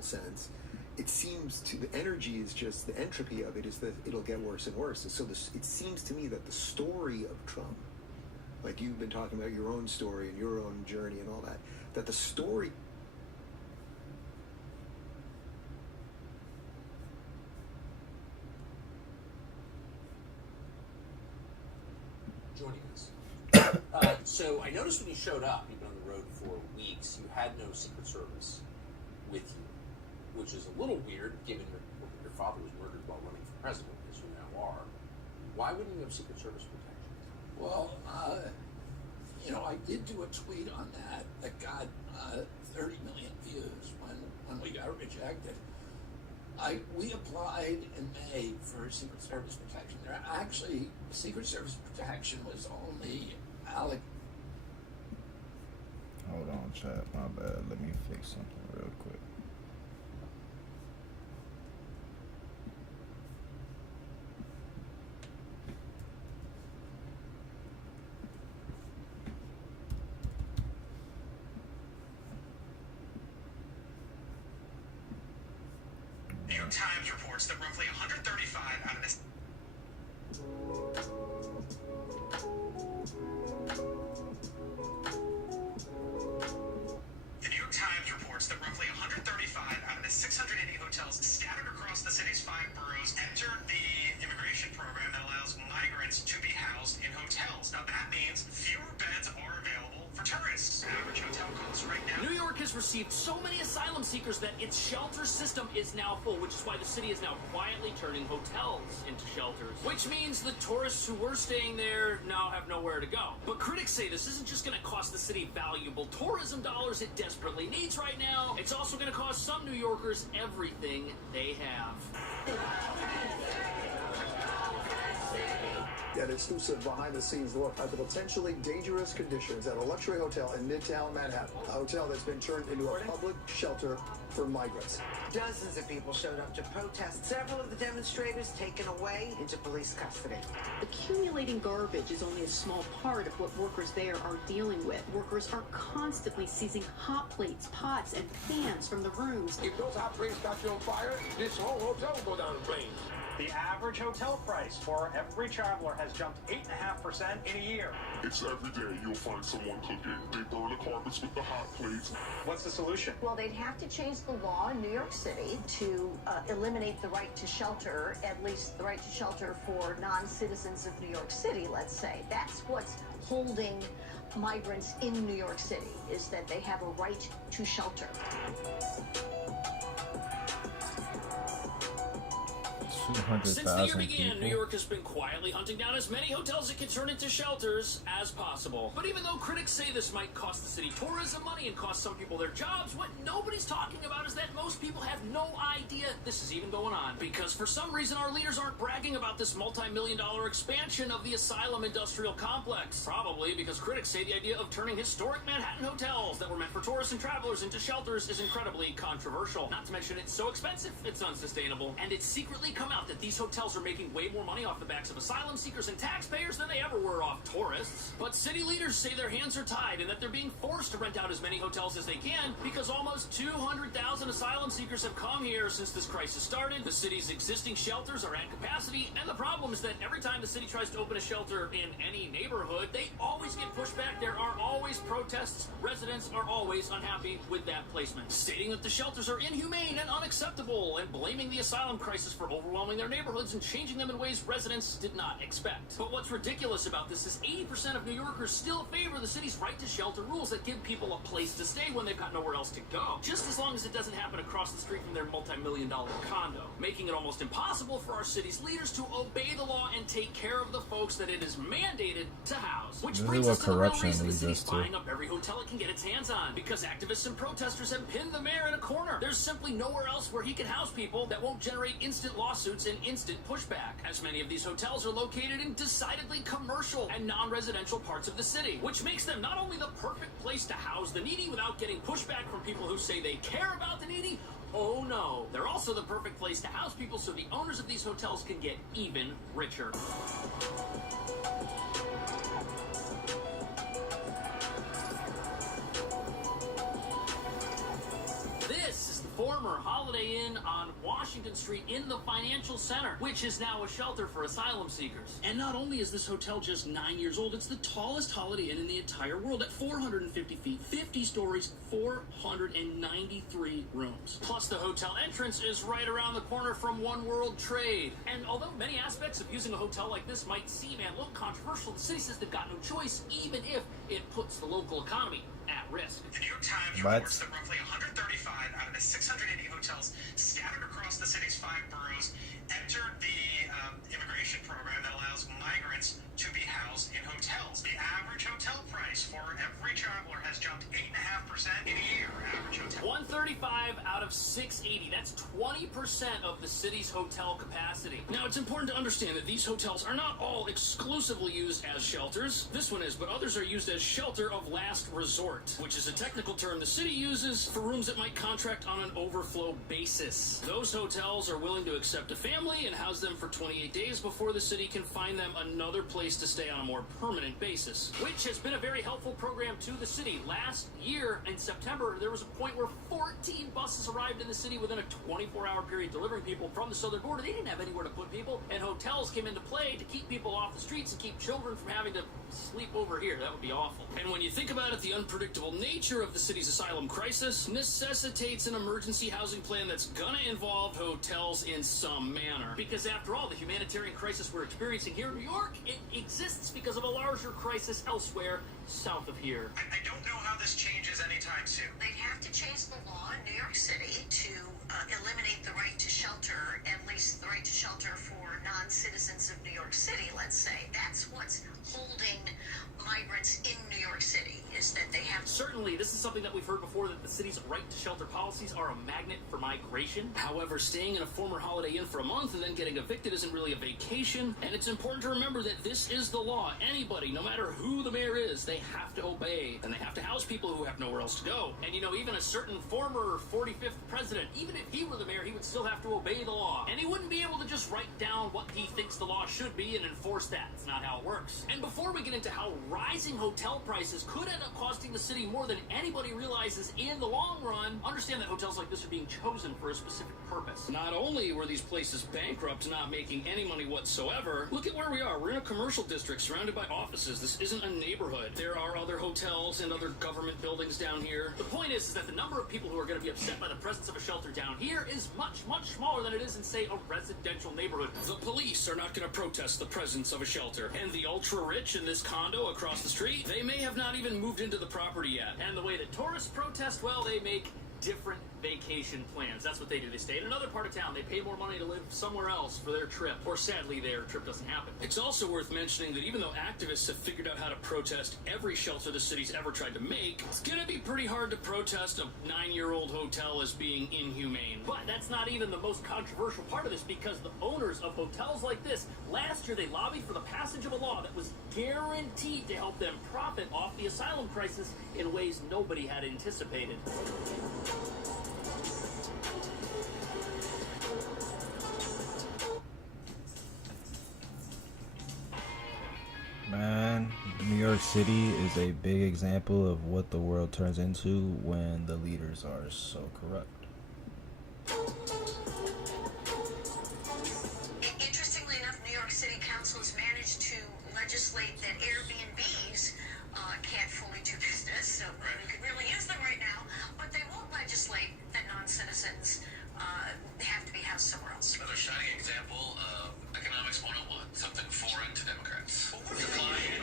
physical sense, it seems to, the energy is just, the entropy of it is that it'll get worse and worse. And so it seems to me that the story of Trump, like you've been talking about your own story and your own journey and all that, that the story... Joining us. So I noticed when you showed up, you've been on the road for weeks, you had no Secret Service with you, which is a little weird given your father was murdered while running for president, as you now are. Why wouldn't you have Secret Service protection? Well, I did do a tweet on that got 30 million views when we got rejected. We applied in May for Secret Service protection. Actually, Secret Service protection was only Hold on, chat. My bad. Let me fix something real quick. New York Times reports that roughly 135 out of this. The New York Times reports that roughly 135 out of the 680 hotels scattered across the city's 5 boroughs entered the immigration program that allows migrants to be housed in hotels. Now that means fewer beds are available for tourists. Average hotel costs right now. New York has received so many asylum seekers that its shelter system is now full, which is why the city is now quietly turning hotels into shelters. Which means the tourists who were staying there now have nowhere to go. But critics say this isn't just going to cost the city valuable tourism dollars it desperately needs right now. It's also going to cost some New Yorkers everything they have. An exclusive behind-the-scenes look at the potentially dangerous conditions at a luxury hotel in Midtown Manhattan, a hotel that's been turned into a public shelter for migrants. Dozens of people showed up to protest. Several of the demonstrators taken away into police custody. Accumulating garbage is only a small part of what workers there are dealing with. Workers are constantly seizing hot plates, pots, and pans from the rooms. If those hot plates got you on fire, this whole hotel will go down in flames. The average hotel price for every traveler has jumped 8.5% in a year. It's every day you'll find someone cooking. They burn the carpets with the hot plates. What's the solution? Well, they'd have to change the law in New York City to eliminate the right to shelter, at least the right to shelter for non-citizens of New York City, let's say. That's what's holding migrants in New York City, is that they have a right to shelter. Since the year began, New York has been quietly hunting down as many hotels it can turn into shelters as possible. But even though critics say this might cost the city tourism money and cost some people their jobs, what nobody's talking about is that most people have no idea this is even going on. Because for some reason, our leaders aren't bragging about this multi-million-dollar expansion of the asylum industrial complex. Probably because critics say the idea of turning historic Manhattan hotels that were meant for tourists and travelers into shelters is incredibly controversial. Not to mention it's so expensive, it's unsustainable. And it's secretly come out that these hotels are making way more money off the backs of asylum seekers and taxpayers than they ever were off tourists. But city leaders say their hands are tied and that they're being forced to rent out as many hotels as they can because almost 200,000 asylum seekers have come here since this crisis started. The city's existing shelters are at capacity, and the problem is that every time the city tries to open a shelter in any neighborhood, they always get pushed back. There are always protests. Residents are always unhappy with that placement, stating that the shelters are inhumane and unacceptable, and blaming the asylum crisis for overwhelming their neighborhoods and changing them in ways residents did not expect. But what's ridiculous about this is 80% of New Yorkers still favor the city's right to shelter rules that give people a place to stay when they've got nowhere else to go, just as long as it doesn't happen across the street from their multi-million-dollar condo, making it almost impossible for our city's leaders to obey the law and take care of the folks that it is mandated to house. Which brings us to the real reason the city's buying up every hotel it can get its hands on, because activists and protesters have pinned the mayor in a corner. There's simply nowhere else where he can house people that won't generate instant lawsuits and instant pushback, as many of these hotels are located in decidedly commercial and non-residential parts of the city, which makes them not only the perfect place to house the needy without getting pushback from people who say they care about the needy, oh no, they're also the perfect place to house people so the owners of these hotels can get even richer. This is the former Hollywood Washington Street in the financial center, which is now a shelter for asylum seekers. And not only is this hotel just 9 years old, it's the tallest Holiday Inn in the entire world at 450 feet, 50 stories, 493 rooms. Plus, the hotel entrance is right around the corner from One World Trade. And although many aspects of using a hotel like this might seem and look controversial, the city says they've got no choice, even if it puts the local economy at risk. The New York Times reports that roughly 135 out of the 680 hotels scattered across the city's 5 boroughs entered the immigration program that allows migrants to be housed in hotels. The average hotel price for every traveler has jumped 8.5% in a year. Average hotel. 135 out of 680. That's 20% of the city's hotel capacity. Now, it's important to understand that these hotels are not all exclusively used as shelters. This one is, but others are used as shelter of last resort, which is a technical term the city uses for rooms that might contract on an overflow basis. Those hotels are willing to accept a family and house them for 28 days before the city can find them another place to stay on a more permanent basis, which has been a very helpful program to the city. Last year in September, there was a point where 14 buses arrived in the city within a 24-hour period delivering people from the southern border. They didn't have anywhere to put people, and hotels came into play to keep people off the streets and keep children from having to sleep over here. That would be awful. And when you think about it, the unpredictable nature of the city's asylum crisis necessitates an emergency housing plan that's gonna involve hotels in some manner. Because after all, the humanitarian crisis we're experiencing here in New York, it exists because of a larger crisis elsewhere south of here. I don't know how this changes anytime soon. They'd have to change the law in New York City to eliminate the right to shelter, at least the right to shelter for non-citizens of New York City, let's say. That's what's holding migrants in New York City, is that they have... Certainly, this is something that we've heard before, that the city's right to shelter policies are a magnet for migration. However, staying in a former Holiday Inn for a month and then getting evicted isn't really a vacation, and it's important to remember that this is the law. Anybody, no matter who the mayor is, they have to obey, and they have to house people who have nowhere else to go. And you know, even a certain former 45th president, even if he were the mayor, he would still have to obey the law. And he wouldn't be able to just write down what he thinks the law should be and enforce that. It's not how it works. And before we get into how rising hotel prices could end up costing the city more than anybody realizes in the long run, understand that hotels like this are being chosen for a specific purpose. Not only were these places bankrupt, not making any money whatsoever, look at where we are. We're in a commercial district surrounded by offices. This isn't a neighborhood. There are other hotels and other government buildings down here. The point is that the number of people who are going to be upset by the presence of a shelter down here is much, much smaller than it is in, say, a residential neighborhood. The police are not going to protest the presence of a shelter. And the ultra-rich in this condo across the street, they may have not even moved into the property yet. And the way that tourists protest, well, they make different vacation plans. That's what they do. They stay in another part of town. They pay more money to live somewhere else for their trip. Or sadly, their trip doesn't happen. It's also worth mentioning that even though activists have figured out how to protest every shelter the city's ever tried to make, it's gonna be pretty hard to protest a 9-year-old hotel as being inhumane. But that's not even the most controversial part of this, because the owners of hotels like this, last year they lobbied for the passage of a law that was guaranteed to help them profit off the asylum crisis in ways nobody had anticipated. Man, New York City is a big example of what the world turns into when the leaders are so corrupt. Interestingly enough, New York City Council has managed to legislate that Airbnbs can't fully do business, so we could really use them right now, but they won't legislate that non-citizens have to be housed somewhere else. Another shining example of economics 101, something foreign to Democrats.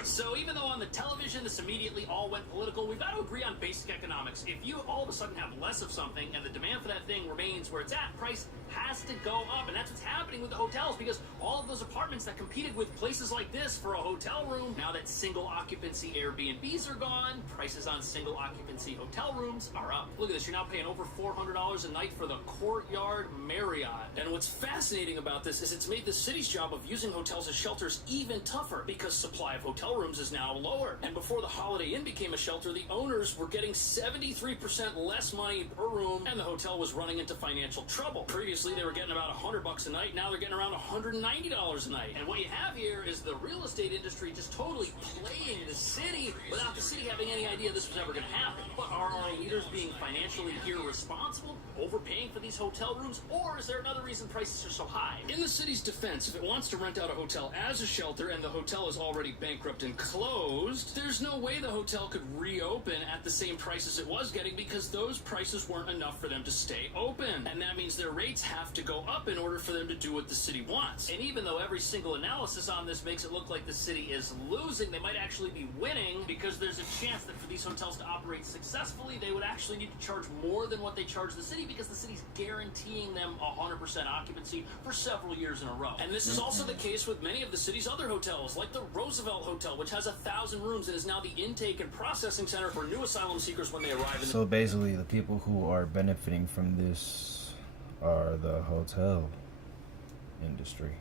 So even though on the television this immediately all went political, we've got to agree on basic economics. If you all of a sudden have less of something and the demand for that thing remains where it's at, price has to go up. And that's what's happening with the hotels, because all of those apartments that competed with places like this for a hotel room, now that single occupancy Airbnbs are gone, prices on single occupancy hotel rooms are up. Look at this, you're now paying over $400 a night for the Courtyard Marriott. And what's fascinating about this is it's made the city's job of using hotels as shelters even tougher, because supply of hotel rooms rooms is now lower. And before the Holiday Inn became a shelter, the owners were getting 73% less money per room, and the hotel was running into financial trouble. Previously, they were getting about $100 a night. Now they're getting around $190 a night. And what you have here is the real estate industry just totally playing the city without the city having any idea this was ever going to happen. But are our leaders being financially irresponsible, overpaying for these hotel rooms, or is there another reason prices are so high? In the city's defense, if it wants to rent out a hotel as a shelter and the hotel is already bankrupt and closed, there's no way the hotel could reopen at the same prices it was getting because those prices weren't enough for them to stay open. And that means their rates have to go up in order for them to do what the city wants. And even though every single analysis on this makes it look like the city is losing, they might actually be winning because there's a chance that for these hotels to operate successfully, they would actually need to charge more than what they charge the city because the city's guaranteeing them 100% occupancy for several years in a row. And this is also the case with many of the city's other hotels, like the Roosevelt Hotel, which has 1,000 rooms and is now the intake and processing center for new asylum seekers when they arrive in So basically, the people who are benefiting from this are the hotel industry.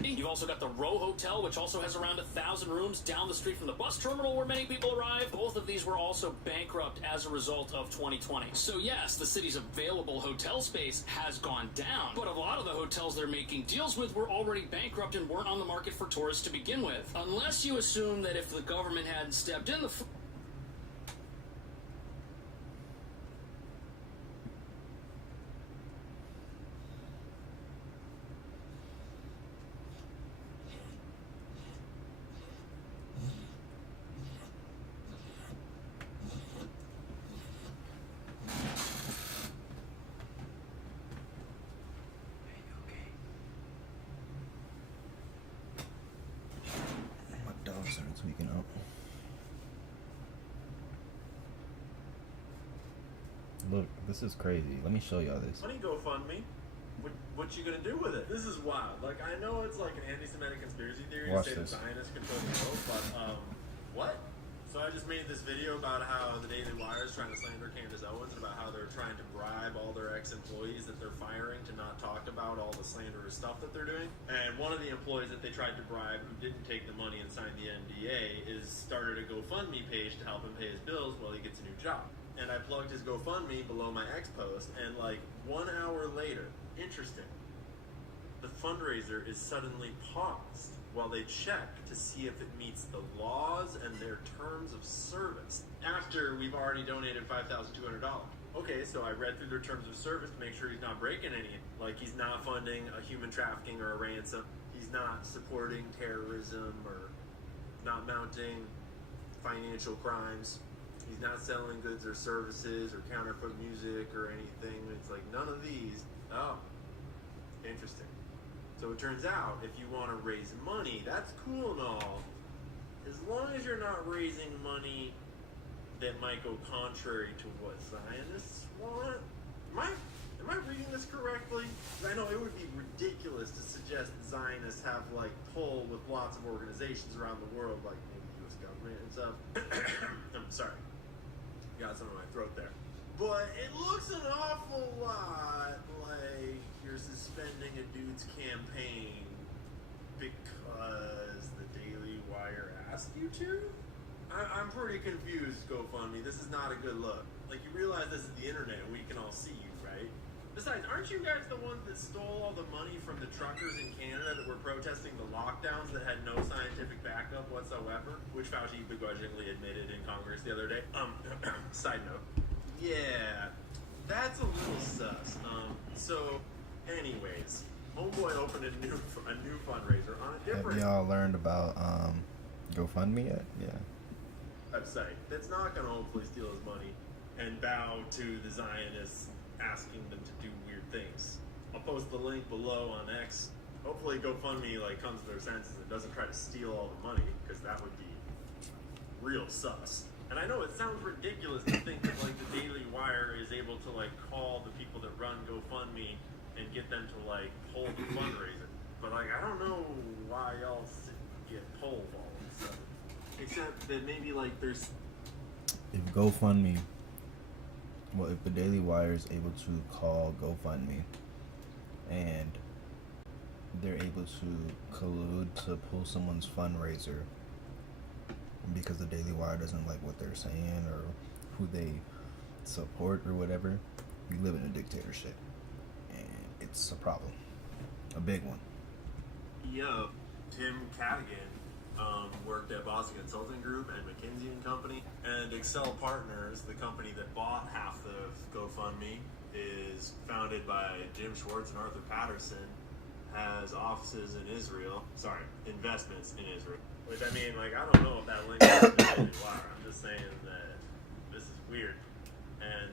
You've also got the Row Hotel, which also has around 1,000 rooms down the street from the bus terminal where many people arrive. Both of these were also bankrupt as a result of 2020. So yes, the city's available hotel space has gone down, but a lot of the hotels they're making deals with were already bankrupt and weren't on the market for tourists to begin with. Unless you assume that if the government hadn't stepped in, Tweaking up. Look, this is crazy. Let me show y'all this. Money GoFundMe. What you gonna do with it? This is wild. Like, I know it's like an anti-Semitic conspiracy theory Watch to say this. the Zionists control the world, but what? So I just made this video about how the Daily Wire is trying to slander Candace Owens and about how they're trying to bribe all their ex-employees that they're firing to not talk about all the slanderous stuff that they're doing. And one of the employees that they tried to bribe who didn't take the money and sign the NDA is started a GoFundMe page to help him pay his bills while he gets a new job. And I plugged his GoFundMe below my ex post, and like 1 hour later, interesting, the fundraiser is suddenly paused while they check to see if it meets the laws and their terms of service after we've already donated $5,200. Okay, so I read through their terms of service to make sure he's not breaking any. Like, he's not funding a human trafficking or a ransom. He's not supporting terrorism or not mounting financial crimes. He's not selling goods or services or counterfeit music or anything. It's like none of these. Oh, interesting. So it turns out, if you want to raise money, that's cool and all, as long as you're not raising money that might go contrary to what Zionists want. Am I reading this correctly? I know it would be ridiculous to suggest that Zionists have like pull with lots of organizations around the world, like maybe the U.S. government and stuff. I'm sorry, got some in my throat there. But it looks an awful lot like you're suspending a dude's campaign because the Daily Wire asked you to? I'm pretty confused, GoFundMe. This is not a good look. Like, you realize this is the internet and we can all see you, right? Besides, aren't you guys the ones that stole all the money from the truckers in Canada that were protesting the lockdowns that had no scientific backup whatsoever? Which Fauci begrudgingly admitted in Congress the other day. Side note. Yeah, that's a little sus. So, anyways, homeboy opened a new fundraiser on a different. Have y'all learned about GoFundMe yet? Yeah. Website that's not going to hopefully steal his money and bow to the Zionists asking them to do weird things. I'll post the link below on X. Hopefully GoFundMe like comes to their senses and doesn't try to steal all the money, because that would be real sus. And I know it sounds ridiculous to think that like the Daily Wire is able to like call the people that run GoFundMe and get them to like hold the fundraiser. But like, I don't know why y'all get pulled all of a sudden. Except that maybe like there's. If GoFundMe, well, if the Daily Wire is able to call GoFundMe and they're able to collude to pull someone's fundraiser because the Daily Wire doesn't like what they're saying or who they support or whatever. We live in a dictatorship, and it's a problem, a big one. Yeah, Tim Cadigan worked at Boston Consulting Group and McKinsey & Company, and Excel Partners, the company that bought half the GoFundMe, is founded by Jim Schwartz and Arthur Patterson, has offices in Israel, investments in Israel. Which, I mean, like, I don't know if that link is to the Daily Wire. I'm just saying that this is weird. And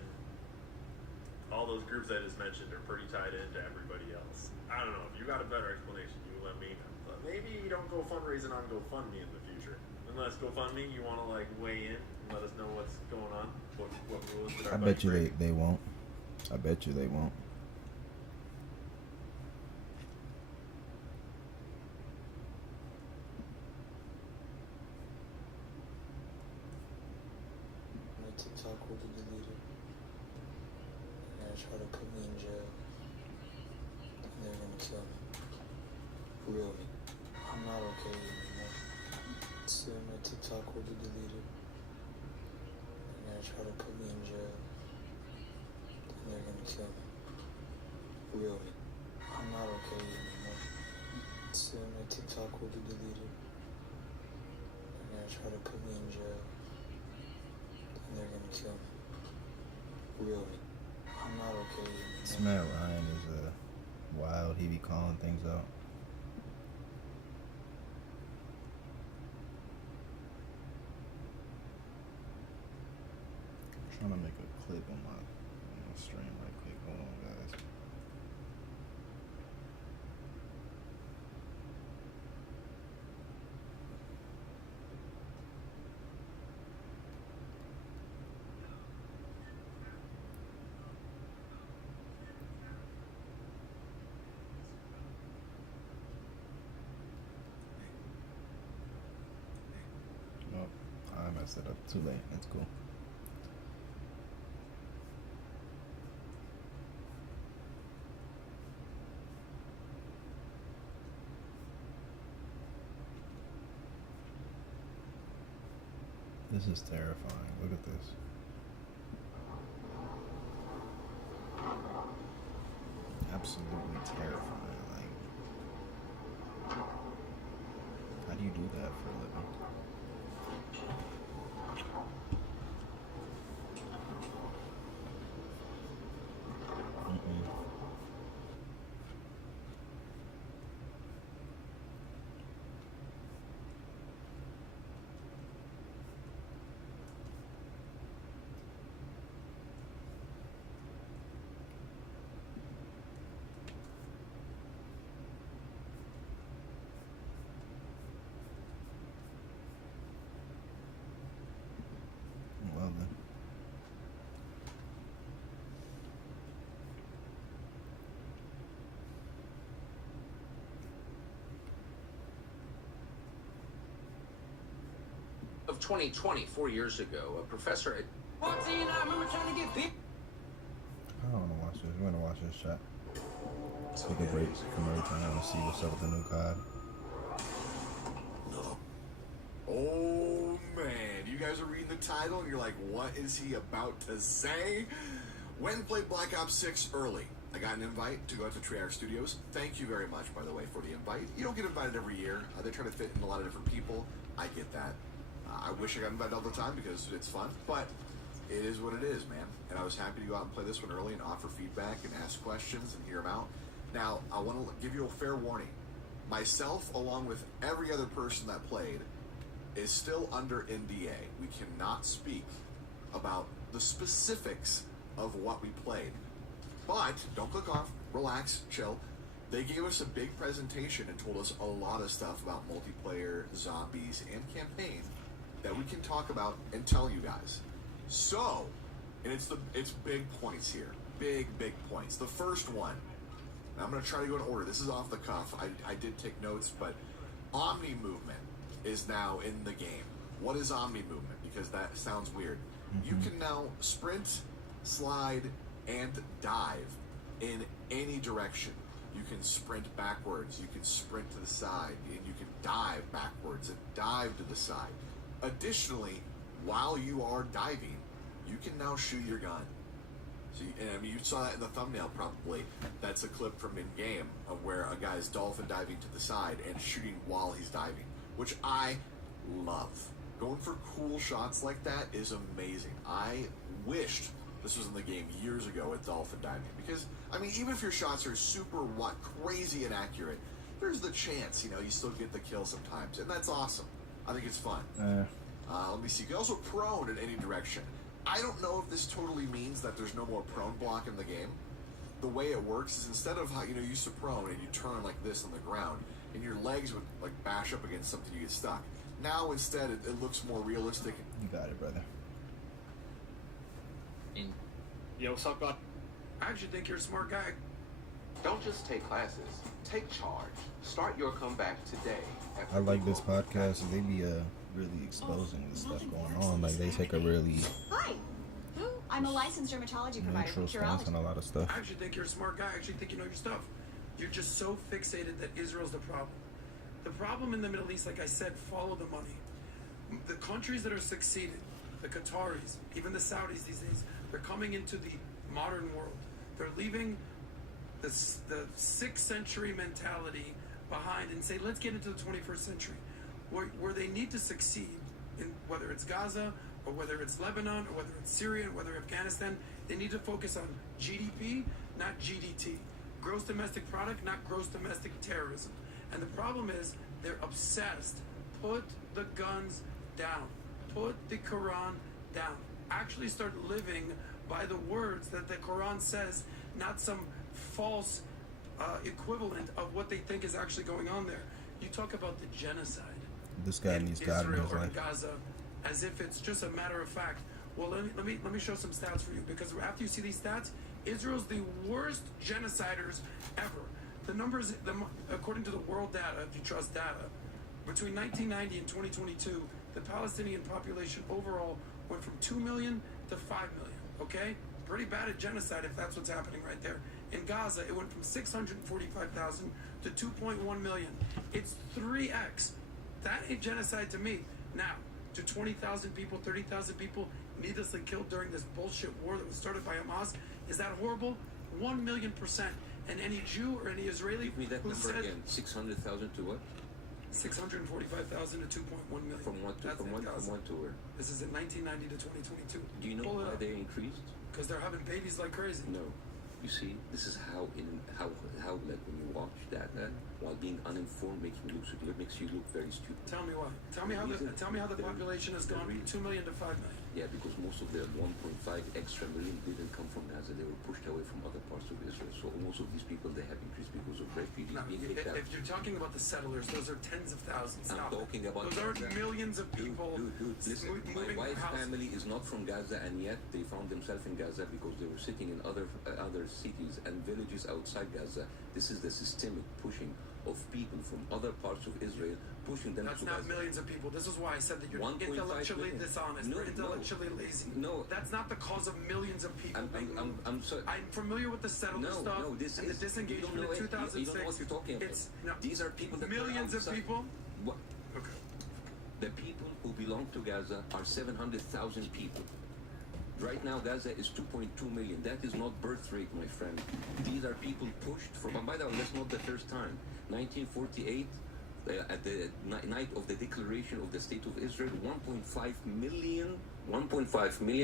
all those groups I just mentioned are pretty tied into everybody else. I don't know. If you got a better explanation, you let me know. But maybe you don't go fundraising on GoFundMe in the future. Unless GoFundMe, you want to, like, weigh in and let us know what's going on. What rules did I bet you they won't. I bet you they won't. My TikTok will be deleted. And I try to put me in jail. And they're gonna kill me. Real me. I'm not okay anymore. So my TikTok will be deleted. And I try to put me in jail. And they're gonna kill me. Real me. I'm not okay anymore. So my TikTok will be deleted. And I try to put me in jail. And they're gonna kill me. Real me. I'm not okay anymore. This man Ryan is wild. He be calling things out. I'm trying to make a clip on my stream right quick. Hold on, guys. Nope, I messed it up. Too late. That's cool. This is terrifying. Look at this. Absolutely terrifying. Like, how do you do that for a living? Well then. Of 2020, 4 years ago, a professor at I don't want to watch this. We're going to watch this chat. Take a break from everything. I want to see what's up with the new COD. Oh man, you guys are reading the title and you're like, what is he about to say? Went and played Black Ops 6 early. I got an invite to go out to Treyarch Studios. Thank you very much, by the way, for the invite. You don't get invited every year. They try to fit in a lot of different people. I get that. I wish I got invited all the time because it's fun, but it is what it is, man. And I was happy to go out and play this one early and offer feedback and ask questions and hear them out. Now, I want to give you a fair warning. Myself, along with every other person that played, is still under NDA. We cannot speak about the specifics of what we played. But, don't click off, relax, chill. They gave us a big presentation and told us a lot of stuff about multiplayer, zombies, and campaign that we can talk about and tell you guys. So, and it's big points here. Big points. The first one, and I'm going to try to go in order. This is off the cuff. I did take notes, but Omni movement is now in the game. What is Omni movement? Because that sounds weird. You can now sprint, slide, and dive in any direction. You can sprint backwards, you can sprint to the side, and you can dive backwards and dive to the side. Additionally, while you are diving, you can now shoot your gun. So, and I mean, you saw that in the thumbnail probably. That's a clip from in-game of where a guy's dolphin diving to the side and shooting while he's diving, which I love. Going for cool shots like that is amazing. I wished this was in the game years ago with dolphin diving, because, I mean, even if your shots are super crazy inaccurate, there's the chance, you know, you still get the kill sometimes, and that's awesome. I think it's fun. Let me see. You can also prone in any direction. I don't know if this totally means that there's no more prone block in the game. The way it works is instead of how, you know, you used to prone and you turn like this on the ground, and your legs would like bash up against something, you get stuck. Now instead it looks more realistic. You got it, brother. Yo, what's up, God? I actually think you're a smart guy. Don't just take classes. Take charge. Start your comeback today. I like this podcast. They be really exposing the stuff going on. Like, they take a really Hi. I'm a licensed dermatology provider from neutral stance on a lot of stuff. I actually think you're a smart guy. I actually think you know your stuff. You're just so fixated that Israel's the problem. The problem in the Middle East, like I said, follow the money. The countries that are succeeding, the Qataris, even the Saudis these days, they're coming into the modern world. They're leaving the 6th century mentality behind and say, let's get into the 21st century, where they need to succeed, in whether it's Gaza or whether it's Lebanon or whether it's Syria or whether Afghanistan. They need to focus on GDP, not GDT. Gross domestic product, not gross domestic terrorism. And the problem is they're obsessed. Put the guns down. Put the Quran down. Actually start living by the words that the Quran says, not some false equivalent of what they think is actually going on there. You talk about the genocide. This guy needs God in Israel his or in life. Gaza, as if it's just a matter of fact. Well, let me show some stats for you, because after you see these stats, Israel's the worst genociders ever. The numbers, according to the world data, if you trust data, between 1990 and 2022, the Palestinian population overall went from 2 million to 5 million. Okay, pretty bad at genocide if that's what's happening right there. In Gaza, it went from 645,000 to 2.1 million. It's 3x. That ain't genocide to me. Now, to 20,000 people, 30,000 people needlessly killed during this bullshit war that was started by Hamas, is that horrible? 1,000,000%. And any Jew or any Israeli Give me that who number said again. 600,000 to what? 645,000 to 2.1 million. From what to That's in Gaza. from what to where? This is in 1990 to 2022. Do you know Pull it why up. they increased? Because they're having babies like crazy. No. You see, this is how like when you watch that while being uninformed makes you look very stupid. Tell me why. Tell me how the population has gone from 2 million to 5 million. Yeah, because most of the 1.5 extra million didn't come from Gaza. They were pushed away from other parts of Israel. So most of these people, they have increased because of refugees No, being kicked out. if you're talking about the settlers, those are tens of thousands. I'm Stop talking it. about Those aren't Gaza. millions of people. Dude, listen, my moving wife's houses. family is not from Gaza, and yet they found themselves in Gaza because they were sitting in other cities and villages outside Gaza. This is the systemic pushing of people from other parts of Israel, pushing them That's to not Gaza. millions of people. This is why I said that you're 1.5 intellectually million. dishonest. No, You're intellectually lazy. No. That's not the cause of millions of people being moved. I'm sorry. I'm familiar with the settler stuff No, this and is the disengagement you don't know in 2006. You don't know what you're talking about. No, These are people that millions are of outside. people. What? Okay. The people who belong to Gaza are 700,000 people. Right now, Gaza is 2.2 million. That is not birth rate, my friend. These are people pushed from. And by the way, that's not the first time. 1948, at the night of the declaration of the State of Israel, 1.5 million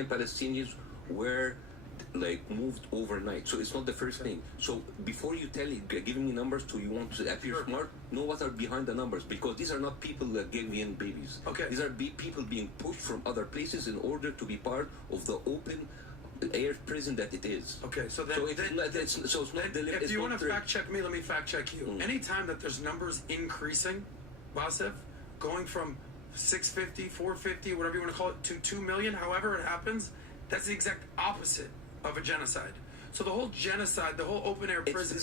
Palestinians were like moved overnight. So it's not the first thing. So before you giving me numbers, you want to appear smart, know what are behind the numbers, because these are not people that gave in babies. Okay. These are people being pushed from other places in order to be part of the open air prison that it is. Okay, so then, if you want to fact check me, let me fact check you. Anytime that there's numbers increasing, Wasif, going from 650, 450, whatever you want to call it, to 2 million, however it happens, that's the exact opposite of a genocide. So the whole genocide, the whole open-air prison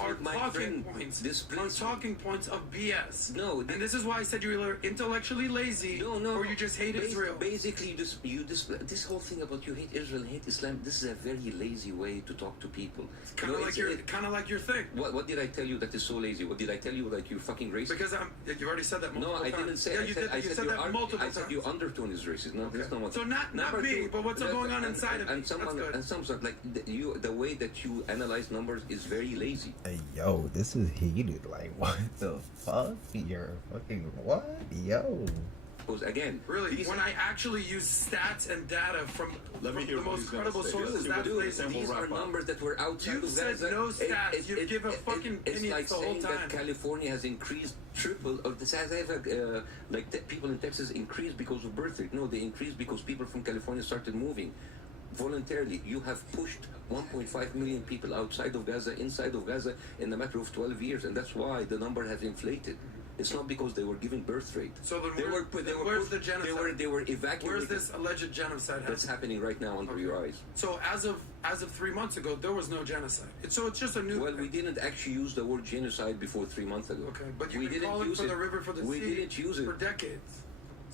are talking points. Are talking points of BS. No, and this is why I said you were intellectually lazy, or you just hate Israel. Basically, this whole thing about you hate Israel, hate Islam. This is a very lazy way to talk to people. Kind of like your thing. What did I tell you that is so lazy? What did I tell you like you're fucking racist? Because you already said that multiple times. No, I didn't say. Yeah, you said that multiple times. I said your undertone is racist. No, that's not what. So not me, but what's going on inside of me. And some like the way that you analyze numbers is very lazy. Hey, yo, this is heated. Like, what the fuck? You're fucking what? Yo. Because again, really, when I actually use stats and data from the most credible sources, these are numbers that were outside of Gaza. You said no stats. You give a fucking opinion like the whole time. That California has increased triple of this. Like the people in Texas increased because of birth rate. No, they increased because people from California started moving voluntarily. You have pushed 1.5 million people outside of Gaza, inside of Gaza in a matter of 12 years, and that's why the number has inflated. It's not because they were giving birth rate. So where's the genocide? They were evacuated. Where's this alleged genocide? That's happening right now under your eyes. So as of 3 months ago, there was no genocide. So it's just a new. Well, we didn't actually use the word genocide before 3 months ago. Okay, but you've been calling for the river for the sea. We didn't use it for decades.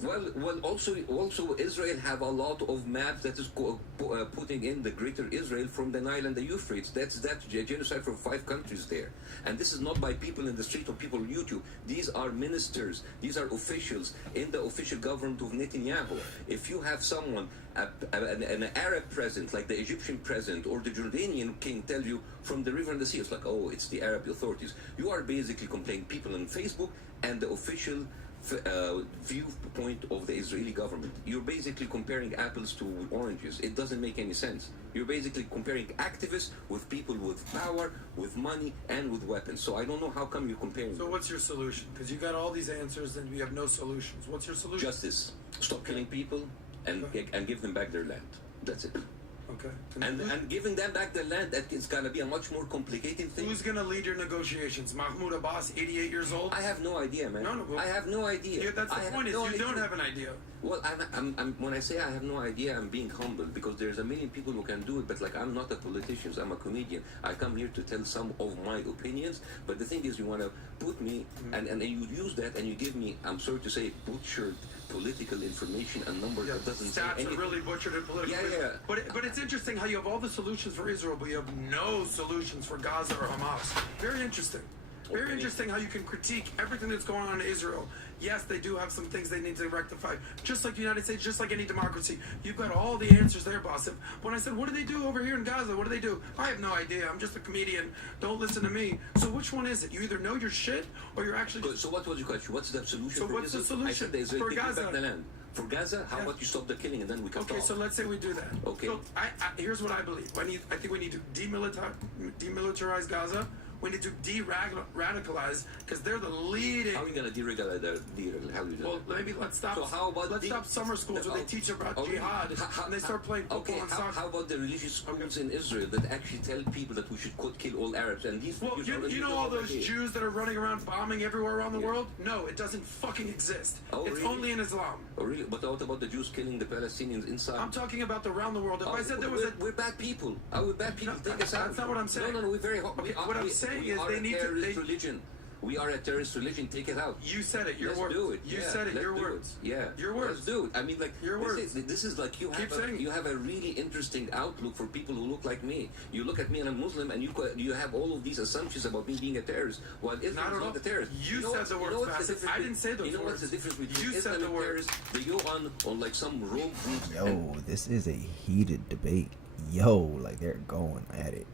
Well, also Israel have a lot of maps that is putting in the greater Israel from the Nile and the Euphrates. That's genocide from 5 countries there. And this is not by people in the street or people on YouTube. These are ministers. These are officials in the official government of Netanyahu. If you have someone, an Arab president, like the Egyptian president or the Jordanian king tell you from the river and the sea, it's like, oh, it's the Arab authorities. You are basically complaining people on Facebook and the official viewpoint of the Israeli government. You're basically comparing apples to oranges. It doesn't make any sense. You're basically comparing activists with people with power, with money, and with weapons. So I don't know how come you're comparing. So what's your solution? Because you got all these answers and we have no solutions. What's your solution? Justice. Stop killing people and give them back their land. That's it. Okay. And giving them back their land, that is going to be a much more complicated thing. Who's going to lead your negotiations? Mahmoud Abbas, 88 years old? I have no idea, man. No, I have no idea. Yeah, that's the point, you don't have an idea. Well, when I say I have no idea, I'm being humble because there's a million people who can do it, but like I'm not a politician, I'm a comedian. I come here to tell some of my opinions, but the thing is you want to put me, and you use that and you give me, I'm sorry to say, butchered political information and numbers that doesn't say anything. Stats are really butchered and political. Yeah. But it's interesting how you have all the solutions for Israel, but you have no solutions for Gaza or Hamas. Very interesting. Very interesting how you can critique everything that's going on in Israel. Yes, they do have some things they need to rectify. Just like the United States, just like any democracy. You've got all the answers there, boss. When I said, what do they do over here in Gaza? What do they do? I have no idea. I'm just a comedian. Don't listen to me. So which one is it? You either know your shit or you're actually... So what was your question? What's the solution for what's the solution I said the Israel for Gaza? Back the land. For Gaza, how about you stop the killing and then we can talk? Okay, so let's say we do that. Okay. So here's what I believe. I think we need to demilitarize Gaza. We need to de-radicalize because they're the leading. How are you going to de-radicalize? Well, maybe let's stop. So how about stop summer schools where they teach about jihad and they start playing football and soccer. How about the religious schools in Israel that actually tell people that we should kill all Arabs? And these you know all those Jews that are running around bombing everywhere around the world? No, it doesn't fucking exist. It's only in Islam. Oh, really? But what about the Jews killing the Palestinians inside? I'm talking about the around the world. If I said there was we're bad people. We're bad people. Take us out. That's not what I'm saying. No, we're very hot. What I'm saying is they need to. Religion. We are a terrorist religion. Take it out. You said it. Your Let's words. do it. You said it. Your words. Yeah. Your words. Let's do it. I mean, like your words. This is like you have a really interesting outlook for people who look like me. You look at me and I'm Muslim, and you have all of these assumptions about me being a terrorist. While Islam is not a terrorist. You said the words. I didn't say those words. You know what's the difference between Islam and terrorists? They go on like some rogue group. Yo, this is a heated debate. Yo, like they're going at it.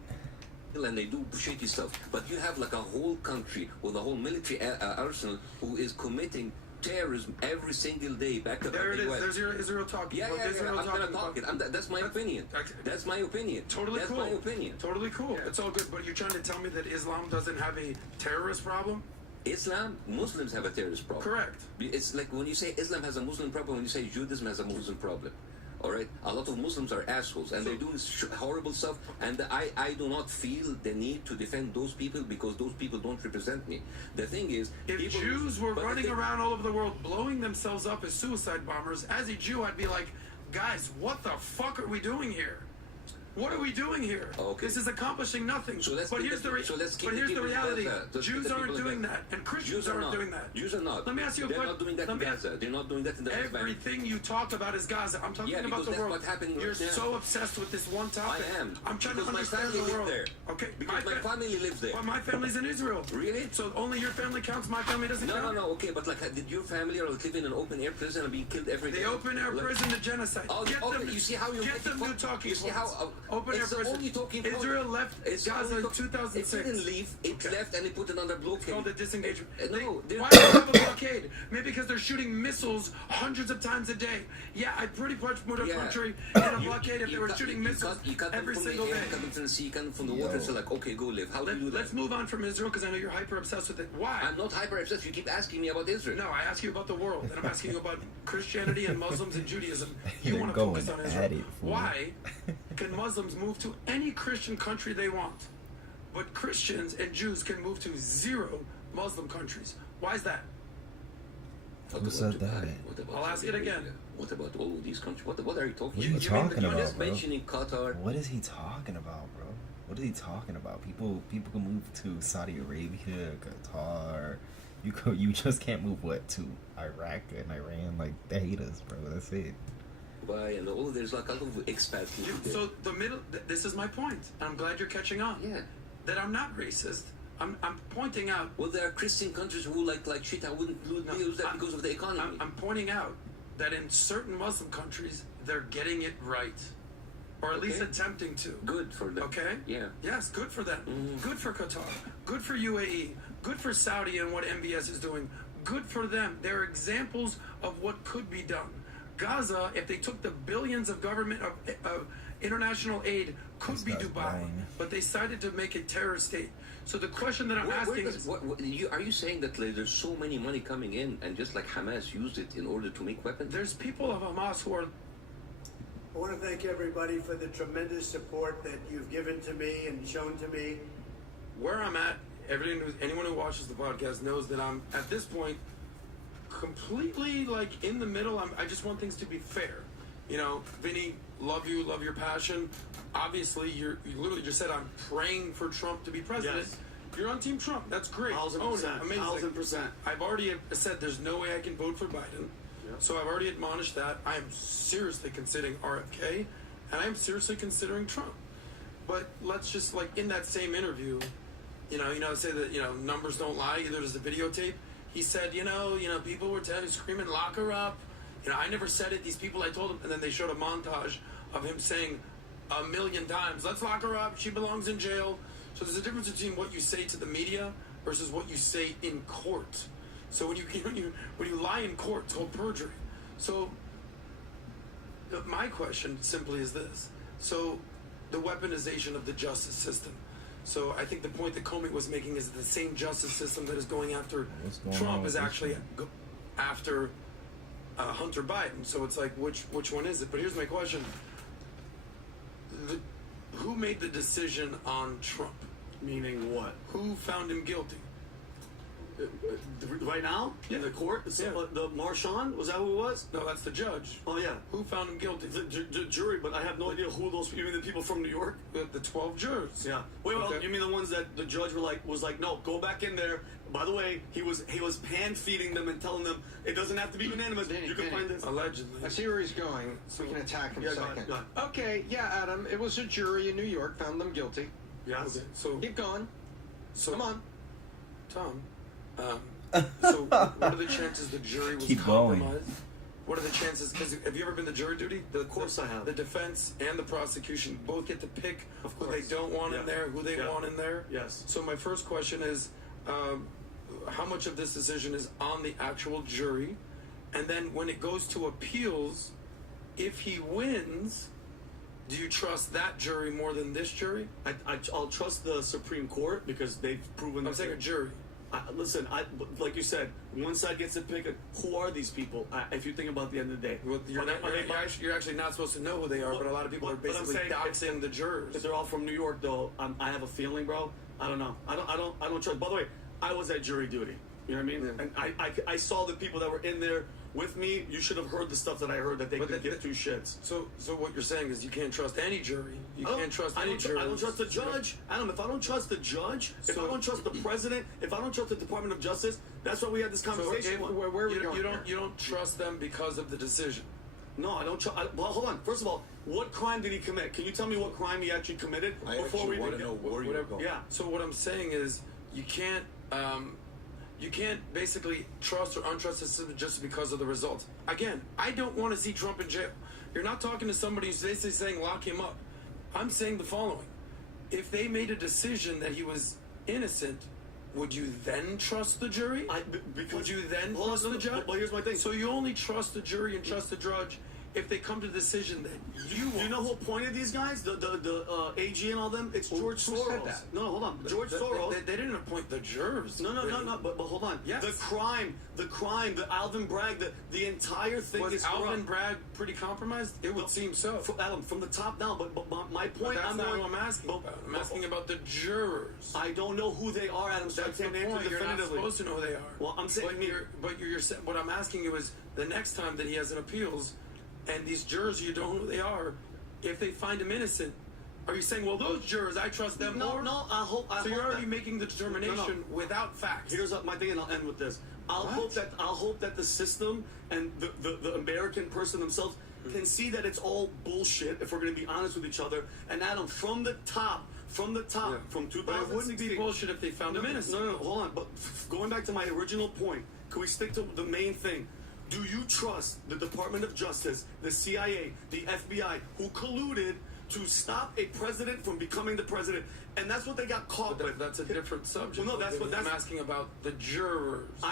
And they do shitty stuff, but you have like a whole country with a whole military arsenal who is committing terrorism every single day. Back up. There it is. There's your Israel talking. Yeah. I'm gonna talk it. That's my opinion. That's my opinion. Totally that's cool. my opinion. Totally cool. Yeah. It's all good. But you're trying to tell me that Islam doesn't have a terrorist problem? Muslims have a terrorist problem. Correct. It's like when you say Islam has a Muslim problem, when you say Judaism has a Muslim problem. All right, a lot of Muslims are assholes and they're doing horrible stuff, and I do not feel the need to defend those people because those people don't represent me. The thing is, if Jews were running around all over the world blowing themselves up as suicide bombers, as a Jew I'd be like, guys, what the fuck are we doing here? What are we doing here? Okay. This is accomplishing nothing. So let's but keep here's the- the so let's keep but the here's the people in reality. Gaza. Let's keep Jews the aren't people in doing Gaza. that, and Christians Jews are aren't not. doing that. Jews are not. Let me ask you a They're question. not doing that in Gaza. They're not doing that in the West Bank. Everything you talk about is Gaza. I'm talking Yeah, about because the that's world. what's happening You're right now. so obsessed with this one topic. I am. I'm trying Because to my understand family the lives world. there. Okay. Because my family lives there. But my family's in Israel. Really? So only your family counts. My family doesn't No, count. no, okay, but like, did your family or live in an open air prison and being killed every day? The open air prison, the genocide. Oh, Get okay, them, you see how you're get making them new fun- talking You see points. how Open air it's the prison. only talking point. Israel left It's Gaza only in talk- 2006. It didn't leave. It left and they put it under blockade. It's called a disengagement. No, Why do they have a blockade? Maybe because they're shooting missiles hundreds of times a day. Yeah, I'd pretty much put a country in a blockade if they were shooting missiles every single day. You cut them from the sea, cut them from the water, so like, okay, go live. How do you do that? Let's move on from Israel because I know you're hyper obsessed with it. Why? I'm not hyper obsessed. You keep asking me about Israel. No, I ask you about the world, and I'm asking you about Christianity and Muslims and Judaism. You They're want to going focus on at Israel. it, fool. Why can Muslims move to any Christian country they want, but Christians and Jews can move to 0 Muslim countries? Why is that? Who said that? I'll ask it again. What about all of these countries? What are you talking What are you about? talking You're about, just bro? mentioning Qatar. What is he talking about, bro? What is he talking about? People can move to Saudi Arabia, Qatar. You just can't move to Iraq and Iran. Like, they hate us, bro. That's it. Why? And all there's like a lot of expat people there. So the middle. This is my point. And I'm glad you're catching on. Yeah. That I'm not racist. I'm pointing out. Well, there are Christian countries who like shit. I wouldn't use that because of the economy. I'm pointing out that in certain Muslim countries they're getting it right, or at least attempting to. Good for them. Okay. Yeah. Yes, good for them. Good for Qatar. Good for UAE. Good for Saudi and what MBS is doing. Good for them. They're examples of what could be done. Gaza, if they took the billions of government of international aid, could be Dubai, but they decided to make a terror state. So the question that I'm asking is, are you saying that like, there's so many money coming in and just like Hamas used it in order to make weapons? There's people of Hamas who are. I want to thank everybody for the tremendous support that you've given to me and shown to me. Where I'm at, anyone who watches the podcast knows that I'm at this point completely like in the middle. I just want things to be fair. You know, Vinny, love you, love your passion. Obviously, you literally just said I'm praying for Trump to be president. Yes. You're on Team Trump. That's great. 1,000%. Amazing. 1,000%. I've already said there's no way I can vote for Biden. So I've already admonished that. I am seriously considering RFK, and I am seriously considering Trump. But let's just like in that same interview, say that numbers don't lie. There's a videotape. He said, people were screaming, lock her up. I never said it. These people, I told them, and then they showed a montage of him saying 1,000,000 times, let's lock her up. She belongs in jail. So there's a difference between what you say to the media versus what you say in court. So when you lie in court, it's called perjury. So my question simply is this: so the weaponization of the justice system. So I think the point that Comey was making is that the same justice system that is going after Trump is actually after Hunter Biden. So it's like, which one is it? But here's my question: who made the decision on Trump? Meaning what? Who found him guilty? Right now? Yeah. In the court? The Marshawn? Was that who it was? No, that's the judge. Oh, yeah. Who found him guilty? The jury, but I have no idea who those. You mean the people from New York? The 12 jurors. Yeah. Wait, you mean the ones that the judge was like, no, go back in there. By the way, he was hand feeding them and telling them it doesn't have to be unanimous. You can find this. Allegedly. I see where he's going. So we can attack him a second. Go ahead. Okay, yeah, Adam. It was a jury in New York found them guilty. Yes. Okay, so keep going. So, come on, Tom. So what are the chances the jury was compromised? What are the chances? Because have you ever been to jury duty? Of course I have. The defense and the prosecution both get to pick who they don't want in there, who they want in there. Yes. So my first question is, how much of this decision is on the actual jury? And then when it goes to appeals, if he wins, do you trust that jury more than this jury? I'll trust the Supreme Court because they've proven. I'm saying a jury. Listen, like you said, one side gets to pick who are these people. If you think about the end of the day, well, you're actually not supposed to know who they are, but a lot of people are basically doxing the jurors. If they're all from New York, though, I have a feeling, bro. I don't know. I don't trust. By the way, I was at jury duty. You know what I mean? And I saw the people that were in there with me. You should have heard the stuff that I heard that they could give two shits. So what you're saying is you can't trust any jury. You can't trust any jury. I don't trust the judge. Adam, if I don't trust the judge, if I don't trust the president, if I don't trust the Department of Justice, that's why we had this conversation. You don't trust them because of the decision. No, I don't trust. Well, hold on. First of all, what crime did he commit? Can you tell me what crime he actually committed before we want to know where you're going. Yeah. So what I'm saying is you can't basically trust or untrust the system just because of the results. Again, I don't want to see Trump in jail. You're not talking to somebody who's basically saying lock him up. I'm saying the following. If they made a decision that he was innocent, would you then trust the jury? Would you then trust the judge? Well, here's my thing. So you only trust the jury and trust the judge if they come to the decision that you want. You know who appointed these guys? The AG and all them? It's George Soros. Who said that? No, hold on. George Soros. They didn't appoint the jurors. No. But hold on. Yes. The crime, the Alvin Bragg, the entire thing Was is Alvin Bragg pretty compromised? It would seem so. Adam, from the top down. But my point, that's not what I'm asking about. I'm asking about the jurors. I don't know who they are, Adam. So That's I the can't answer point. You're not definitively. supposed to know who they are. Well, I'm saying, but you're what I'm asking you is the next time that he has an appeals, and these jurors you don't know who they are, if they find him innocent, are you saying, well, those jurors, I trust them more? No, I hope. So you're already making the determination without facts. Here's my thing, and I'll end with this. I'll hope that the system and the American person themselves can see that it's all bullshit. If we're going to be honest with each other, and Adam, from the top, from 2016. But it wouldn't be bullshit if they found him innocent. No, hold on. But going back to my original point, can we stick to the main thing? Do you trust the Department of Justice, the CIA, the FBI, who colluded to stop a president from becoming the president? And that's what they got caught with. That's a different subject. Well, no, I'm asking about the jurors. Do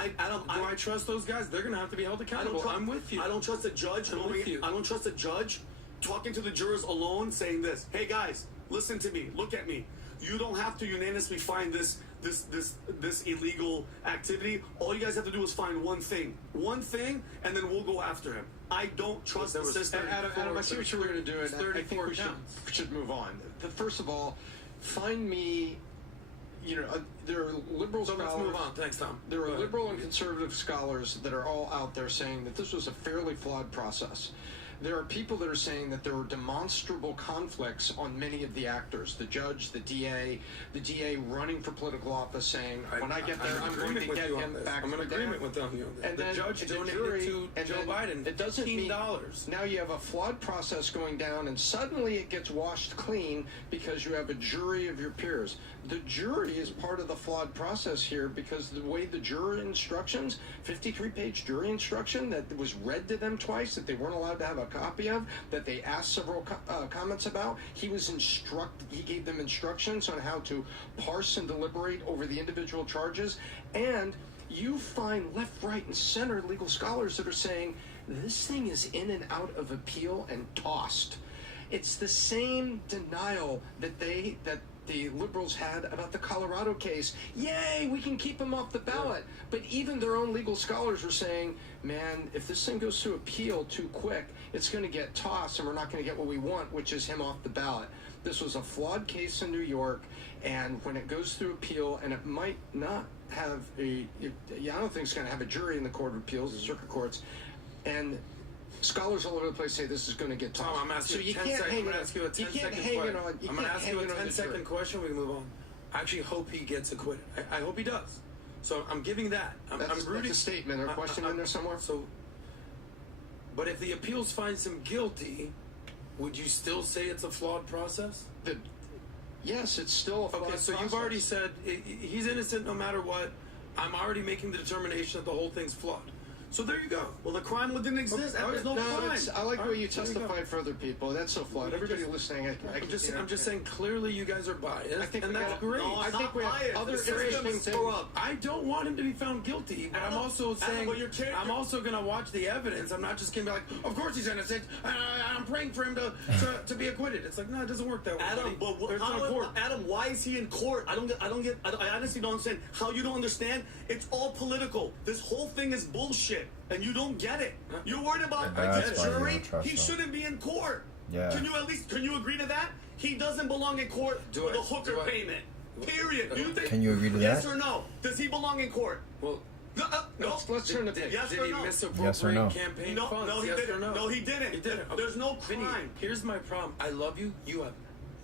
I trust those guys? They're going to have to be held accountable. I'm with you. I don't trust a judge. I'm with you. I don't trust a judge talking to the jurors alone, saying this: "Hey guys, listen to me. Look at me. You don't have to unanimously find this illegal activity. All you guys have to do is find one thing, and then we'll go after him." I don't trust the system. Adam, I see what you were going to do, and I think we should move on. First of all, find me. There are liberal scholars. Let's move on. Thanks, Tom. There are liberal and conservative scholars that are all out there saying that this was a fairly flawed process. There are people that are saying that there were demonstrable conflicts on many of the actors. The judge, the DA running for political office saying, when I get there, I'm going to get him back. I'm in agreement with them. And the then judge donated to Joe Biden. It doesn't mean $15. Now you have a flawed process going down, and suddenly it gets washed clean because you have a jury of your peers. The jury is part of the flawed process here because the way the jury instructions, 53-page jury instruction that was read to them twice, that they weren't allowed to have a copy of, that they asked several comments about, he gave them instructions on how to parse and deliberate over the individual charges, and you find left, right, and center legal scholars that are saying this thing is in and out of appeal and tossed. It's the same denial that the liberals had about the Colorado case. Yay, we can keep him off the ballot. But even their own legal scholars are saying, man, if this thing goes to appeal too quick, it's going to get tossed and we're not going to get what we want, which is him off the ballot. This was a flawed case in New York, and when it goes through appeal, and it might not have I don't think it's going to have a jury in the Court of Appeals, the circuit courts, and scholars all over the place say this is going to get tossed. Tom, I'm asking you a 10-second question. I'm going to ask you a 10-second question. We can move on. I actually hope he gets acquitted. I hope he does. So I'm giving that. I'm rooting. That's a statement or a question in there somewhere. But if the appeals finds him guilty, would you still say it's a flawed process? Yes, it's still a flawed process. Okay, so you've already said he's innocent no matter what. I'm already making the determination that the whole thing's flawed. So there you go. Well, the crime didn't exist. There's no crime. I like the way you testified for other people. That's so flawed. Everybody listening, I'm just saying, clearly you guys are biased. I think that's great. No, I think we have other interesting things. I don't want him to be found guilty, but I'm also saying I'm also going to watch the evidence. I'm not just going to be like, of course he's innocent. I'm praying for him to be acquitted. It's like, no, it doesn't work that way. Adam, why is he in court? I honestly don't understand how you don't understand. It's all political. This whole thing is bullshit. And you don't get it. You're worried about a jury. He shouldn't be in court. Yeah. Can you agree to that? He doesn't belong in court with a hooker payment. Period. Do you think? Can you agree to that? Yes or no? Does he belong in court? Well, Let's turn the page. Yes Did or he no? misappropriate Yes or no? campaign No, funds? no, he Yes didn't. or no? No, he didn't. He didn't. There's no Vinny, crime. here's my problem. I love you. You have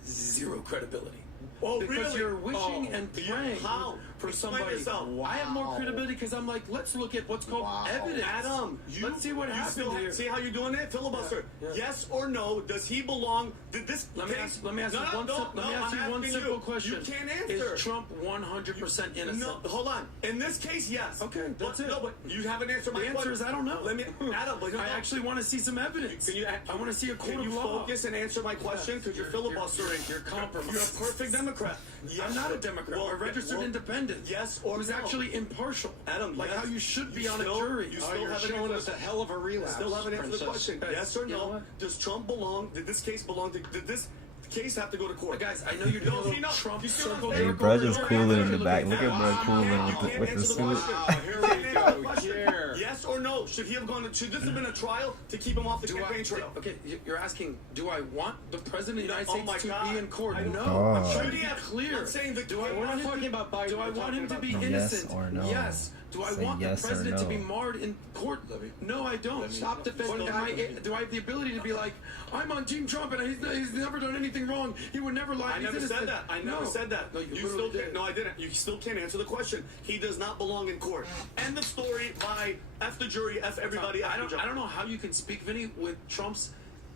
zero credibility. Oh, because really? you're wishing and Yeah, praying how? for Explain somebody. yourself. I have more credibility because I'm like, let's look at what's called evidence. Adam, let's see what happened here. See how you're doing it? Filibuster. Yeah. Yes or no? Does he belong? Did this Let me case? ask you one simple question. You can't answer. Is Trump 100% innocent? No, hold on. In this case, yes. Okay, that's it. No, but you haven't answered my The question. answer is I don't know. Let me, Adam. But I actually want to see some evidence. I want to see a court Can of you law. focus and answer my question? Because you're filibustering. You're compromised. You're a perfect Democrat. Yes. I'm not a Democrat. I'm a registered independent. Yes or who's no? actually impartial. Adam, like yes. how you should be You on still- a jury. You still you're haven't showing answered us a hell of a relapse. Still haven't answered the Princess. question. Yes or You know no? what? Does Trump belong? Did this case belong to? Did this case have to go to court? Guys, I know you're doing a little Trump You see what I'm circle. saying? Hey, bruh just cooling in the back. Look at bruh You cooling can't with the answer suit. question. Here You we can't answer the go. question. Here. Yes or no? Should he have gone? Should this have been a trial to keep him off the campaign trail? Okay, you're asking, do I want the president of the United Oh my States to God. be in court? No, God. I'm trying to Should be he have- clear. I'm saying that do I we're want not him talking to, about Biden, do I we're want him to be talking about innocent? yes or no. Yes. Do I Say want yes the or president to be no. marred in court? No, I don't. Stop defending But Biden. do I have the ability to be like, I'm on Team Trump and he's never done anything wrong. He would never lie. I He's never innocent. said that. I never No. said that. No, you still literally can't. did. No, I didn't. You still can't answer the question. He does not belong in court. End of story. By F the jury. F everybody. I F the don't judge. know how you can speak, Vinny, with Trump's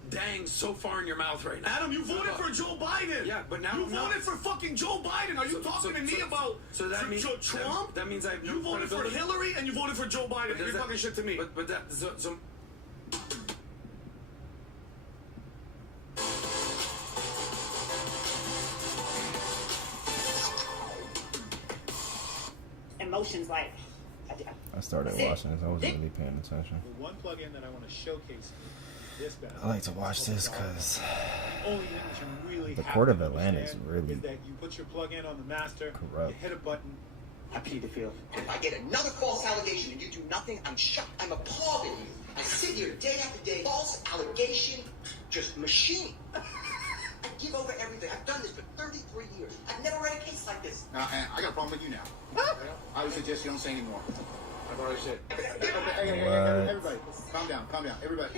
dang so far in your mouth right now. Adam, you voted for Joe Biden. Yeah, but now you voted for fucking Joe Biden. Are you talking to me about Trump? That means I have no You voted for credibility. Hillary and you voted for Joe Biden. You're talking shit to me. But that so emotions like I started watching this. I wasn't really paying attention. The one plugin that I want to showcase this guy. I like to watch this because only thing that you really the have Court to of Atlanta is understand really is that you put your plug in on the master, corrupt. you hit a button. I plead the field. If I get another false allegation and you do nothing, I'm shocked. I'm appalled at you. I sit here day after day, false allegation, just machine. I give over everything. I've done this for 33 years. I've never read a case like this. I got a problem with you now. I would suggest you don't say anymore. I've already said. Hey, everybody, calm down, everybody.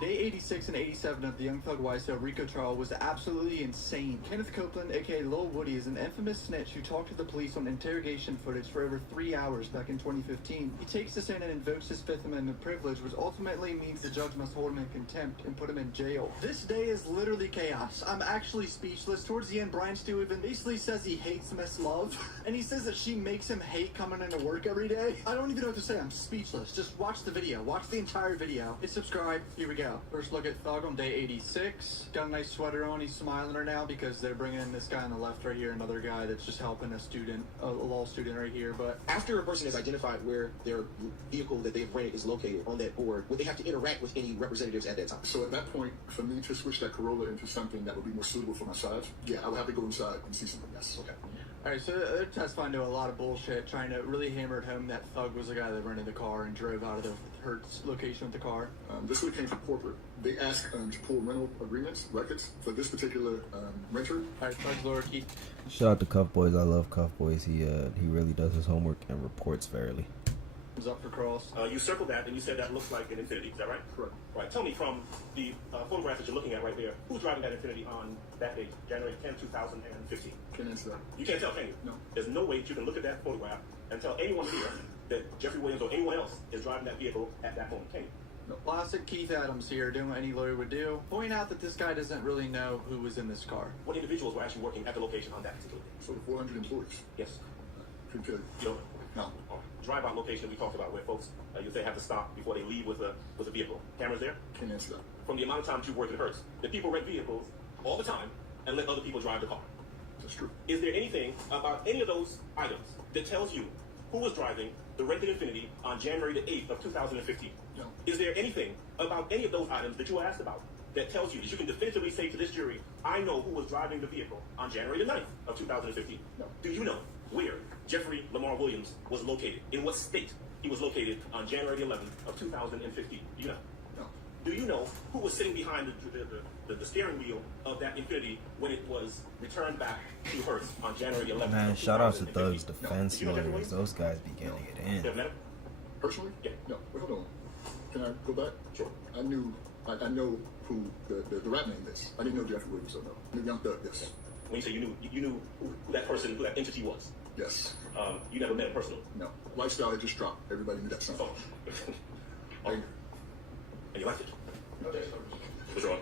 Day 86 and 87 of the Young Thug YSL RICO trial was absolutely insane. Kenneth Copeland, aka Lil Woody, is an infamous snitch who talked to the police on interrogation footage for over 3 hours back in 2015. He takes the stand and invokes his Fifth Amendment privilege, which ultimately means the judge must hold him in contempt and put him in jail. This day is literally chaos. I'm actually speechless. Towards the end, Brian Stewart basically says he hates Miss Love, and he says that she makes him hate coming into work every day. I don't even know what to say. I'm speechless. Just watch the video. Watch the entire video. Hit subscribe. Here we go. First look at Thug on day 86. Got a nice sweater on. He's smiling right now because they're bringing in this guy on the left right here, another guy that's just helping a law student right here. But after a person has identified where their vehicle that they've rented is located on that board, would they have to interact with any representatives at that time? So at that point, for me to switch that Corolla into something that would be more suitable for my size, yeah, I would have to go inside and see something. Yes. Okay. Alright, so they're testifying to a lot of bullshit, trying to really hammer it home that Thug was the guy that rented the car and drove out of her location with the car. This really came from corporate. They asked to pull rental agreements, records, for this particular renter. Alright, Thug's lower key. Shout out to Cuff Boys. I love Cuff Boys. He really does his homework and reports fairly. Up for cross. You circled that and you said that looks like an Infinity. Is that right? Correct. Right. Tell me from the photograph that you're looking at right there, who's driving that Infinity on that date, January 10, 2015? Can't answer that. You can't tell, can you? No. There's no way that you can look at that photograph and tell anyone here that Jeffrey Williams or anyone else is driving that vehicle at that moment, can you? No. Classic Keith Adams here, doing what any lawyer would do. Point out that this guy doesn't really know who was in this car. What individuals were actually working at the location on that particular day? So the 400 employees. Yes. Couldn't tell you. You don't know? No. Drive-out location we talked about where folks, they have to stop before they leave with a vehicle. Cameras there? Can't answer that. From the amount of time that you've worked at Hertz, that people rent vehicles all the time and let other people drive the car. That's true. Is there anything about any of those items that tells you who was driving the rented Infinity on January the 8th of 2015? No. Is there anything about any of those items that you were asked about that tells you that you can definitively say to this jury, I know who was driving the vehicle on January the 9th of 2015? No. Do you know where Jeffrey Lamar Williams was located? In what state he was located on January the 11th of 2015? Do you know? No. Do you know who was sitting behind the steering wheel of that Infiniti when it was returned back to Hertz on January 11th? Man, shout out to Thug's defense lawyers. Those guys be getting it in. You ever met him? Personally? Yeah. No. Wait, hold on. Can I go back? Sure. I know who the rap name is. I didn't know Jeffrey Williams, so no. I knew Young Thug, yes. When you say you knew who that person, who that entity was? Yes. You never met him personally? No. Lifestyle had just dropped. Everybody knew that song. Oh. And you liked it? What's wrong?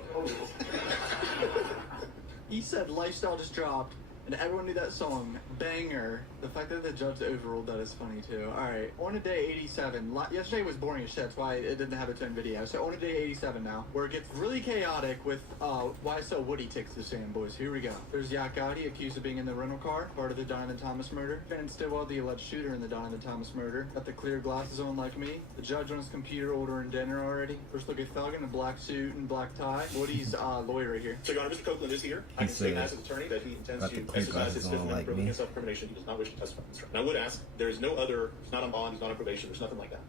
He said Lifestyle just dropped, and everyone knew that song. Banger. The fact that the judge overruled that is funny too. Alright, on to day 87. Yesterday was boring as shit, that's why it didn't have its own video. So on to day 87 now, where it gets really chaotic with YSL Woody takes the stand, boys. Here we go. There's Yak Gotti, accused of being in the rental car, part of the Donovan Thomas murder. And Stillwell, the alleged shooter in the Donovan Thomas murder. Got the clear glasses on like me. The judge on his computer ordering dinner already. First look at Thug in a black suit and black tie. Woody's lawyer right here. So, Your Honor, Mr. Copeland is here. I can say as an attorney that he intends to exercise his Fifth Amendment privilege against self-incrimination. He does not wish to testify. And I would ask, there is no other, he's not on bond, he's not on probation, there's nothing like that.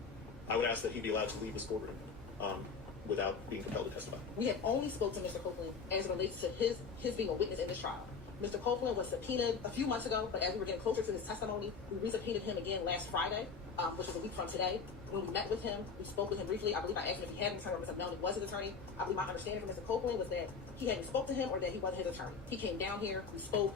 I would ask that he be allowed to leave this courtroom without being compelled to testify. We have only spoke to Mr. Copeland as it relates to his being a witness in this trial. Mr. Copeland was subpoenaed a few months ago, but as we were getting closer to his testimony, we re-subpoenaed him again last Friday, which was a week from today. When we met with him, we spoke with him briefly. I believe I asked him if he had an attorney or Mr. Melnick was his attorney. I believe my understanding from Mr. Copeland was that he hadn't spoke to him or that he wasn't his attorney. He came down here, we spoke,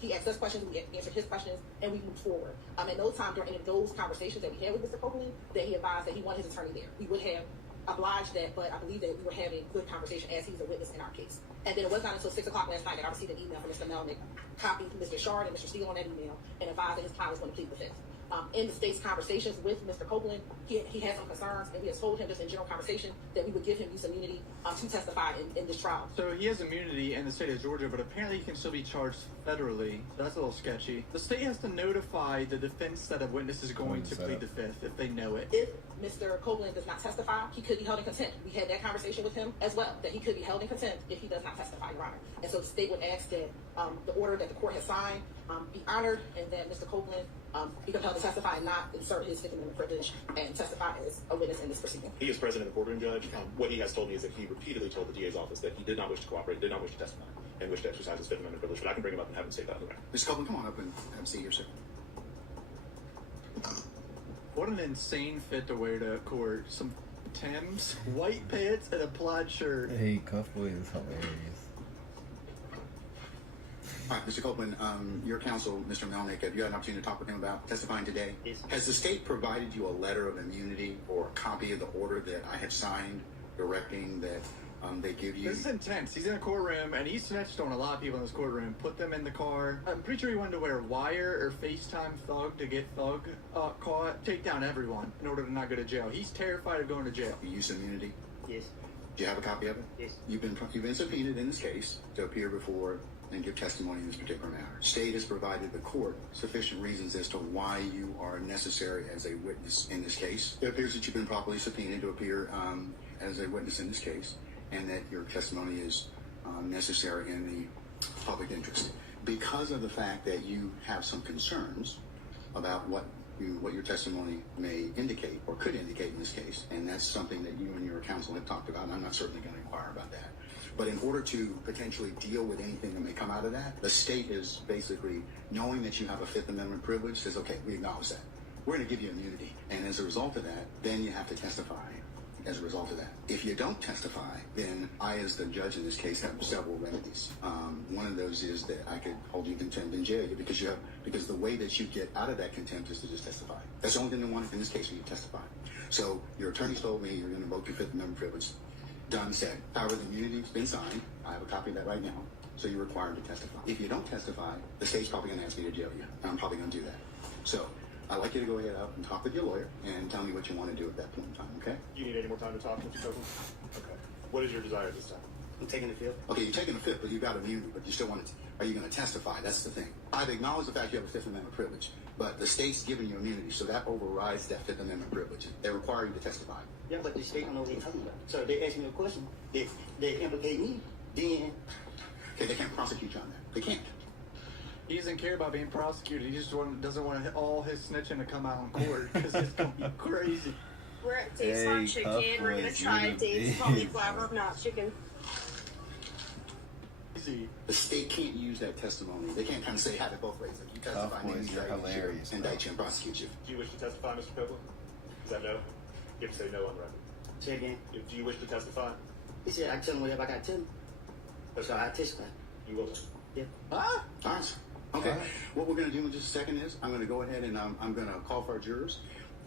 he asked us questions, we answered his questions, and we moved forward. At no time during any of those conversations that we had with Mr. Copeland that he advised that he wanted his attorney there. We would have obliged that, but I believe that we were having good conversation as he's a witness in our case. And then it was not until 6 o'clock last night that I received an email from Mr. Melnick, copied Mr. Shard and Mr. Steele on that email, and advised that his client was going to plead the fifth. In the state's conversations with Mr. Copeland, he had some concerns, and we had told him just in general conversation that we would give him use immunity to testify in this trial. So he has immunity in the state of Georgia, but apparently he can still be charged federally. So that's a little sketchy. The state has to notify the defense that a witness is going to plead the fifth if they know it. If Mr. Copeland does not testify, he could be held in contempt. We had that conversation with him as well, that he could be held in contempt if he does not testify, Your Honor. And so the state would ask that the order that the court has signed be honored, and that Mr. Copeland be compelled to testify and not insert his Fifth Amendment privilege and testify as a witness in this proceeding. He is present in the courtroom, Judge. What he has told me is that he repeatedly told the DA's office that he did not wish to cooperate, did not wish to testify, and wished to exercise his Fifth Amendment privilege. But I can bring him up and have him say that on the record. Mr. Copeland, come on up and have a seat here, sir. What an insane fit to wear to court. Some Timbs, white pants, and a plaid shirt. Hey, Cuffboy is hilarious. All right, Mr. Copeland, your counsel, Mr. Melnick, have you had an opportunity to talk with him about testifying today? Yes. Has the state provided you a letter of immunity or a copy of the order that I have signed directing that they give you? This is intense. He's in a courtroom, and he snitched on a lot of people in this courtroom. Put them in the car. I'm pretty sure he wanted to wear wire or FaceTime Thug to get Thug caught. Take down everyone in order to not go to jail. He's terrified of going to jail. You use immunity? Yes. Do you have a copy of it? Yes. You've been subpoenaed in this case to appear before and give testimony in this particular matter. State has provided the court sufficient reasons as to why you are necessary as a witness in this case. It appears that you've been properly subpoenaed to appear as a witness in this case, and that your testimony is necessary in the public interest. Because of the fact that you have some concerns about what your testimony may indicate or could indicate in this case, and that's something that you and your counsel have talked about, and I'm not certainly going to inquire about that. But in order to potentially deal with anything that may come out of that, the state is basically, knowing that you have a Fifth Amendment privilege, says, okay, we acknowledge that. We're going to give you immunity. And as a result of that, then you have to testify as a result of that. If you don't testify, then I, as the judge in this case, have several remedies. One of those is that I could hold you in contempt and jail you because the way that you get out of that contempt is to just testify. That's the only thing they want in this case for you to testify. So your attorneys told me you're going to invoke your Fifth Amendment privilege. Done, said. Power of immunity's been signed. I have a copy of that right now. So you're required to testify. If you don't testify, the state's probably going to ask me to jail you. And I'm probably going to do that. So I'd like you to go ahead out and talk with your lawyer and tell me what you want to do at that point in time, okay? Do you need any more time to talk, Mr. Copeland? Okay. What is your desire this time? I'm taking the fifth. Okay, you're taking the fifth, but you got immunity, but you still want to. Are you going to testify? That's the thing. I've acknowledged the fact you have a Fifth Amendment privilege, but the state's giving you immunity, so that overrides that Fifth Amendment privilege. They require you to testify. Yeah, but the state don't know what they're talking about. So if they ask me a question, they implicate me, then... Okay, they can't prosecute you on that. They can't. He doesn't care about being prosecuted. He just doesn't want all his snitching to come out in court because it's going to be crazy. We're at Dave's Hot Chicken. We're gonna try Dave's cauliflower not chicken. The state can't use that testimony. They can't kind of say have it both ways. Like you testify, and then you hilarious, indict you and prosecute you. Do you wish to testify, Mr. Copeland? Is that no? You have to say no on record. Say again. Do you wish to testify? He said I tell him whatever I got to tell him. That's how I testify. You will. Yeah. All right. Okay. What we're going to do in just a second is I'm going to go ahead and I'm going to call for our jurors.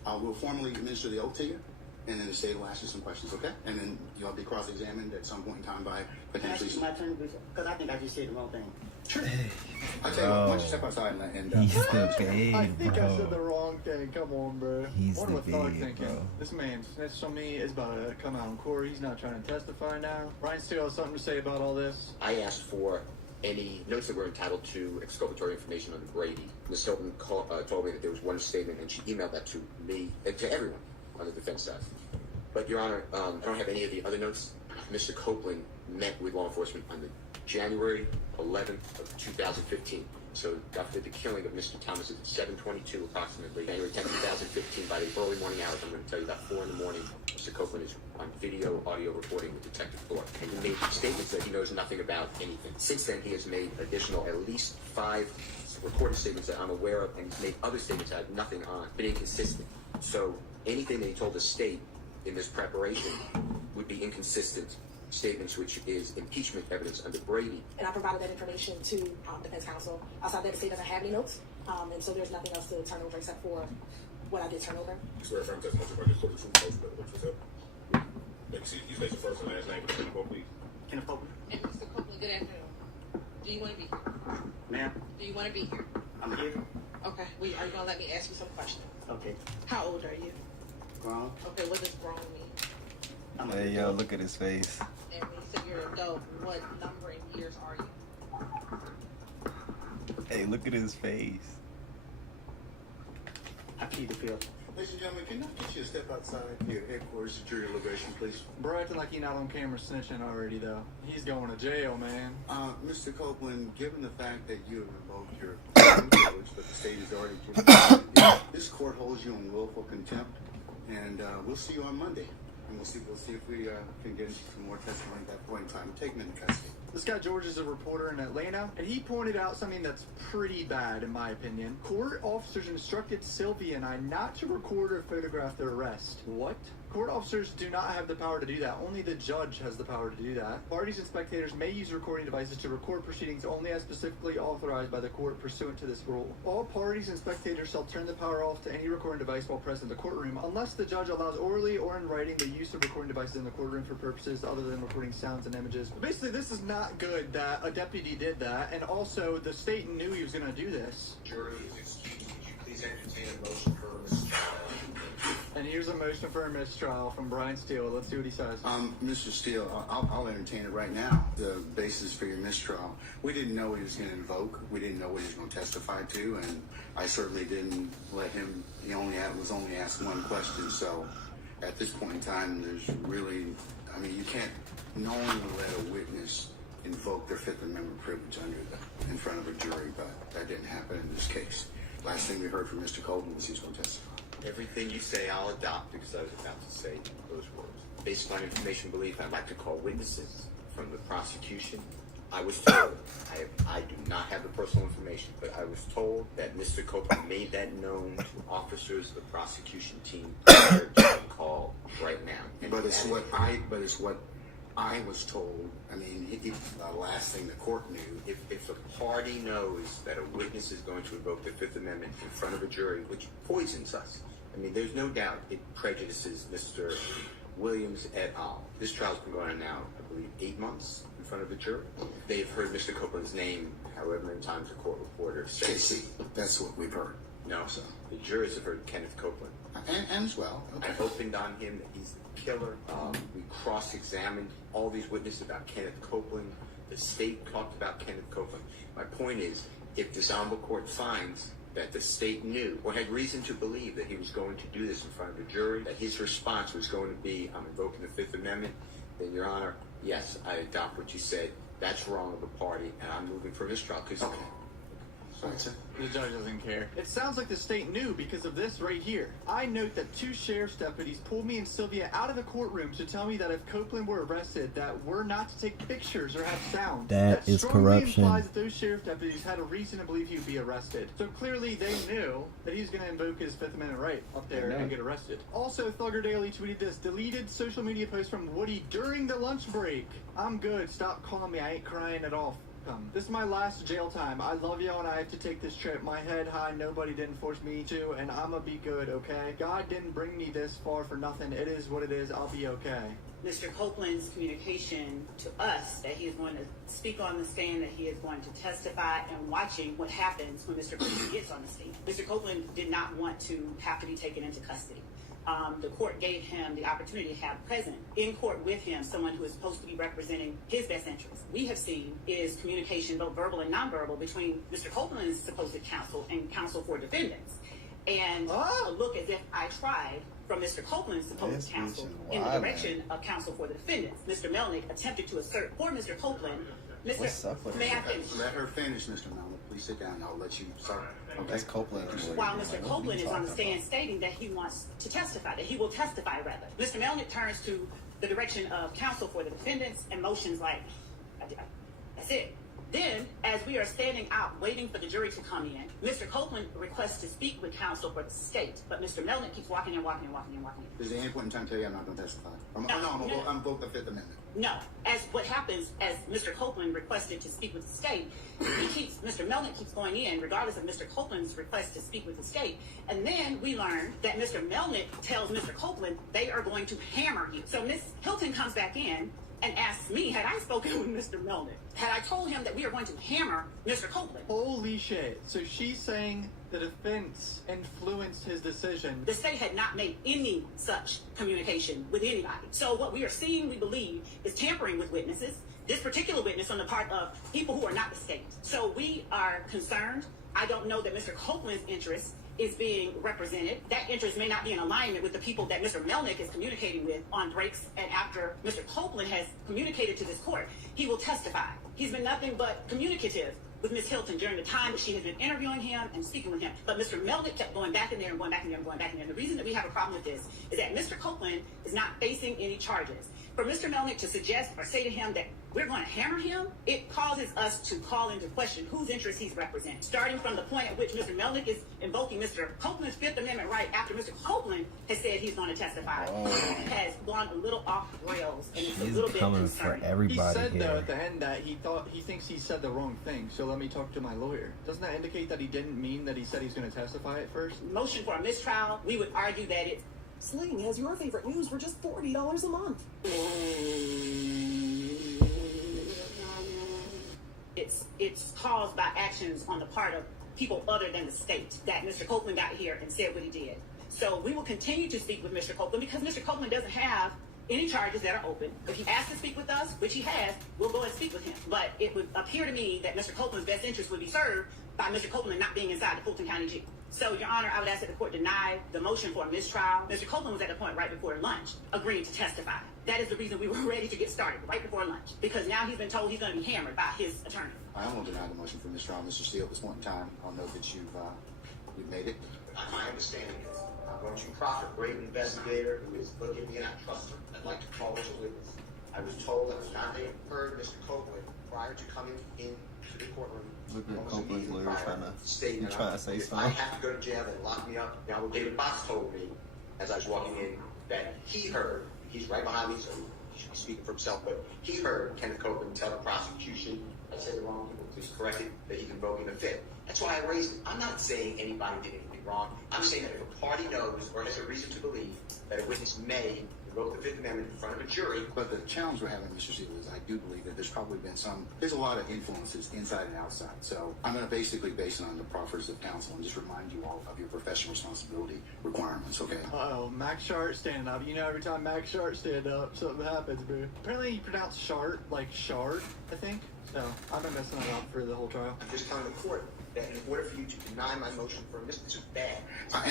We'll formally administer the oath to you, and then the state will ask you some questions, okay? And then you'll be cross-examined at some point in time by potentially... Can I my turn? Because I think I just said the wrong thing. Sure. I tell you what, why don't you step outside and he's the babe, I think bro. I said the wrong thing. Come on, bro. He's what the was Thug babe, thinking? bro. This man snitched on me. Is about to come out in court. He's not trying to testify now. Ryan still has something to say about all this. I asked for any notes that were entitled to exculpatory information under Brady. Ms. Hilton told me that there was one statement, and she emailed that to me, to everyone on the defense side. But, Your Honor, I don't have any of the other notes. Mr. Copeland met with law enforcement on the January 11th of 2015. So after the killing of Mr. Thomas at 7:22 approximately, January 10th, 2015, by the early morning hours, I'm going to tell you about 4 in the morning, Mr. Copeland is on video, audio recording with Detective Thorpe. And he made statements that he knows nothing about anything. Since then, he has made additional at least 5 recorded statements that I'm aware of, and he's made other statements that have nothing on, been inconsistent. So anything that he told the state in this preparation would be inconsistent statements, which is impeachment evidence under Brady. And I provided that information to defense counsel. Outside that, the state doesn't have any notes, and so there's nothing else to turn over except for what I did turn over. You swear affirm testimony for the truth, most of it, which was up. Let me see. You say your first and last name, but Kenneth Copeland. Kenneth Copeland. And Mr. Copeland, good afternoon. Do you want to be here? Ma'am. Do you want to be here? I'm here. Okay. Are you going to let me ask you some questions? Okay. How old are you? Grown. Okay, what does grown mean? Hey, yo, look at his face. And when you say you're an adult, what number in years are you? Hey, look at his face. I plead the fifth. Ladies and gentlemen, can I get you to step outside your headquarters security location, please? Bro, acting like he's not on camera snitching already, though. He's going to jail, man. Mr. Copeland, given the fact that you have revoked your privilege, but the state has already given you, this court holds you in willful contempt, and we'll see you on Monday. And we'll see if we can get into some more testimony at that point in time. Take him into custody. This guy George is a reporter in Atlanta, and he pointed out something that's pretty bad, in my opinion. Court officers instructed Sylvia and I not to record or photograph their arrest. What? Court officers do not have the power to do that. Only the judge has the power to do that. Parties and spectators may use recording devices to record proceedings only as specifically authorized by the court pursuant to this rule. All parties and spectators shall turn the power off to any recording device while present in the courtroom, unless the judge allows orally or in writing the use of recording devices in the courtroom for purposes other than recording sounds and images. But basically, this is not good that a deputy did that, and also the state knew he was going to do this. Jury is excused. Would you please entertain a motion for mistrial? And here's a motion for a mistrial from Brian Steele. Let's see what he says. Mr. Steele, I'll entertain it right now. The basis for your mistrial. We didn't know what he was going to invoke. We didn't know what he was going to testify to, and I certainly didn't let him. He was only asked one question. So, at this point in time, there's really, you can't knowingly let a witness invoke their Fifth Amendment privilege in front of a jury, but that didn't happen in this case. Last thing we heard from Mr. Copeland was he was going to testify. Everything you say, I'll adopt because I was about to say those words. Based on information belief, I'd like to call witnesses from the prosecution. I was told, I do not have the personal information, but I was told that Mr. Copeland made that known to officers of the prosecution team prior to the call right now. And But it's what I was told. The last thing the court knew. If a party knows that a witness is going to invoke the Fifth Amendment in front of a jury, which poisons us, there's no doubt it prejudices Mr. Williams et al. This trial's been going on now, I believe, 8 months in front of a jury. They've heard Mr. Copeland's name however many times a court reporter says. JC, that's what we've heard. No, so the jurors have heard Kenneth Copeland. And as well. Okay. I opened on him that he's the killer. We cross-examined all these witnesses about Kenneth Copeland. The state talked about Kenneth Copeland. My point is, if this honorable court finds that the state knew or had reason to believe that he was going to do this in front of a jury, that his response was going to be, I'm invoking the Fifth Amendment, then, Your Honor, yes, I adopt what you said. That's wrong of the party, and I'm moving for mistrial. Okay. The judge doesn't care. It sounds like the state knew because of this right here. I note that 2 sheriff's deputies pulled me and Sylvia out of the courtroom to tell me that if Copeland were arrested, that we're not to take pictures or have sound. That is strongly corruption. implies that those sheriff deputies had a reason to believe he would be arrested. So clearly they knew that he was going to invoke his Fifth Amendment right up there and get arrested. Also, Thugger Daily tweeted this: deleted social media post from Woody during the lunch break. I'm good. Stop calling me. I ain't crying at all. This is my last jail time. I love y'all and I have to take this trip. My head high, nobody didn't force me to, and I'ma be good, okay? God didn't bring me this far for nothing. It is what it is. I'll be okay. Mr. Copeland's communication to us that he is going to speak on the stand, that he is going to testify, and watching what happens when Mr. Copeland gets on the stand. Mr. Copeland did not want to have to be taken into custody. The court gave him the opportunity to have present in court with him someone who is supposed to be representing his best interests. We have seen is communication, both verbal and nonverbal, between Mr. Copeland's supposed counsel and counsel for defendants. And a look as if I tried from Mr. Copeland's supposed counsel in the direction of counsel for the defendants. Mr. Melnick attempted to assert for Mr. Copeland. May I finish? Let her finish, Mr. Melnick. Please sit down. I'll let you start. Okay. That's Copeland. While Mr. Copeland is on the stand stating that he wants to testify, that he will testify rather. Mr. Melnick turns to the direction of counsel for the defendants and motions like, that's it. Then, as we are standing out waiting for the jury to come in, Mr. Copeland requests to speak with counsel for the state, but Mr. Melnick keeps walking in. Does at any point in time tell you I'm not going to testify? I'm vote the Fifth Amendment. No. As what happens, as Mr. Copeland requested to speak with the state, Mr. Melnick keeps going in, regardless of Mr. Copeland's request to speak with the state. And then we learn that Mr. Melnick tells Mr. Copeland they are going to hammer you. So Ms. Hilton comes back in and asks me, had I spoken with Mr. Melnick? Had I told him that we are going to hammer Mr. Copeland? Holy shit. So she's saying the defense influenced his decision. The state had not made any such communication with anybody. So what we are seeing, we believe, is tampering with witnesses. This particular witness on the part of people who are not the state. So we are concerned. I don't know that Mr. Copeland's interest is being represented. That interest may not be in alignment with the people that Mr. Melnick is communicating with on breaks, and after Mr. Copeland has communicated to this court, he will testify. He's been nothing but communicative with Ms. Hilton during the time that she has been interviewing him and speaking with him. But Mr. Melnick kept going back in there and going back in there and going back in there. And the reason that we have a problem with this is that Mr. Copeland is not facing any charges. For Mr. Melnick to suggest or say to him that we're going to hammer him, it causes us to call into question whose interest he's representing. Starting from the point at which Mr. Melnick is invoking Mr. Copeland's Fifth Amendment right after Mr. Copeland has said he's going to testify, has gone a little off rails, and it's a little bit concerning. He said though at the end that he thinks he said the wrong thing. So let me talk to my lawyer. Doesn't that indicate that he didn't mean that he said he's going to testify at first? Motion for a mistrial. We would argue that it's Sling has your favorite news for just $40 a month. It's caused by actions on the part of people other than the state that Mr. Copeland got here and said what he did. So we will continue to speak with Mr. Copeland because Mr. Copeland doesn't have any charges that are open. If he asks to speak with us, which he has, we'll go and speak with him. But it would appear to me that Mr. Copeland's best interest would be served by Mr. Copeland not being inside the Fulton County Jail. So, Your Honor, I would ask that the court deny the motion for a mistrial. Mr. Copeland was at the point right before lunch agreeing to testify. That is the reason we were ready to get started, right before lunch. Because now he's been told he's going to be hammered by his attorney. I won't deny the motion for mistrial, Mr. Steele. At this point in time, I'll note that you've made it. My understanding is I'm going to proffer a great investigator who is looking at me and I trust her. I'd like to call as a witness. I was told I was not heard Mr. Copeland prior to coming into the courtroom. Look at Copeland's lawyer trying to say if I have to go to jail and lock me up. Now, what David Box told me as I was walking in that he heard, he's right behind me, so he should be speaking for himself, but he heard Kenneth Copeland tell the prosecution, I said the wrong people, please correct it, that he can vote in the Fifth. That's why I raised it. I'm not saying anybody did anything wrong. I'm saying that if a party knows or has a reason to believe that a witness may invoke the Fifth Amendment in front of a jury. But the challenge we're having, Mr. Steele, is I do believe that there's probably been there's a lot of influences inside and outside. So I'm going to basically base it on the proffers of counsel and just remind you all of your professional responsibility requirements, okay? Uh-oh, Max Shart standing up. You know, every time Max Shart stand up, something happens, bro. Apparently he pronounced Shart like shard, I think. So I've been messing that up for the whole trial. I'm just telling the court that in order for you to deny my motion for a mistrial, this is bad.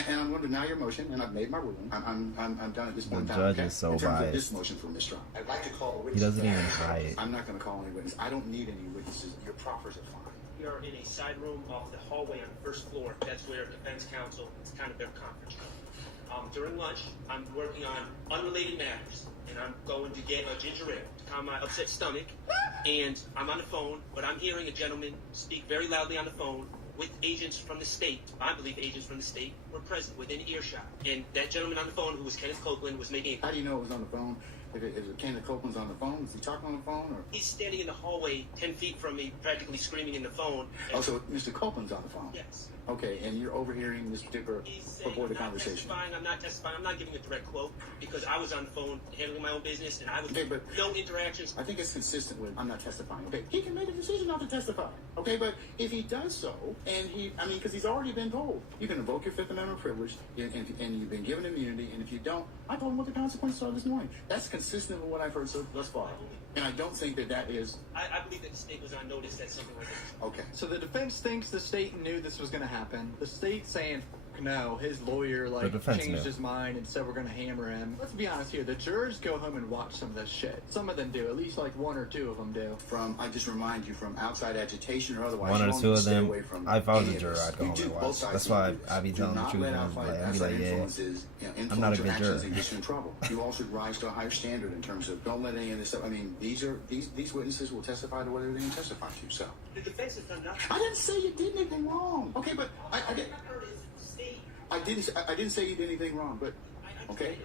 And I'm going to deny your motion, and I've made my ruling. I'm done at this point in time. The judge is so in terms biased. of this motion for mistrial. I'd like to call a He witness. doesn't even try it. I'm not going to call any witness. I don't need any witnesses. Your proffers are fine. We are in a side room off the hallway on the first floor. That's where defense counsel, it's kind of their conference room. During lunch, I'm working on unrelated matters, and I'm going to get a ginger ale to calm my upset stomach. And I'm on the phone, but I'm hearing a gentleman speak very loudly on the phone with agents from the state. I believe agents from the state were present within earshot. And that gentleman on the phone, who was Kenneth Copeland, was making... How do you know it was on the phone? If Kenneth Copeland's on the phone, is he talking on the phone? Or? He's standing in the hallway 10 feet from me, practically screaming in the phone. Oh, so Mr. Copeland's on the phone? Yes. Okay, and you're overhearing this particular purported conversation. I'm not testifying. I'm not giving a direct quote because I was on the phone handling my own business and I was but no interactions. I think it's consistent with I'm not testifying. Okay, he can make a decision not to testify. Okay, but if he does so, and because he's already been told, you can invoke your Fifth Amendment privilege, and you've been given immunity, and if you don't, I told him what the consequences are this morning. That's consistent with what I've heard thus far. And I don't think that is... I believe that the state was on notice that something like this. Okay. So the defense thinks the state knew this was going to happen. The state saying, no, his lawyer changed his mind and said we're going to hammer him. Let's be honest here. The jurors go home and watch some of this shit. Some of them do. At least one or two of them do. I just remind you, from outside agitation or otherwise, one or two of them. If I was a juror, I'd go home and watch. That's why I be telling the truth. I'd be like, yeah, I'm not a good juror. And get you in trouble. You all should rise to a higher standard in terms of don't let any of this stuff. I mean, these witnesses will testify to whatever they can testify to. So the defense has done nothing. I didn't say you did anything wrong. Okay, but I didn't say you did anything wrong, but okay.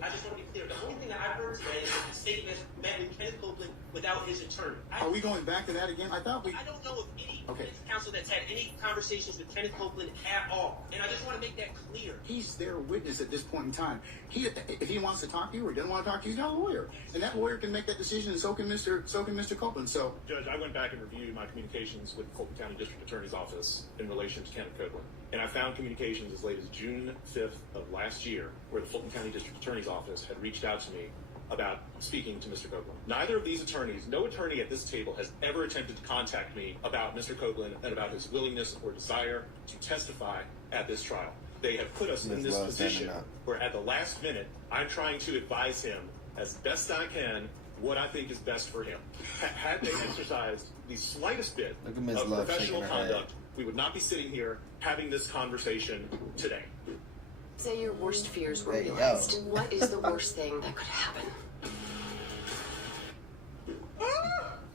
I just want to be clear. The only thing that I've heard today is that the state has met with Kenneth Copeland without his attorney. Are we going back to that again? I don't know of any defense counsel that's had any conversations with Kenneth Copeland at all. And I just want to make that clear. He's their witness at this point in time. If he wants to talk to you or he doesn't want to talk to you, he's got a lawyer. And that lawyer can make that decision, and so can Mr. Copeland. So, Judge, I went back and reviewed my communications with the Fulton County District Attorney's Office in relation to Kenneth Copeland. And I found communications as late as June 5th of last year where the Fulton County District Attorney's Office had reached out to me about speaking to Mr. Copeland. Neither of these attorneys, no attorney at this table has ever attempted to contact me about Mr. Copeland and about his willingness or desire to testify at this trial. They have put us in this position where at the last minute, I'm trying to advise him as best I can what I think is best for him. Had they exercised the slightest bit of professional conduct, we would not be sitting here having this conversation today. Say your worst fears were realized. What is the worst thing that could happen?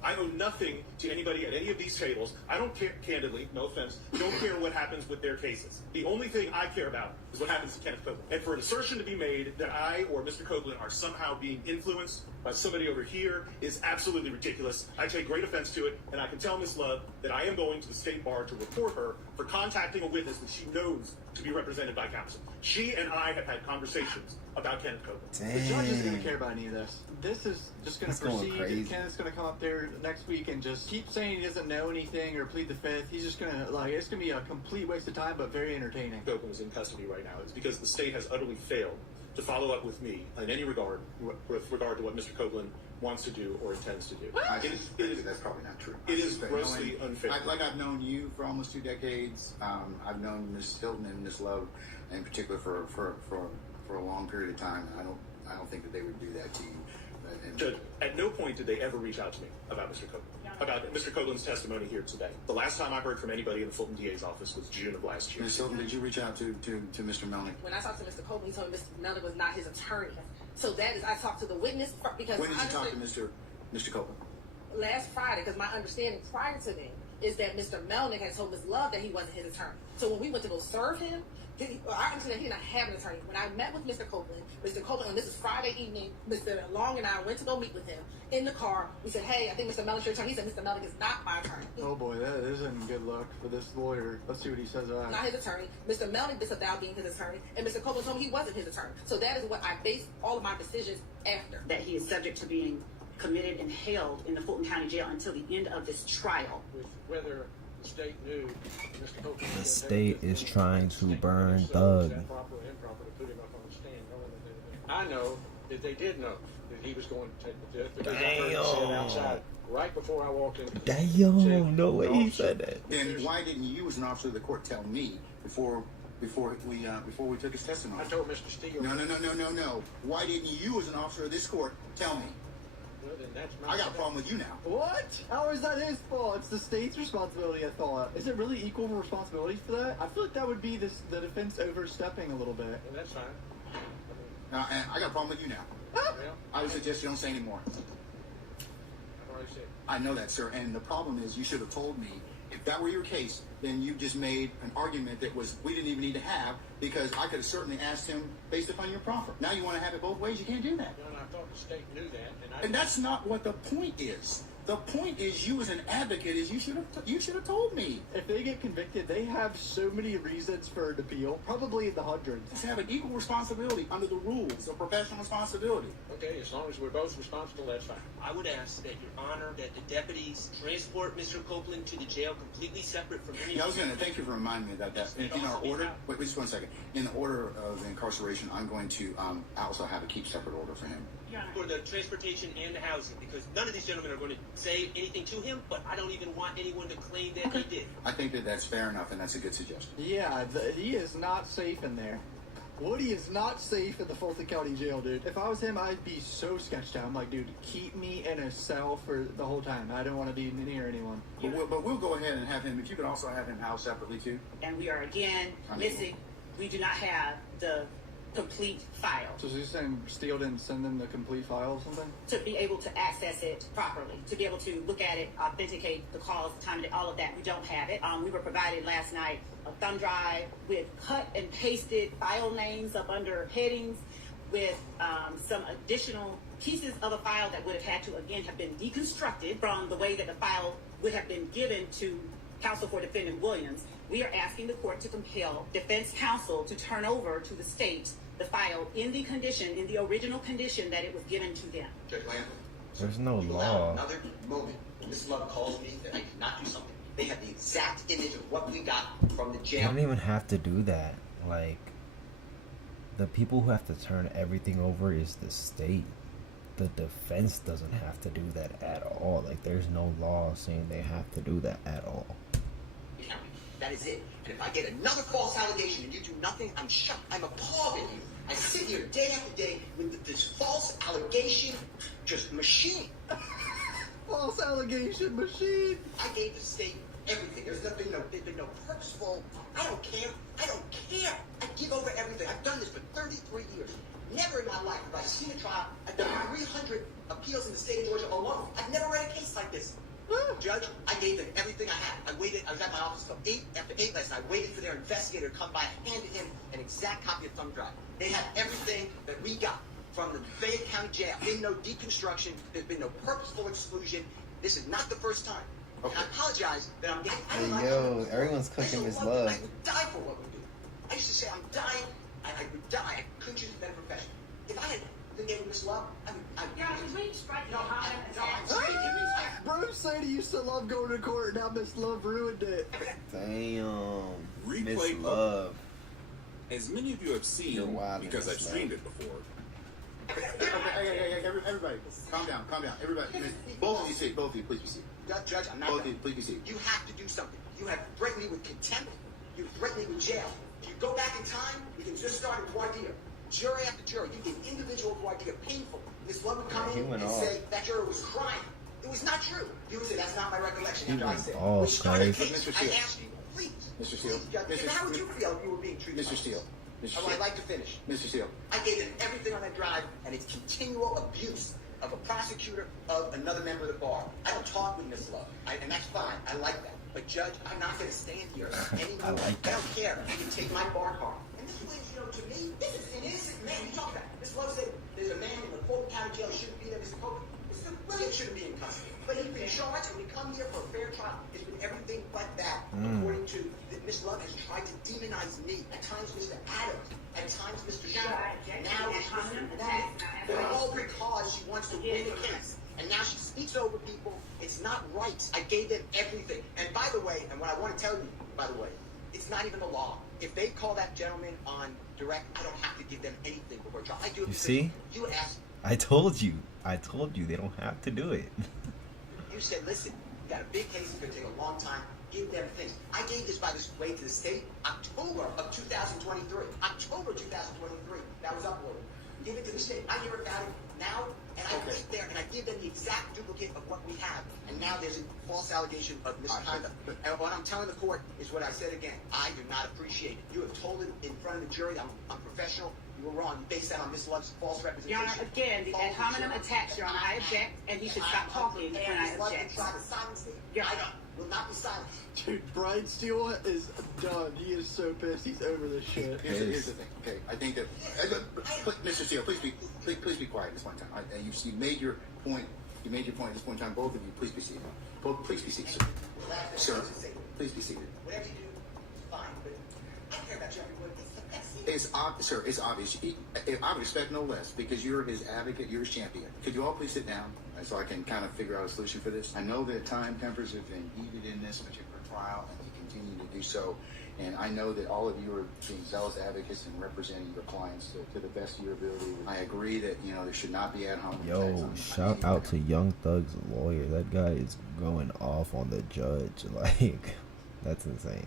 I owe nothing to anybody at any of these tables. I don't care, candidly, no offense, don't care what happens with their cases. The only thing I care about is what happens to Kenneth Copeland. And for an assertion to be made that I or Mr. Copeland are somehow being influenced by somebody over here is absolutely ridiculous. I take great offense to it, and I can tell Ms. Love that I am going to the state bar to report her for contacting a witness that she knows to be represented by counsel. She and I have had conversations about Kenneth Copeland. The judge isn't going to care about any of this. This is just going to proceed, and Kenneth's going to come up there next week and just keep saying he doesn't know anything or plead the fifth. He's just going to, it's going to be a complete waste of time, but very entertaining. Copeland is in custody right now. It's because the state has utterly failed to follow up with me in any regard with regard to what Mr. Copeland wants to do or intends to do. That's probably not true. It is grossly unfair. I've known you for almost 2 decades. I've known Ms. Hilton and Ms. Love in particular for a long period of time. I don't think that they would do that to you. Judge, at no point did they ever reach out to me about Mr. Copeland, about Mr. Copeland's testimony here today. The last time I heard from anybody in the Fulton DA's office was June of last year. Ms. Hilton, did you reach out to Mr. Melnick? When I talked to Mr. Copeland, he told me Mr. Melnick was not his attorney. So that is, I talked to the witness because... When did you talk to Mr. Copeland? Last Friday, because my understanding prior to then is that Mr. Melnick had told Ms. Love that he wasn't his attorney. So when we went to go serve him, I understand that he did not have an attorney. When I met with Mr. Copeland, and this is Friday evening, Mr. Long and I went to go meet with him in the car. We said, hey, I think Mr. Melnick's your attorney. He said, Mr. Melnick is not my attorney. Oh boy, that isn't good luck for this lawyer. Let's see what he says about it. Not his attorney. Mr. Melnick disavowed being his attorney, and Mr. Copeland told me he wasn't his attorney. So that is what I based all of my decisions after. That he is subject to being committed and held in the Fulton County Jail until the end of this trial. Whether the state knew Mr. Copeland... The state is trying to burn Thug. I know that they did know that he was going to take the fifth because I heard him say it outside right before I walked in. Damn, no way he said that. Then why didn't you, as an officer of the court, tell me before we took his testimony? I told Mr. Steele. No. Why didn't you, as an officer of this court, tell me? Well, then that's my I got a problem with you now. What? How is that his fault? It's the state's responsibility, I thought. Is it really equal responsibility for that? I feel like that would be the defense overstepping a little bit. Well, that's fine. And I got a problem with you now. I would suggest you don't say anymore. I've already said. I know that, sir. And the problem is, you should have told me. If that were your case, then you just made an argument that we didn't even need to have, because I could have certainly asked him based upon your proffer. Now you want to have it both ways. You can't do that. Well, I thought the state knew that, And that's not what the point is. The point is, you as an advocate, is you should have told me. If they get convicted, they have so many reasons for an appeal, probably in the hundreds. Just have an equal responsibility under the rules of professional responsibility. Okay, as long as we're both responsible, that's fine. I would ask that Your Honor, that the deputies transport Mr. Copeland to the jail completely separate from any... Yeah, I was going to thank you for reminding me about that. In our order, wait just 1 second. In the order of incarceration, I'm going to also have a keep separate order for him. For the transportation and the housing, because none of these gentlemen are going to say anything to him, but I don't even want anyone to claim that he did. I think that that's fair enough, and that's a good suggestion. Yeah, he is not safe in there. Woody is not safe in the Fulton County Jail, dude. If I was him, I'd be so sketched out. I'm like, dude, keep me in a cell for the whole time. I don't want to be near anyone. But we'll go ahead and have him, if you could also have him housed separately, too. And we are again missing, we do not have the complete file. So you're saying Steele didn't send them the complete file or something? To be able to access it properly, to be able to look at it, authenticate the calls, the time, all of that, we don't have it. We were provided last night a thumb drive with cut and pasted file names up under headings with some additional pieces of a file that would have had to, again, have been deconstructed from the way that the file would have been given to counsel for defendant Williams. We are asking the court to compel defense counsel to turn over to the state the file in the condition, in the original condition that it was given to them. Judge Lamb, There's no you law. allow another moment when Miss Love calls me that I did not do something. They have the exact image of what we got from the You jail. don't even have to do that. Like, the people who have to turn everything over is the state. The defense doesn't have to do that at all. Like, there's no law saying they have to do that at all. That is it. And if I get another false allegation and you do nothing, I'm shocked. I'm appalled at you. I sit here day after day with this false allegation just machine. False allegation machine. I gave the state everything. There's been no purposeful. I don't care. I don't care. I give over everything. I've done this for 33 years. Never in my life have I seen a trial. I've done 300 appeals in the state of Georgia alone. I've never read a case like this. Judge, I gave them everything I had. I was at my office till 8 after 8 last night, waiting for their investigator to come by and handed him an exact copy of thumb drive. They had everything that we got from the Fayette County Jail. There's been no deconstruction. There's been no purposeful exclusion. This is not the first time. Okay. And I apologize that I'm getting... Hey, everyone's cooking Miss Love. I would die for what we do. I used to say I'm dying. I would die. I couldn't choose a better profession. If I had been able to Miss Love, I would... Yeah, because we strike it on Bruce said he used to love going to court, now Miss Love ruined it. Damn. Miss Replay Love. As many of you have seen, because I've streamed it before. Everybody, calm down. Everybody, both of you, please be seated. Judge, I'm not Both of done. you, please be seated. You have to do something. You have threatened me with contempt. You threatened me with jail. If you go back in time, we can just start a voir dire. Jury after jury, you did individual voir dire, painful. Miss Love would come in and say that juror was crying. It was not true. You would say that's not my recollection. After I said, we started a case. I asked you, please. Mr. Steele. How would you feel if you were being treated? Mr. Steele. I'd like to finish. Mr. Steele. I gave them everything on that drive, and it's continual abuse of a prosecutor of another member of the bar. I don't talk with Miss Love, and that's fine. I like that. But Judge, I'm not going to stand here anymore. I don't care. You can take my bar card. And this Williams, to me, this is an innocent man. You talk about Miss Love said there's a man in the Fulton County Jail who shouldn't be there. Mr. Copeland. Mr. Williams shouldn't be in custody. But he's been charged, and we come here for a fair trial. It's been everything but that, according to that Miss Love has tried to demonize me. At times, Mr. Adams. At times, Mr. Shaw. Now it's Mr. Wood. All because she wants to win the case. And now she speaks over people. It's not right. I gave them everything. And by the way, and what I want to tell you, by the way, it's not even the law. If they call that gentleman on direct, I don't have to give them anything before trial. I do it. You see? You would ask. I told you they don't have to do it. You said, listen, you got a big case, it's going to take a long time. Give them things. I gave this by this way to the state October of 2023. October 2023. That was uploaded. give it to the state. I hear about it now, and I sit there and I give them the exact duplicate of what we have. And now there's a false allegation of misconduct. And what I'm telling the court is what I said again. I do not appreciate it. You have told it in front of the jury. I'm professional. You were wrong. You based that on Ms. Lutz's false representation. Your Honor, again, the ad hominem attacks, Your Honor. I object, and he should stop talking when I object. Your Honor. Will not be silent. Dude, Brian Steele is done. He is so pissed. He's over this shit. Here's the thing. Okay, I think that Mr. Steele, please be quiet this one time. You made your point. You made your point at this point in time. Both of you, please be seated. Please be seated, sir. Please be seated. Whatever you do, it's fine. But I care about you, everyone. Sir, it's obvious. I would expect no less because you're his advocate, you're his champion. Could you all please sit down so I can kind of figure out a solution for this? I know that tempers have been heated in this particular trial, and you continue to do so. And I know that all of you are being zealous advocates and representing your clients to the best of your ability. I agree that there should not be ad hominem. Yo, shout out to Young Thug's lawyer. That guy is going off on the judge. Like, that's insane.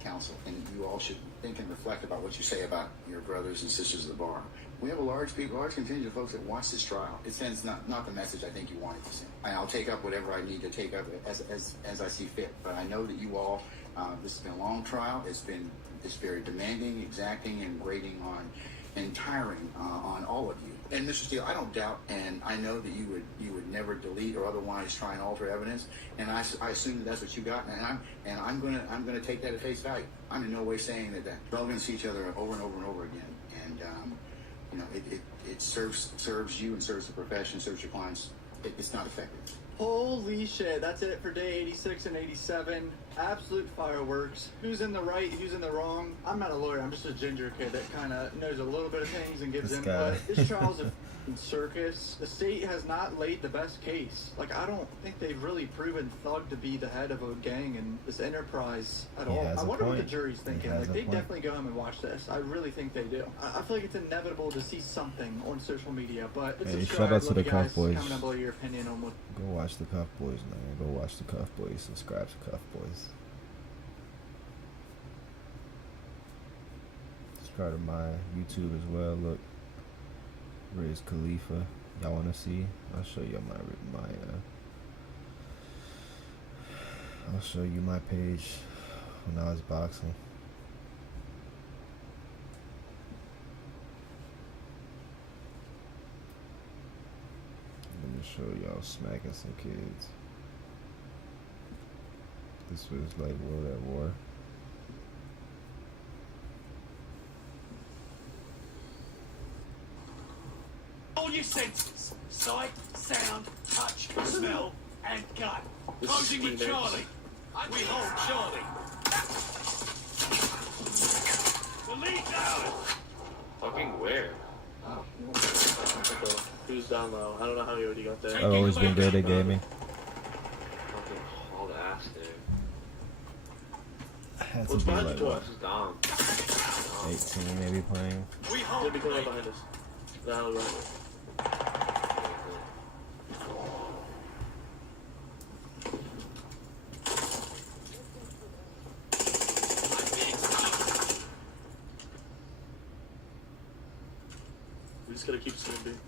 Counsel, and you all should think and reflect about what you say about your brothers and sisters of the bar. We have a large contingent of folks that watch this trial. It sends not the message I think you wanted to send. And I'll take up whatever I need to take up as I see fit. But I know that you all, this has been a long trial. It's very demanding, exacting, and grating on, and tiring on all of you. And Mr. Steele, I don't doubt, and I know that you would never delete or otherwise try and alter evidence. And I assume that's what you got, and I'm gonna take that at face value. I'm in no way saying that we're all gonna see each other over and over and over again. And it serves you and serves the profession, serves your clients. It's not effective. Holy shit, that's it for day 86 and 87. Absolute fireworks. Who's in the right, who's in the wrong? I'm not a lawyer, I'm just a ginger kid that kind of knows a little bit of things and gives input. This trial's a circus. The state has not laid the best case. Like, I don't think they've really proven Thug to be the head of a gang in this enterprise at all. I wonder what the jury's thinking. Like, they definitely go home and watch this. I really think they do. I feel like it's inevitable to see something on social media, but hey, shout out to the Cuff Boys. Comment down below your opinion on what. Go watch the Cuff Boys, man. Go watch the Cuff Boys. Subscribe to Cuff Boys. Subscribe to my YouTube as well. Look, Riz Khalifa. Y'all want to see? I'll show you I'll show you my page when I was boxing. Let me show y'all smacking some kids. This was like World at War. All your senses: sight, sound, touch, smell, and gut. Closing with Charlie. We hold Charlie. The lead's ours. Fucking where? Who's down low? I don't know how he already got there. I've always been good at gaming. Fucking hauled ass, dude. I had to What's be behind like you, what, Dom. 18 maybe playing. He'll be coming up behind us. That'll be right. We just gotta keep swimming.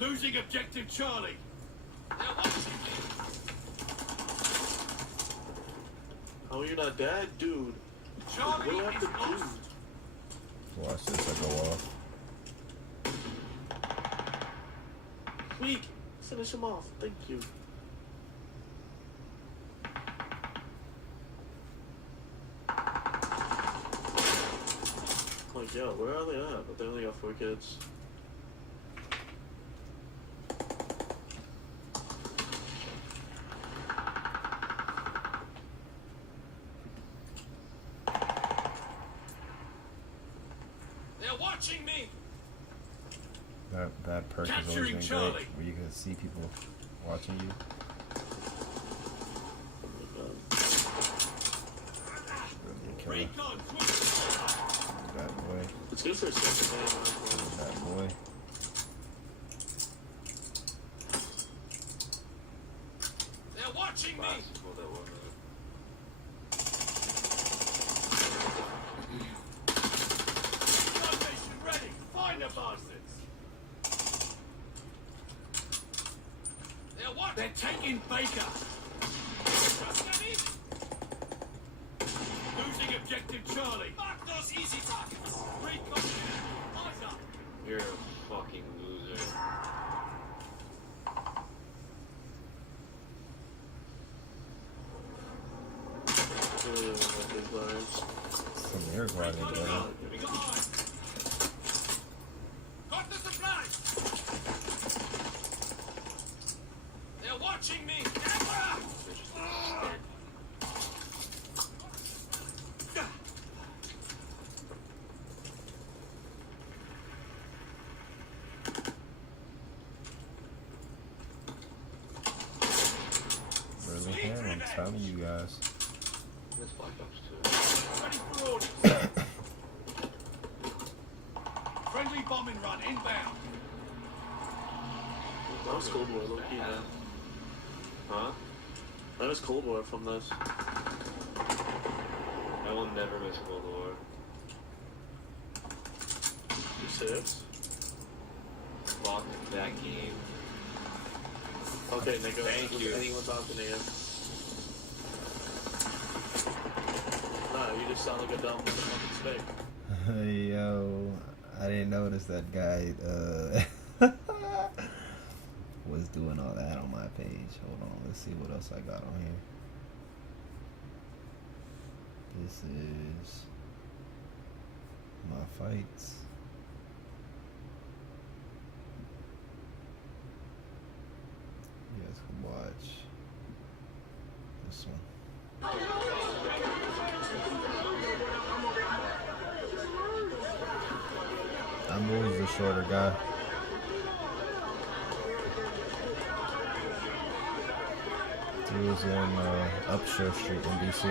Losing objective Charlie. How are you not dead, dude? What do I have to do? Watch this, I go off. Weak. Finish him off. Thank you. Like, yo, where are they at? But they only got 4 kids. They're watching me. That perk has always been great, where you can see people watching you. Bad boy. It's good for a second man. Bad boy. They're watching me. Formation ready. Fire. They're taking Baker. Losing objective Charlie. Mark those easy targets. Eyes up. You're a fucking loser. Some air gliding there. Got the supplies. They're watching me. Really him, I'm telling you guys. This Black Ops 2. Ready for orders. Friendly bombing run inbound. That was Cold War, low-key, man. Huh? That was Cold War from this. I will never miss Cold War. You serious? Fuck that game. Okay, Nico. Thank you. Anyone talking to you? Nah, you just sound like a dumb motherfucking snake. Yo, I didn't notice that guy was doing all that on my page. Hold on, let's see what else I got on here. This is my fights. You guys can watch this one. I'm always the shorter guy. He was in Upshur Street in DC.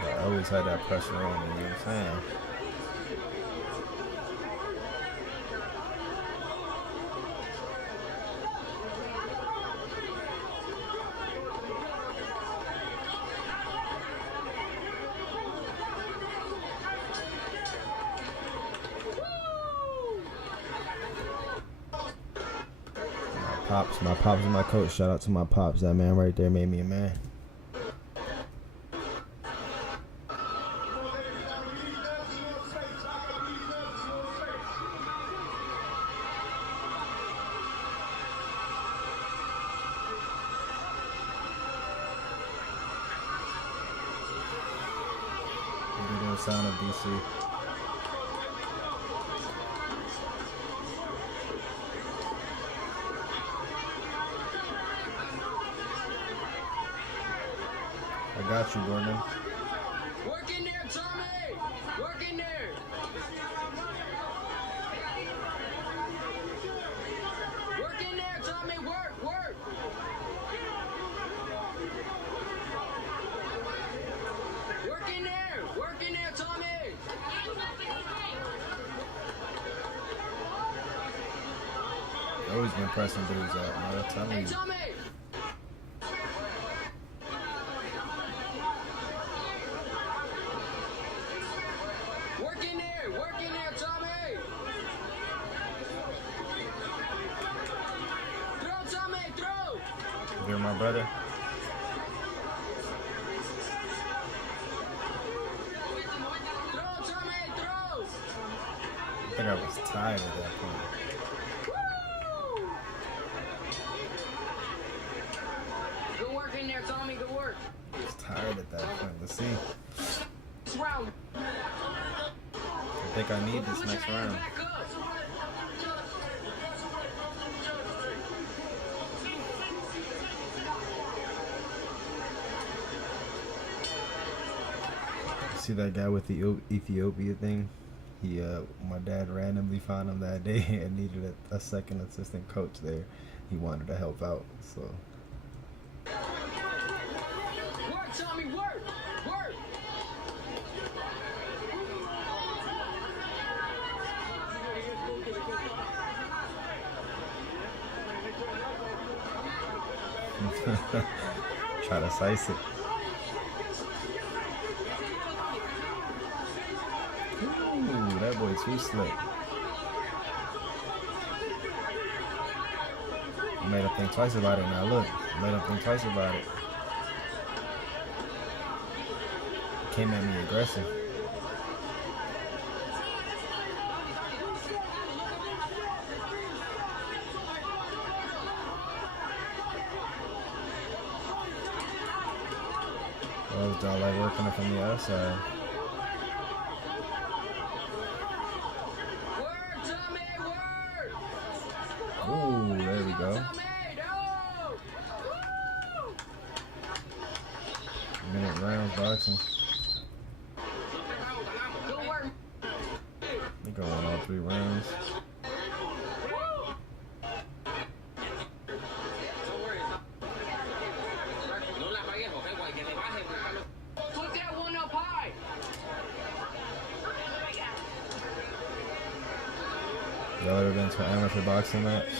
I always had that pressure on me, you know what I'm saying? My pops and my coach. Shout out to my pops. That man right there made me a man. Good old sound of DC. I got you, Gordon. Work in there, Tommy! Work in there! Work in there, Tommy! Work! Work! Work in there! Work in there, Tommy! Always been pressing dudes out, man. I'm telling Hey, you. Tommy! Work in there! Work in there, Tommy! Throw, Tommy! Throw! You're my brother. Throw, Tommy! Throw! I think I was tired at that point. Good work in there, Tommy. Good work. I was tired at that point. Let's see. This round. I think I need this Put next your hands round. back up. See that guy with the Ethiopia thing? He, my dad randomly found him that day and needed a second assistant coach there. He wanted to help out, so. Work, Tommy, work! Work! Try to slice it. Ooh, that boy too slick. I made him think twice about it. Now look, I made him think twice about it. Came at me aggressive. Those don't like working it from the outside. Ooh, there we go. Minute rounds boxing. They go on all 3 rounds. Put that one up high. Y'all ever been to an amateur boxing match?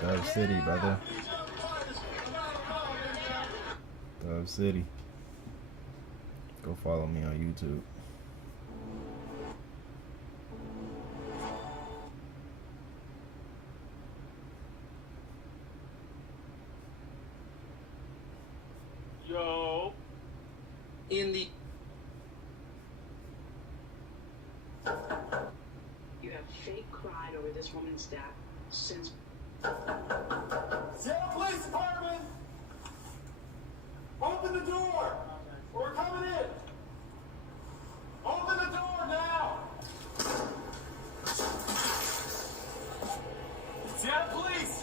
Dove City, brother. Dove City. Go follow me on YouTube. Yo. In the. You have fake cried over this woman's death since. Seattle Police Department! Open the door! We're coming in! Open the door now! Seattle Police!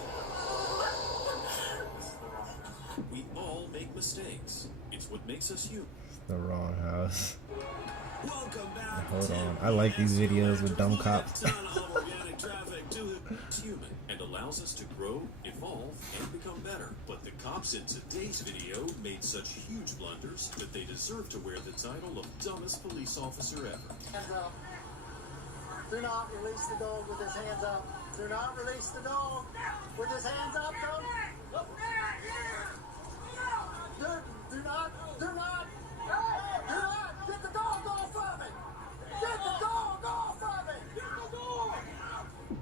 We all make mistakes. It's what makes us human. The wrong house. Welcome back. Hold on. I like these videos with dumb cops. It's human and allows us to grow, evolve, and become better. But the cops in today's video made such huge blunders that they deserve to wear the title of dumbest police officer ever. Hands up. Do not release the dog with his hands up. Do not release the dog with his hands up. Don't. Do not. Get the dog off of it. Get the dog off of it. Get the dog.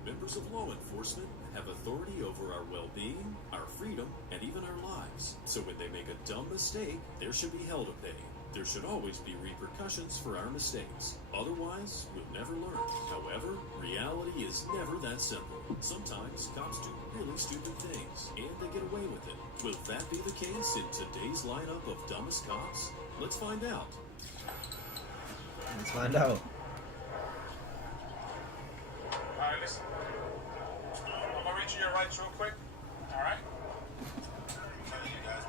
Members of law enforcement have authority over our well-being, our freedom, and even our lives. So when they make a dumb mistake, there should be hell to pay. There should always be repercussions for our mistakes. Otherwise, we'll never learn. However, reality is never that simple. Sometimes cops do really stupid things, and they get away with it. Will that be the case in today's lineup of dumbest cops? Let's find out. Let's find out. Alright, listen. I'm gonna reach your rights real quick. Alright? You guys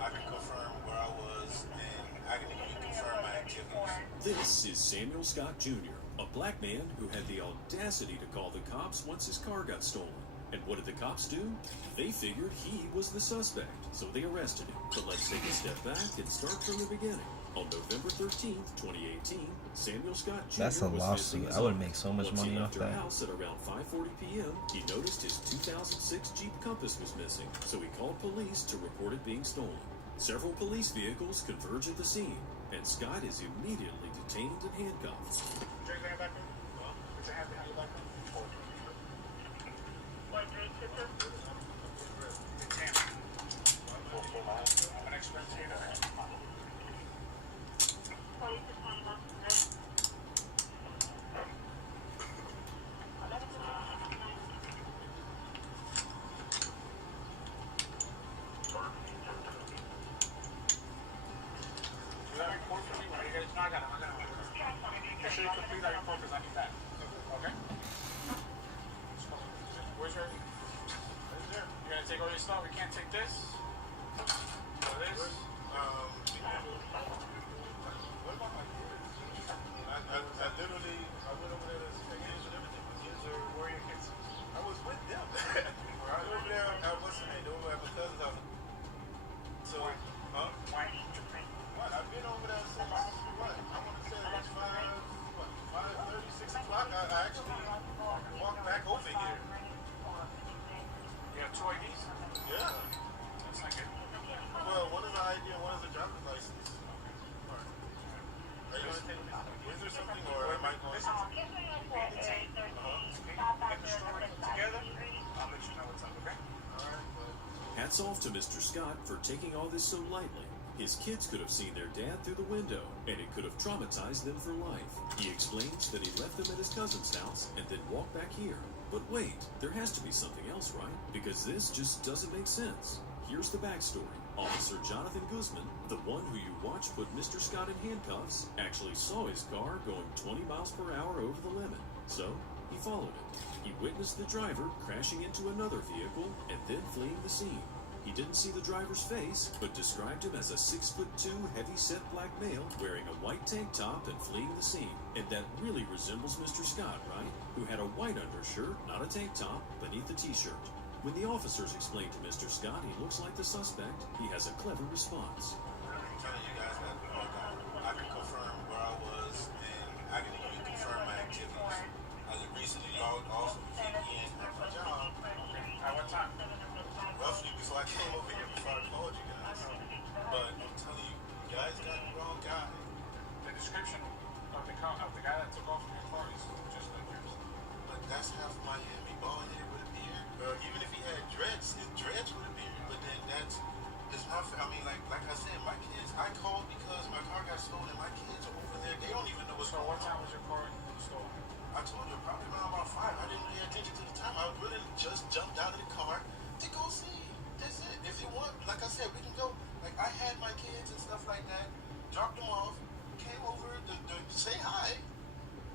I can confirm where I was, and I can even confirm my activities. This is Samuel Scott Jr., a black man who had the audacity to call the cops once his car got stolen. And what did the cops do? They figured he was the suspect, so they arrested him. But let's take a step back and start from the beginning. On November 13th, 2018, Samuel Scott Jr. That's a was lawsuit. missing his I would arm. make so much Once he money left off her that. house at around 5:40 p.m., he noticed his 2006 Jeep Compass was missing, so he called police to report it being stolen. Several police vehicles converge at the scene, and Scott is immediately detained and handcuffed. Drink that back there? Put your hand behind your back there. Take all your stuff. We can't take this. Or this. What about my kids? I literally, I went over there to take hands and everything. My kids are where your kids? I was with them. I was over there. I was over at my cousin's house. So, huh? What? I've been over there since what? I want to say it was 5:30, 6 o'clock. I actually walked back over here. You have 2 IDs? Yeah. That's not good. Well, one is an ID and one is a driver's license. Are you going to take me? Is there something or am I going to? Get the story together. I'll let you know what's up, okay? Hats off to Mr. Scott for taking all this so lightly. His kids could have seen their dad through the window, and it could have traumatized them for life. He explains that he left them at his cousin's house and then walked back here. But wait, there has to be something else, right? Because this just doesn't make sense. Here's the backstory. Officer Jonathan Guzman, the one who you watch put Mr. Scott in handcuffs, actually saw his car going 20 miles per hour over the limit. So, he followed it. He witnessed the driver crashing into another vehicle and then fleeing the scene. He didn't see the driver's face, but described him as a 6'2" heavy-set black male wearing a white tank top and fleeing the scene. And that really resembles Mr. Scott, right? Who had a white undershirt, not a tank top, beneath the t-shirt. When the officers explained to Mr. Scott he looks like the suspect, he has a clever response. I'm telling you guys that I can confirm where I was and I can even confirm my activities. I recently logged off and came in at my job. At what time? Roughly before I came over here, before I called you guys. But I'm telling you, you guys got the wrong guy. The description of the guy that took off from your car is just like yours. But that's half Miami, bald head with a beard. Even if he had dreads, his dreads with a beard. But then that's my. I mean, like I said, my kids. I called because my car got stolen. My kids are over there. They don't even know what's going on. So what time was your car stolen? I told you probably around about 5. I didn't pay attention to the time. I really just jumped out of the car to go see. That's it. If you want, like I said, we can go. Like I had my kids and stuff like that. Dropped them off. Came over to say hi.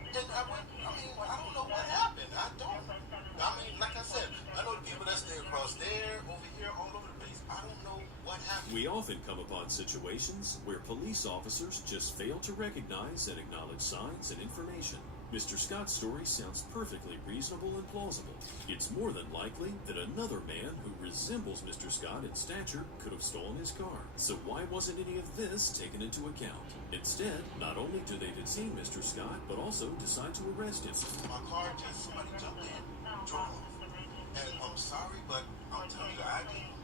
And I went. I mean, I don't know what happened. I mean, like I said, I know the people that stay across there, over here, all over the place. I don't know what happened. We often come upon situations where police officers just fail to recognize and acknowledge signs and information. Mr. Scott's story sounds perfectly reasonable and plausible. It's more than likely that another man who resembles Mr. Scott in stature could have stolen his car. So why wasn't any of this taken into account? Instead, not only do they detain Mr. Scott, but also decide to arrest him. My car just somebody jumped in, drove off. And I'm sorry, but I'm telling you, I didn't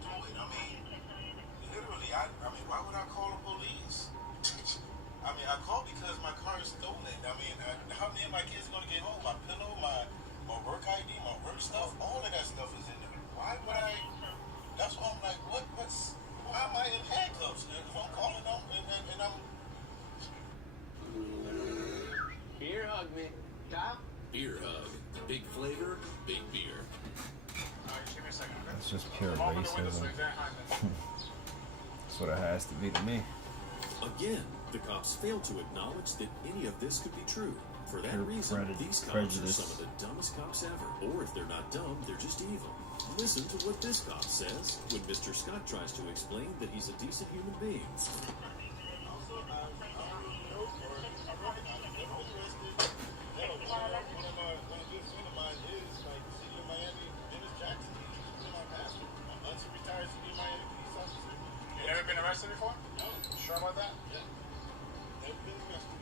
do it. I mean, literally, I mean, why would I call the police? I mean, I called because my car is stolen. I mean, how me and my kids are going to get home? My pillow, my work ID, my work stuff, all of that stuff is in there. Why would I? That's why I'm like, why am I in handcuffs? If I'm calling them and I'm... Beer hug me. Kyle? Beer hug. Big flavor, big beer. Just give me a second, okay? That's just pure racism. That's what it has to be to me. Again, the cops failed to acknowledge that any of this could be true. For that reason, these cops are some of the dumbest cops ever. Or if they're not dumb, they're just evil. Listen to what this cop says when Mr. Scott tries to explain that he's a decent human being. You never been arrested before? No. Sure about that? Yeah. Never been arrested.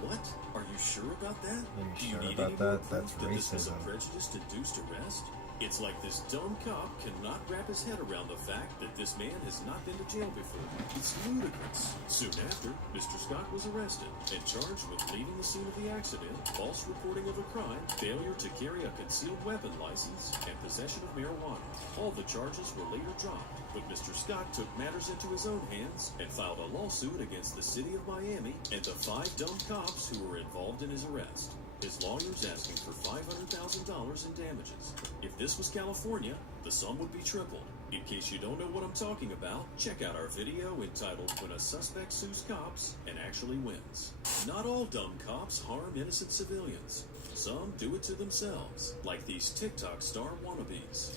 What? Are you sure about that? Are you Do you sure need about any more that? proof That's that this was a racism. prejudice-induced arrest? It's like this dumb cop cannot wrap his head around the fact that this man has not been to jail before. It's ludicrous. Soon after, Mr. Scott was arrested and charged with leaving the scene of the accident, false reporting of a crime, failure to carry a concealed weapon license, and possession of marijuana. All the charges were later dropped, but Mr. Scott took matters into his own hands and filed a lawsuit against the city of Miami and the 5 dumb cops who were involved in his arrest. His lawyer's asking for $500,000 in damages. If this was California, the sum would be tripled. In case you don't know what I'm talking about, check out our video entitled When a Suspect Sues Cops and Actually Wins. Not all dumb cops harm innocent civilians. Some do it to themselves, like these TikTok star wannabes.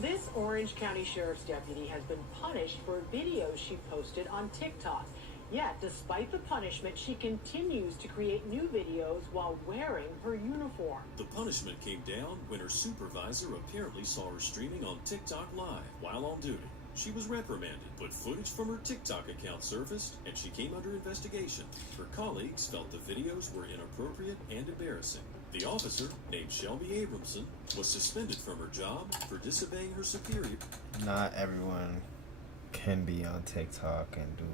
This Orange County Sheriff's deputy has been punished for videos she posted on TikTok. Yet, despite the punishment, she continues to create new videos while wearing her uniform. The punishment came down when her supervisor apparently saw her streaming on TikTok Live while on duty. She was reprimanded, but footage from her TikTok account surfaced, and she came under investigation. Her colleagues felt the videos were inappropriate and embarrassing. The officer, named Shelby Abramson, was suspended from her job for disobeying her superior. Not everyone can be on TikTok and do,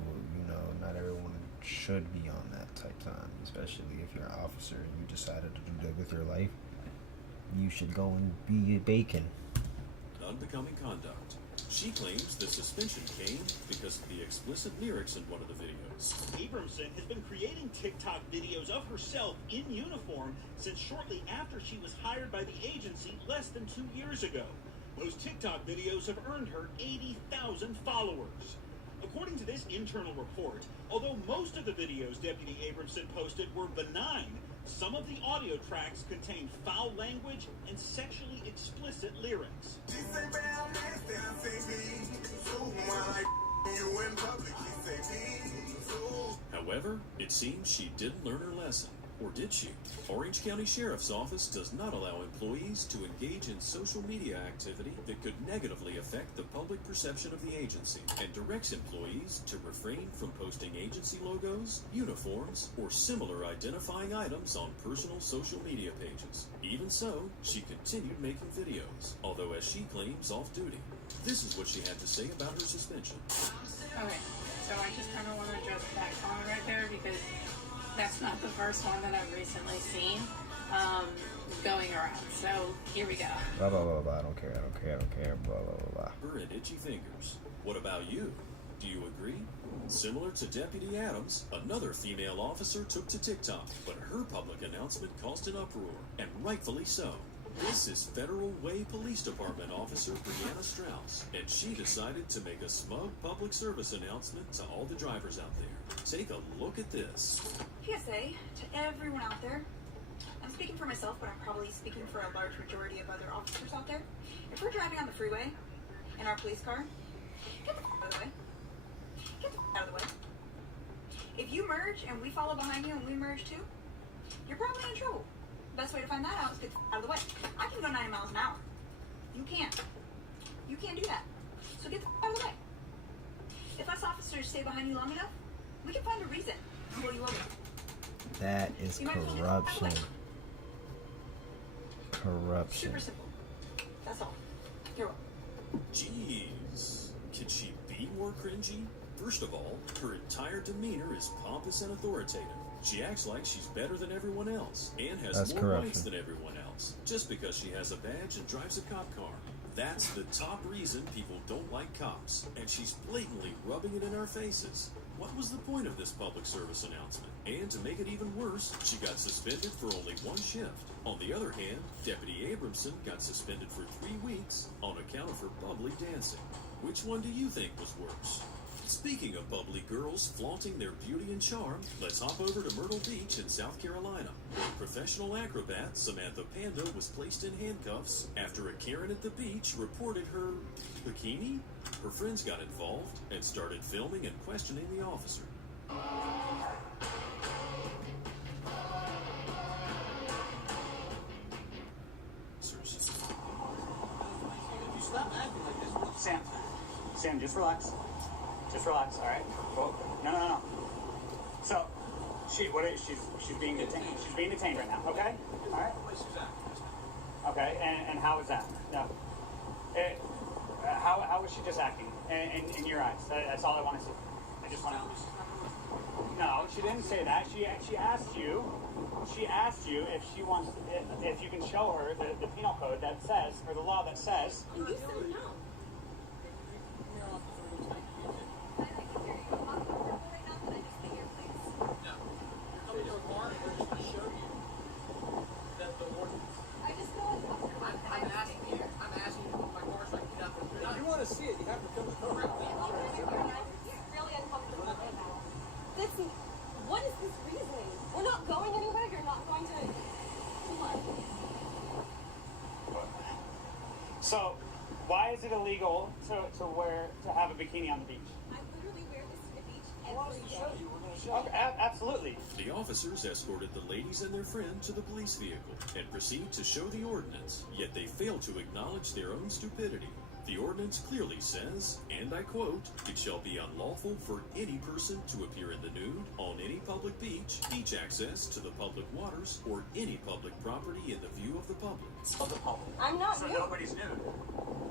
not everyone should be on that type time, especially if you're an officer and you decided to do that with your life. You should go and be bacon. Unbecoming conduct. She claims the suspension came because of the explicit lyrics in one of the videos. Abramson has been creating TikTok videos of herself in uniform since shortly after she was hired by the agency less than 2 years ago. Those TikTok videos have earned her 80,000 followers. According to this internal report, although most of the videos Deputy Abramson posted were benign, some of the audio tracks contained foul language and sexually explicit lyrics. However, it seems she didn't learn her lesson. Or did she? Orange County Sheriff's Office does not allow employees to engage in social media activity that could negatively affect the public perception of the agency, and directs employees to refrain from posting agency logos, uniforms, or similar identifying items on personal social media pages. Even so, she continued making videos, although as she claims off-duty. This is what she had to say about her suspension. Okay, so I just kind of want to address that comment right there because that's not the first one that I've recently seen going around. So here we go. Blah, blah, blah, blah. I don't care. Blah, blah, blah, blah. Her and itchy fingers. What about you? Do you agree? Similar to Deputy Adams, another female officer took to TikTok, but her public announcement caused an uproar, and rightfully so. This is Federal Way Police Department Officer Brianna Strauss, and she decided to make a smug public service announcement to all the drivers out there. Take a look at this. PSA to everyone out there. I'm speaking for myself, but I'm probably speaking for a large majority of other officers out there. If we're driving on the freeway in our police car, get the out of the way. Get the out of the way. If you merge and we follow behind you and we merge too, you're probably in trouble. Best way to find that out is get out of the way. I can go 90 miles an hour. You can't. You can't do that. So get the out of the way. If us officers stay behind you long enough, we can find a reason to pull you over. That is corruption. Corruption. Super simple. That's all. You're welcome. Jeez. Can she be more cringy? First of all, her entire demeanor is pompous and authoritative. She acts like she's better than everyone else and has more rights than everyone else just because she has a badge and drives a cop car. That's the top reason people don't like cops, and she's blatantly rubbing it in our faces. What was the point of this public service announcement? And to make it even worse, she got suspended for only one shift. On the other hand, Deputy Abramson got suspended for 3 weeks on account of her bubbly dancing. Which one do you think was worse? Speaking of bubbly girls flaunting their beauty and charm, let's hop over to Myrtle Beach in South Carolina, where professional acrobat Samantha Panda was placed in handcuffs after a Karen at the beach reported her bikini. Her friends got involved and started filming and questioning the officer. Stop acting like this. Sam, just relax. Just relax, all right? Well, no. So, she's being detained. She's being detained right now. Okay, all right. Okay, and how is that? No. How was she just acting in your eyes? That's all I want to see. I just want to. No, she didn't say that. She asked you. She asked you if she wants, if you can show her the penal code that says, or the law that says. And you said no. So, why is it illegal to have a bikini on the beach? I literally wear this to the beach every day. Okay, absolutely. The officers escorted the ladies and their friend to the police vehicle and proceed to show the ordinance, yet they fail to acknowledge their own stupidity. The ordinance clearly says, and I quote, "It shall be unlawful for any person to appear in the nude on any public beach, beach access to the public waters, or any public property in the view of the public." Of the public. I'm not So nude. nobody's nude.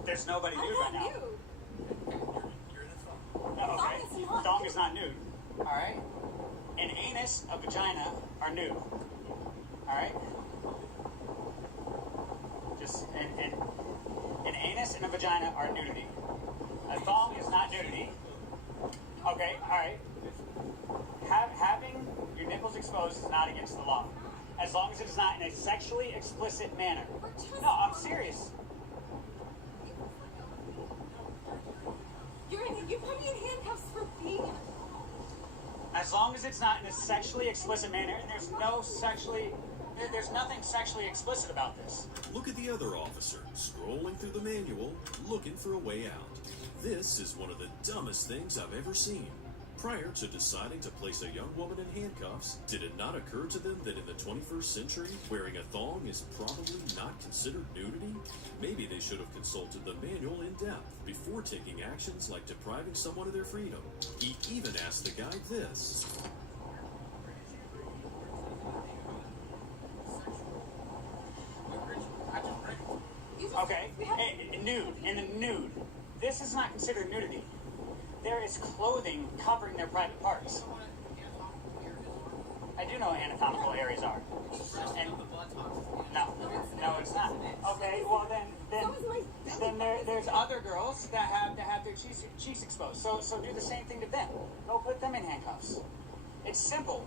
There's nobody nude right now. No, okay. Thong is not nude. All right. An anus, a vagina are nude. All right. Just an anus and a vagina are nudity. A thong is not nudity. Okay. All right. Having your nipples exposed is not against the law, as long as it is not in a sexually explicit manner. No, I'm serious. You put me in handcuffs for being. As long as it's not in a sexually explicit manner, and there's nothing sexually explicit about this. Look at the other officer, scrolling through the manual, looking for a way out. This is one of the dumbest things I've ever seen. Prior to deciding to place a young woman in handcuffs, did it not occur to them that in the 21st century, wearing a thong is probably not considered nudity? Maybe they should have consulted the manual in depth before taking actions like depriving someone of their freedom. He even asked the guy this. Okay, nude, in the nude. This is not considered nudity. There is clothing covering their private parts. I do know what anatomical areas are. And no, it's not. Okay, well then there's other girls that have their cheeks exposed. So do the same thing to them. Go put them in handcuffs. It's simple.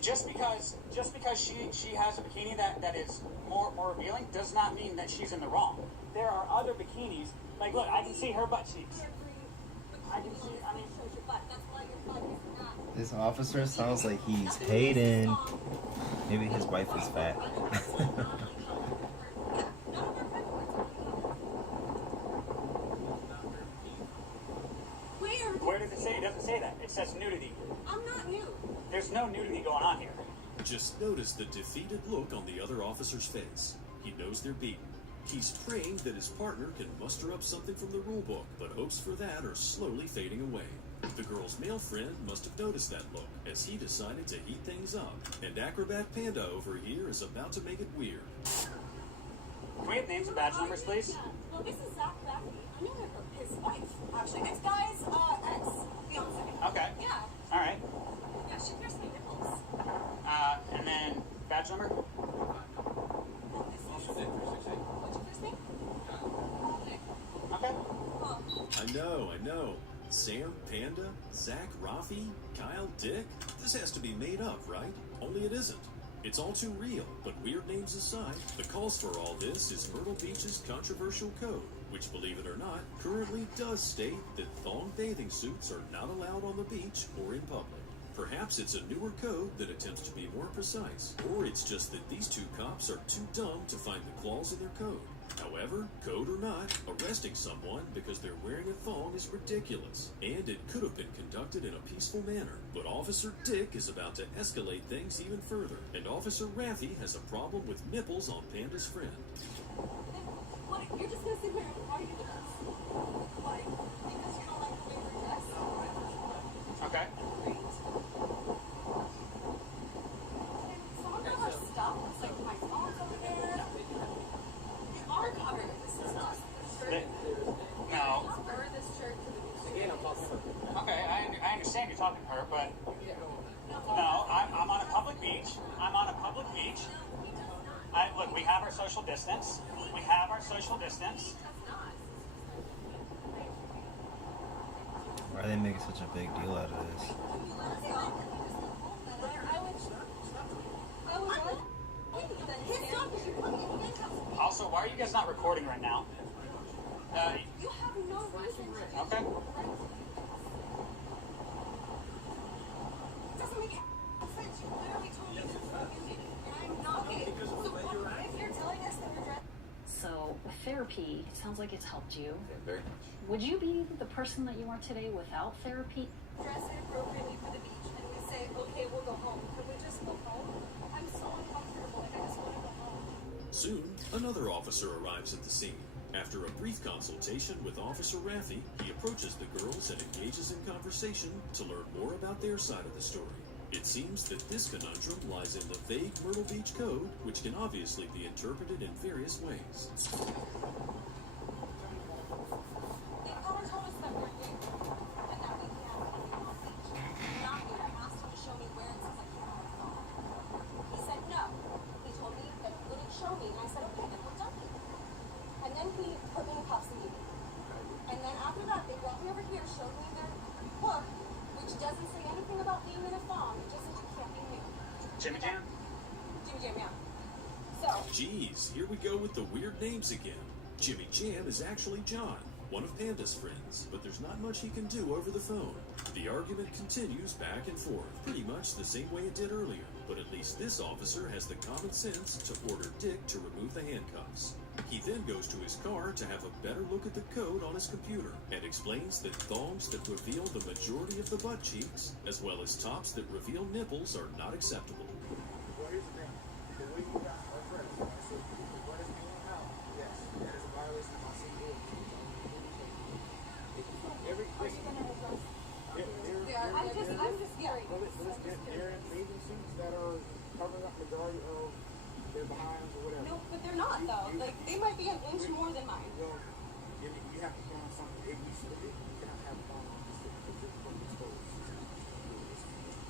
Just because she has a bikini that is more revealing does not mean that she's in the wrong. There are other bikinis. Like, look, I can see her butt cheeks. This officer sounds like he's hating. Maybe his wife is fat. Where does it say? It doesn't say that. It says nudity. I'm not nude. There's no nudity going on here. Just notice the defeated look on the other officer's face. He knows they're beaten. He's praying that his partner can muster up something from the rulebook, but hopes for that are slowly fading away. The girl's male friend must have noticed that look, as he decided to heat things up. And Acrobat Panda over here is about to make it weird. Can we have names and badge numbers, please? Well, this is Zach Baffy. I know his wife, actually. It's Guy's ex-fiance. Okay. Yeah. All right. Yeah, she pierced my nipples. And then badge number? Okay. I know. Sam, Panda, Zach, Rafi, Kyle, Dick. This has to be made up, right? Only it isn't. It's all too real, but weird names aside, the cause for all this is Myrtle Beach's controversial code, which, believe it or not, currently does state that thong bathing suits are not allowed on the beach or in public. Perhaps it's a newer code that attempts to be more precise, or it's just that these two cops are too dumb to find the clause in their code. However, code or not, arresting someone because they're wearing a thong is ridiculous, and it could have been conducted in a peaceful manner. But Officer Dick is about to escalate things even further, and Officer Raffy has a problem with nipples on Panda's friend. What? You're just gonna sit here and argue with us? Why? Because you don't like the way we're dressed? Okay. Some of our stuff looks like my phone's over there. Our cover. This is not the shirt. No. Or this shirt to the Okay, I understand you're talking to her, but no, I'm on a public beach. Look, we have our social distance. Why are they making such a big deal out of this? Also, why are you guys not recording right now? You have no reason. Okay. It doesn't make sense. You literally told me this is music, and I'm not gay. So what if you're telling us that we're dressed? So, therapy sounds like it's helped you. Very much. Would you be the person that you are today without therapy? Dress inappropriately for the beach, and we say, okay, we'll go home. Can we just go home? I'm so uncomfortable, and I just want to go home. Soon, another officer arrives at the scene. After a brief consultation with Officer Raffi, he approaches the girls and engages in conversation to learn more about their side of the story. It seems that this conundrum lies in the vague Myrtle Beach Code, which can obviously be interpreted in various ways. They always told us that we're gay, and that we can't be on the beach. Not me. I asked him to show me where it says I can't have a phone. He said no. He told me that he wouldn't show me, and I said, okay, then we're done here. And then he put me in cuffs and beat me. And then after that, they brought me over here, showed me their book, which doesn't say anything about being in a thong. It just says you can't be nude. Jimmy Jam? Jimmy Jam, yeah. So, Geez, here we go with the weird names again. Jimmy Jam is actually John, one of Panda's friends, but there's not much he can do over the phone. The argument continues back and forth, pretty much the same way it did earlier, but at least this officer has the common sense to order Dick to remove the handcuffs. He then goes to his car to have a better look at the code on his computer and explains that thongs that reveal the majority of the butt cheeks, as well as tops that reveal nipples, are not acceptable. Well, here's the thing. The way you got our friends, so what is being out? Yes, that is a violation of my civil rules. I'm just scared. They're in bathing suits that are covering up the majority of their behinds or whatever. No, but they're not, though. Like, they might be an inch more than mine. Well, you have to put on something. You cannot have it on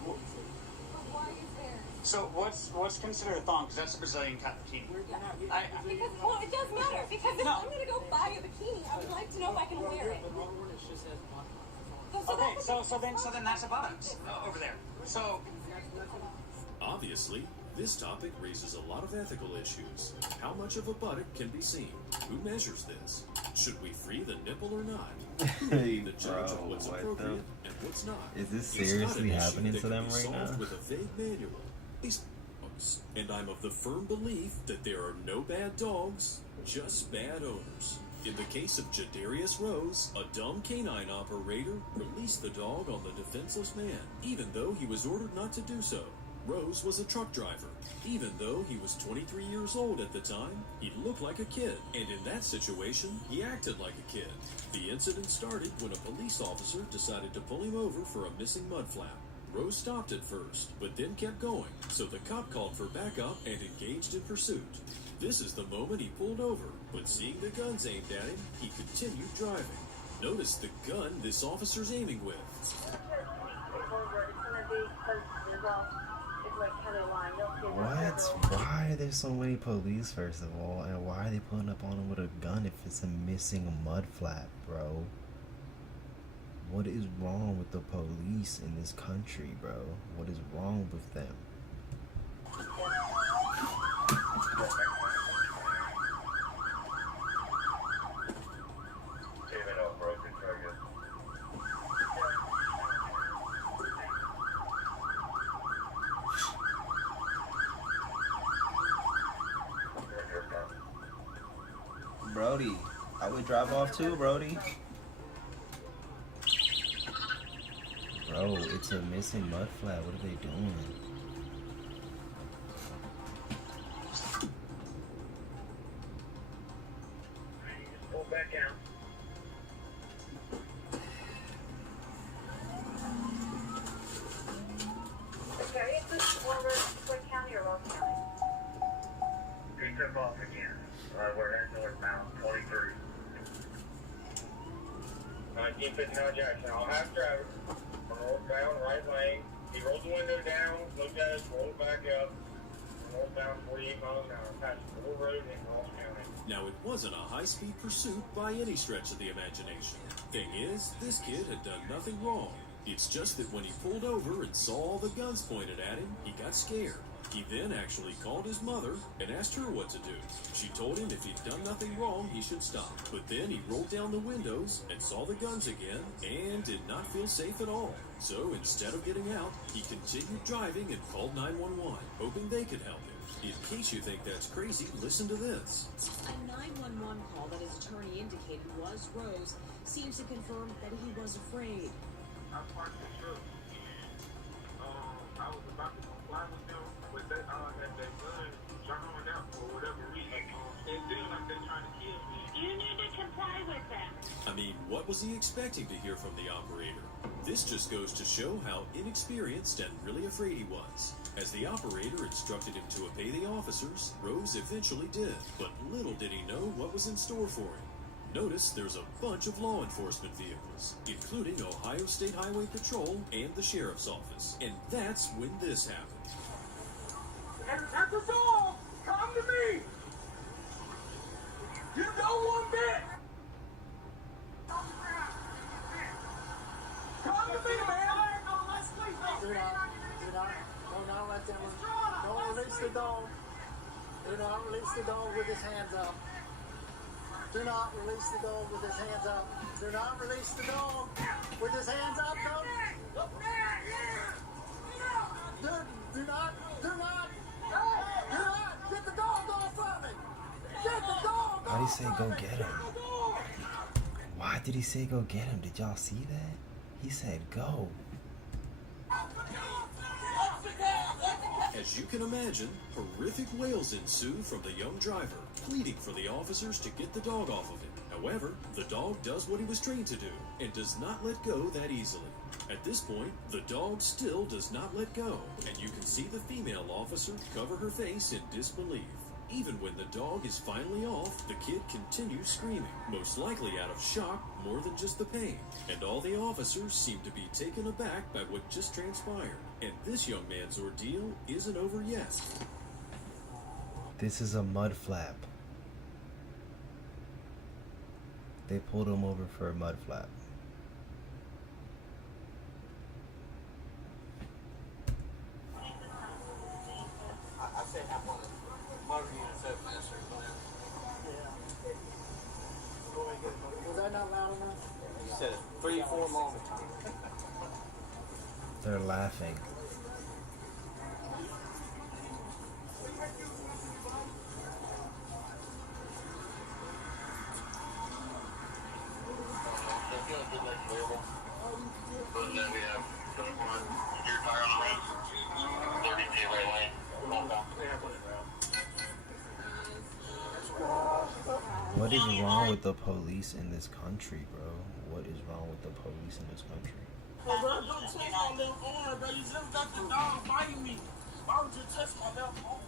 But why is there? So what's considered a thong? Because that's a Brazilian cut bikini. Because, well, it does matter. Because if I'm going to go buy a bikini, I would like to know if I can wear it. Okay, so then that's a bottoms over there. So Obviously, this topic raises a lot of ethical issues. How much of a buttock can be seen? Who measures this? Should we free the nipple or not? Who will be the judge of what's appropriate and what's not? Is this It's not seriously an issue happening that to can them be right solved now? with a vague manual. These dogs. And I'm of the firm belief that there are no bad dogs, just bad owners. In the case of Jadarius Rose, a dumb canine operator released the dog on the defenseless man, even though he was ordered not to do so. Rose was a truck driver. Even though he was 23 years old at the time, he looked like a kid, and in that situation, he acted like a kid. The incident started when a police officer decided to pull him over for a missing mud flap. Rose stopped at first, but then kept going, so the cop called for backup and engaged in pursuit. This is the moment he pulled over, but seeing the guns aimed at him, he continued driving. Notice the gun this officer's aiming with. What? Why are there so many police, first of all? And why are they pulling up on him with a gun if it's a missing mud flap, bro? What is wrong with the police in this country, bro? What is wrong with them? Brody, I would drive off too, Brody. Bro, it's a missing mud flat. What are they doing? Pull back out. Okay, is this former Swift County or Ross County? He took off again. We're heading northbound, 23. 1959 Jackson. I'll have traffic from northbound, right lane. He rolled the window down, looked at us, rolled back up. Northbound 48 miles an hour, past Bull Road in Ross County. Now, it wasn't a high-speed pursuit by any stretch of the imagination. Thing is, this kid had done nothing wrong. It's just that when he pulled over and saw all the guns pointed at him, he got scared. He then actually called his mother and asked her what to do. She told him if he'd done nothing wrong, he should stop. But then he rolled down the windows and saw the guns again and did not feel safe at all. So instead of getting out, he continued driving and called 911, hoping they could help him. In case you think that's crazy, listen to this. A 911 call that his attorney indicated was Rose seems to confirm that he was afraid. I parked the truck. I was about to comply with them, but that gun drawn out for whatever reason. It feels like they're trying to kill me. I mean, what was he expecting to hear from the operator? This just goes to show how inexperienced and really afraid he was. As the operator instructed him to obey the officers, Rose eventually did, but little did he know what was in store for him. Notice there's a bunch of law enforcement vehicles, including Ohio State Highway Patrol and the Sheriff's Office. And that's when this happened. At the dog! Come to me! You don't want bit! Come to me, man! Do not let them, don't release the dog. Do not release the dog with his hands up. Do not release the dog with his hands up. Do not release the dog with his hands up, no. Do not. Get the dog off of me. Get the dog off. Why did he say go get him? Why did he say go get him? Did y'all see that? He said go. As you can imagine, horrific wails ensue from the young driver, pleading for the officers to get the dog off of him. However, the dog does what he was trained to do, and does not let go that easily. At this point, the dog still does not let go, and you can see the female officer cover her face in disbelief. Even when the dog is finally off, the kid continues screaming, most likely out of shock more than just the pain. And all the officers seem to be taken aback by what just transpired. And this young man's ordeal isn't over yet. This is a mud flap. They pulled him over for a mud flap. I said I wanted motor units up faster. Was that not loud enough? You said 3-4 moments. They're laughing. What is wrong with the police in this country, bro? What is wrong with the police in this country? Bro, don't touch my left arm, bro. You just got the dog biting me. Why would you touch my left arm?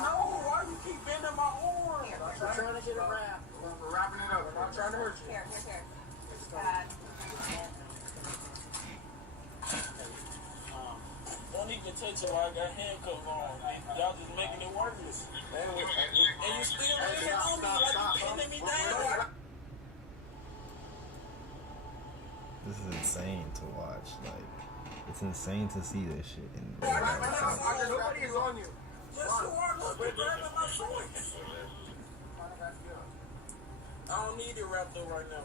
No, why you keep bending my arm? We're trying to get it wrapped. We're wrapping it up. We're not trying to hurt you. Here. Don't even touch it while I got handcuffs on. Y'all just making it worse. And you still laying on me like you pinning me down. This is insane to watch. Like, it's insane to see this shit. Nobody is on you. Yes, you are. Look, we're grabbing my shorts. I don't need it wrapped up right now.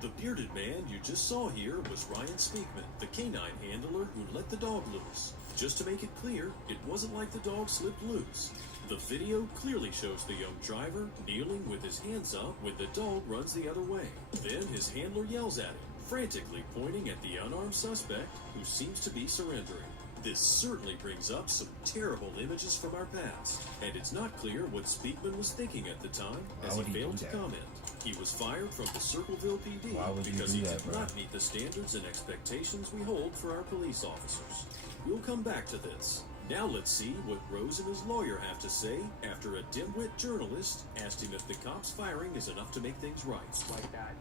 The bearded man you just saw here was Ryan Speakman, the canine handler who let the dog loose. Just to make it clear, it wasn't like the dog slipped loose. The video clearly shows the young driver kneeling with his hands up when the dog runs the other way. Then his handler yells at him, frantically pointing at the unarmed suspect who seems to be surrendering. This certainly brings up some terrible images from our past, and it's not clear what Speakman was thinking at the time as he failed to comment. He was fired from the Circleville PD because he did not meet the standards and expectations we hold for our police officers. We'll come back to this. Now let's see what Rose and his lawyer have to say after a dimwit journalist asked him if the cops firing is enough to make things right. Like that.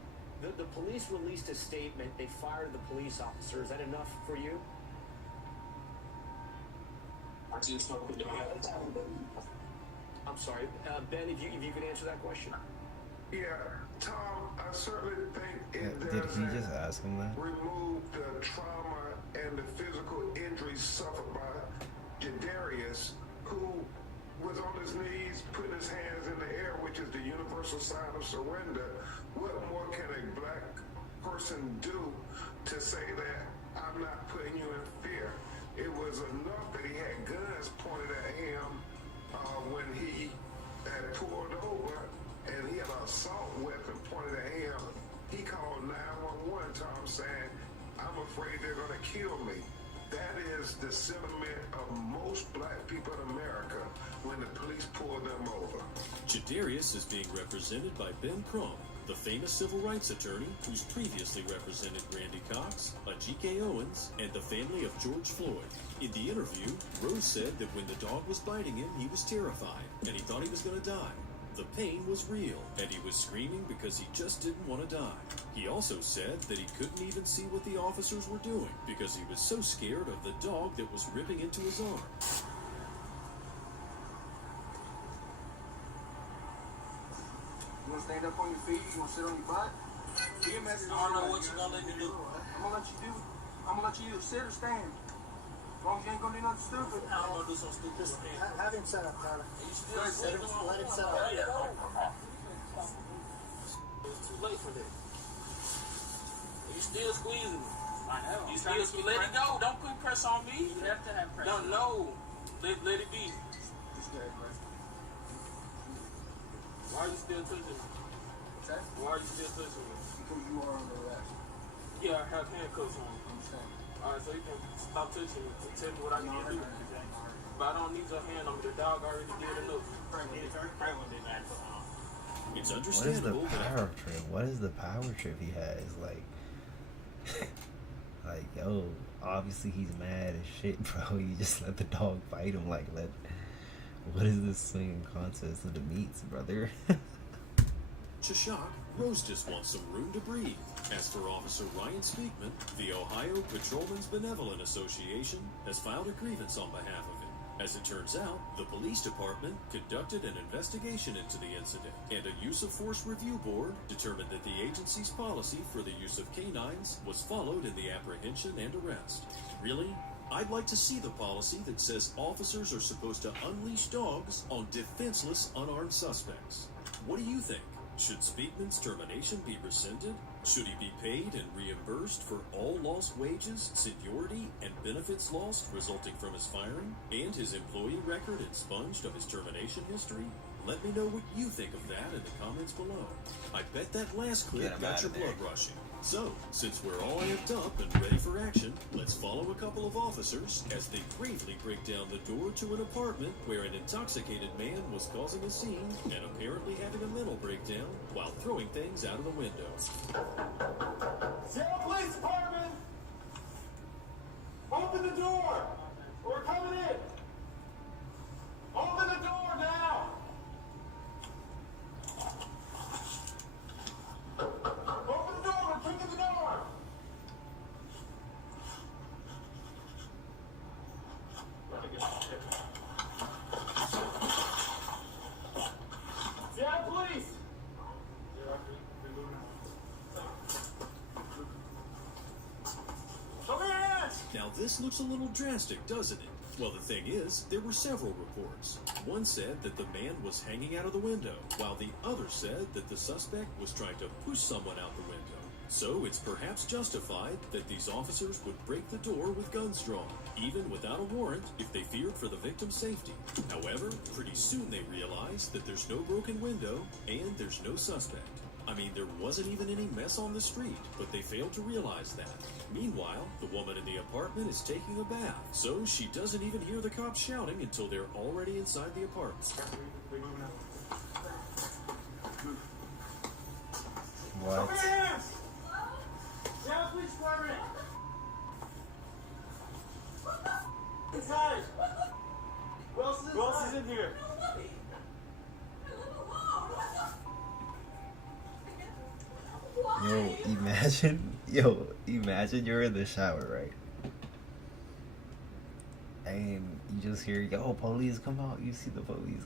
The police released a statement. They fired the police officer. Is that enough for you? I'm sorry, Ben. If you could answer that question. Yeah, Tom, I certainly think it Did he just ask him that? remove the trauma and the physical injuries suffered by Jadarius, who was on his knees, putting his hands in the air, which is the universal sign of surrender. What more can a black person do to say that I'm not putting you in fear? It was enough that he had guns pointed at him when he had pulled over and he had an assault weapon pointed at him. He called 911, Tom, saying, I'm afraid they're going to kill me. That is the sentiment of most black people in America when the police pull them over. Chidarius is being represented by Ben Crump, the famous civil rights attorney who's previously represented Randy Cox, G.K. Owens, and the family of George Floyd. In the interview, Rose said that when the dog was biting him, he was terrified, and he thought he was going to die. The pain was real, and he was screaming because he just didn't want to die. He also said that he couldn't even see what the officers were doing because he was so scared of the dog that was ripping into his arm. You wanna stand up on your feet? You wanna sit on your butt? I don't know what you're gonna let me do. I'm gonna let you do. I'm gonna let you either sit or stand. As long as you ain't gonna do nothing stupid. I'm gonna do something stupid. Just have him set up, Tyler. Let him set up. It's too late for that. You still squeezing me. I know. You still let it go. Don't put pressure on me. You have to have pressure. No. Let it be. Why are you still touching me? Why are you still touching me? Because you are under arrest. Yeah, I have handcuffs on. Alright, so you can stop touching me and tell me what I need to do. But I don't need your hand on me. The dog already did enough. It's What is the understandable power trip? What is the power trip he has? Like, like, yo, obviously he's mad as shit, bro. You just let the dog bite him. Like, what is this swinging contest of the meats, brother? To shock, Rose just wants some room to breathe. As for Officer Ryan Speakman, the Ohio Patrolmen's Benevolent Association has filed a grievance on behalf of him. As it turns out, the police department conducted an investigation into the incident, and a use of force review board determined that the agency's policy for the use of canines was followed in the apprehension and arrest. Really? I'd like to see the policy that says officers are supposed to unleash dogs on defenseless, unarmed suspects. What do you think? Should Speakman's termination be rescinded? Should he be paid and reimbursed for all lost wages, seniority, and benefits lost resulting from his firing, and his employee record expunged of his termination history? Let me know what you think of that in the comments below. I bet that last clip got your blood rushing. So, since we're all amped up and ready for action, let's follow a couple of officers as they bravely break down the door to an apartment where an intoxicated man was causing a scene and apparently having a mental breakdown while throwing things out of the window. Seattle Police Department! Open the door! We're coming in! Open the door now! Open the door! We're kicking the door! Seattle Police! Come in! Now this looks a little drastic, doesn't it? Well, the thing is, there were several reports. One said that the man was hanging out of the window, while the other said that the suspect was trying to push someone out the window. So it's perhaps justified that these officers would break the door with guns drawn, even without a warrant, if they feared for the victim's safety. However, pretty soon they realized that there's no broken window and there's no suspect. I mean, there wasn't even any mess on the street, but they failed to realize that. Meanwhile, the woman in the apartment is taking a bath, so she doesn't even hear the cops shouting until they're already inside the apartment. What? Come in! Seattle Police Department! Inside! Who else is in here? Imagine you're in the shower, right? And you just hear, yo, police, come out. You see the police,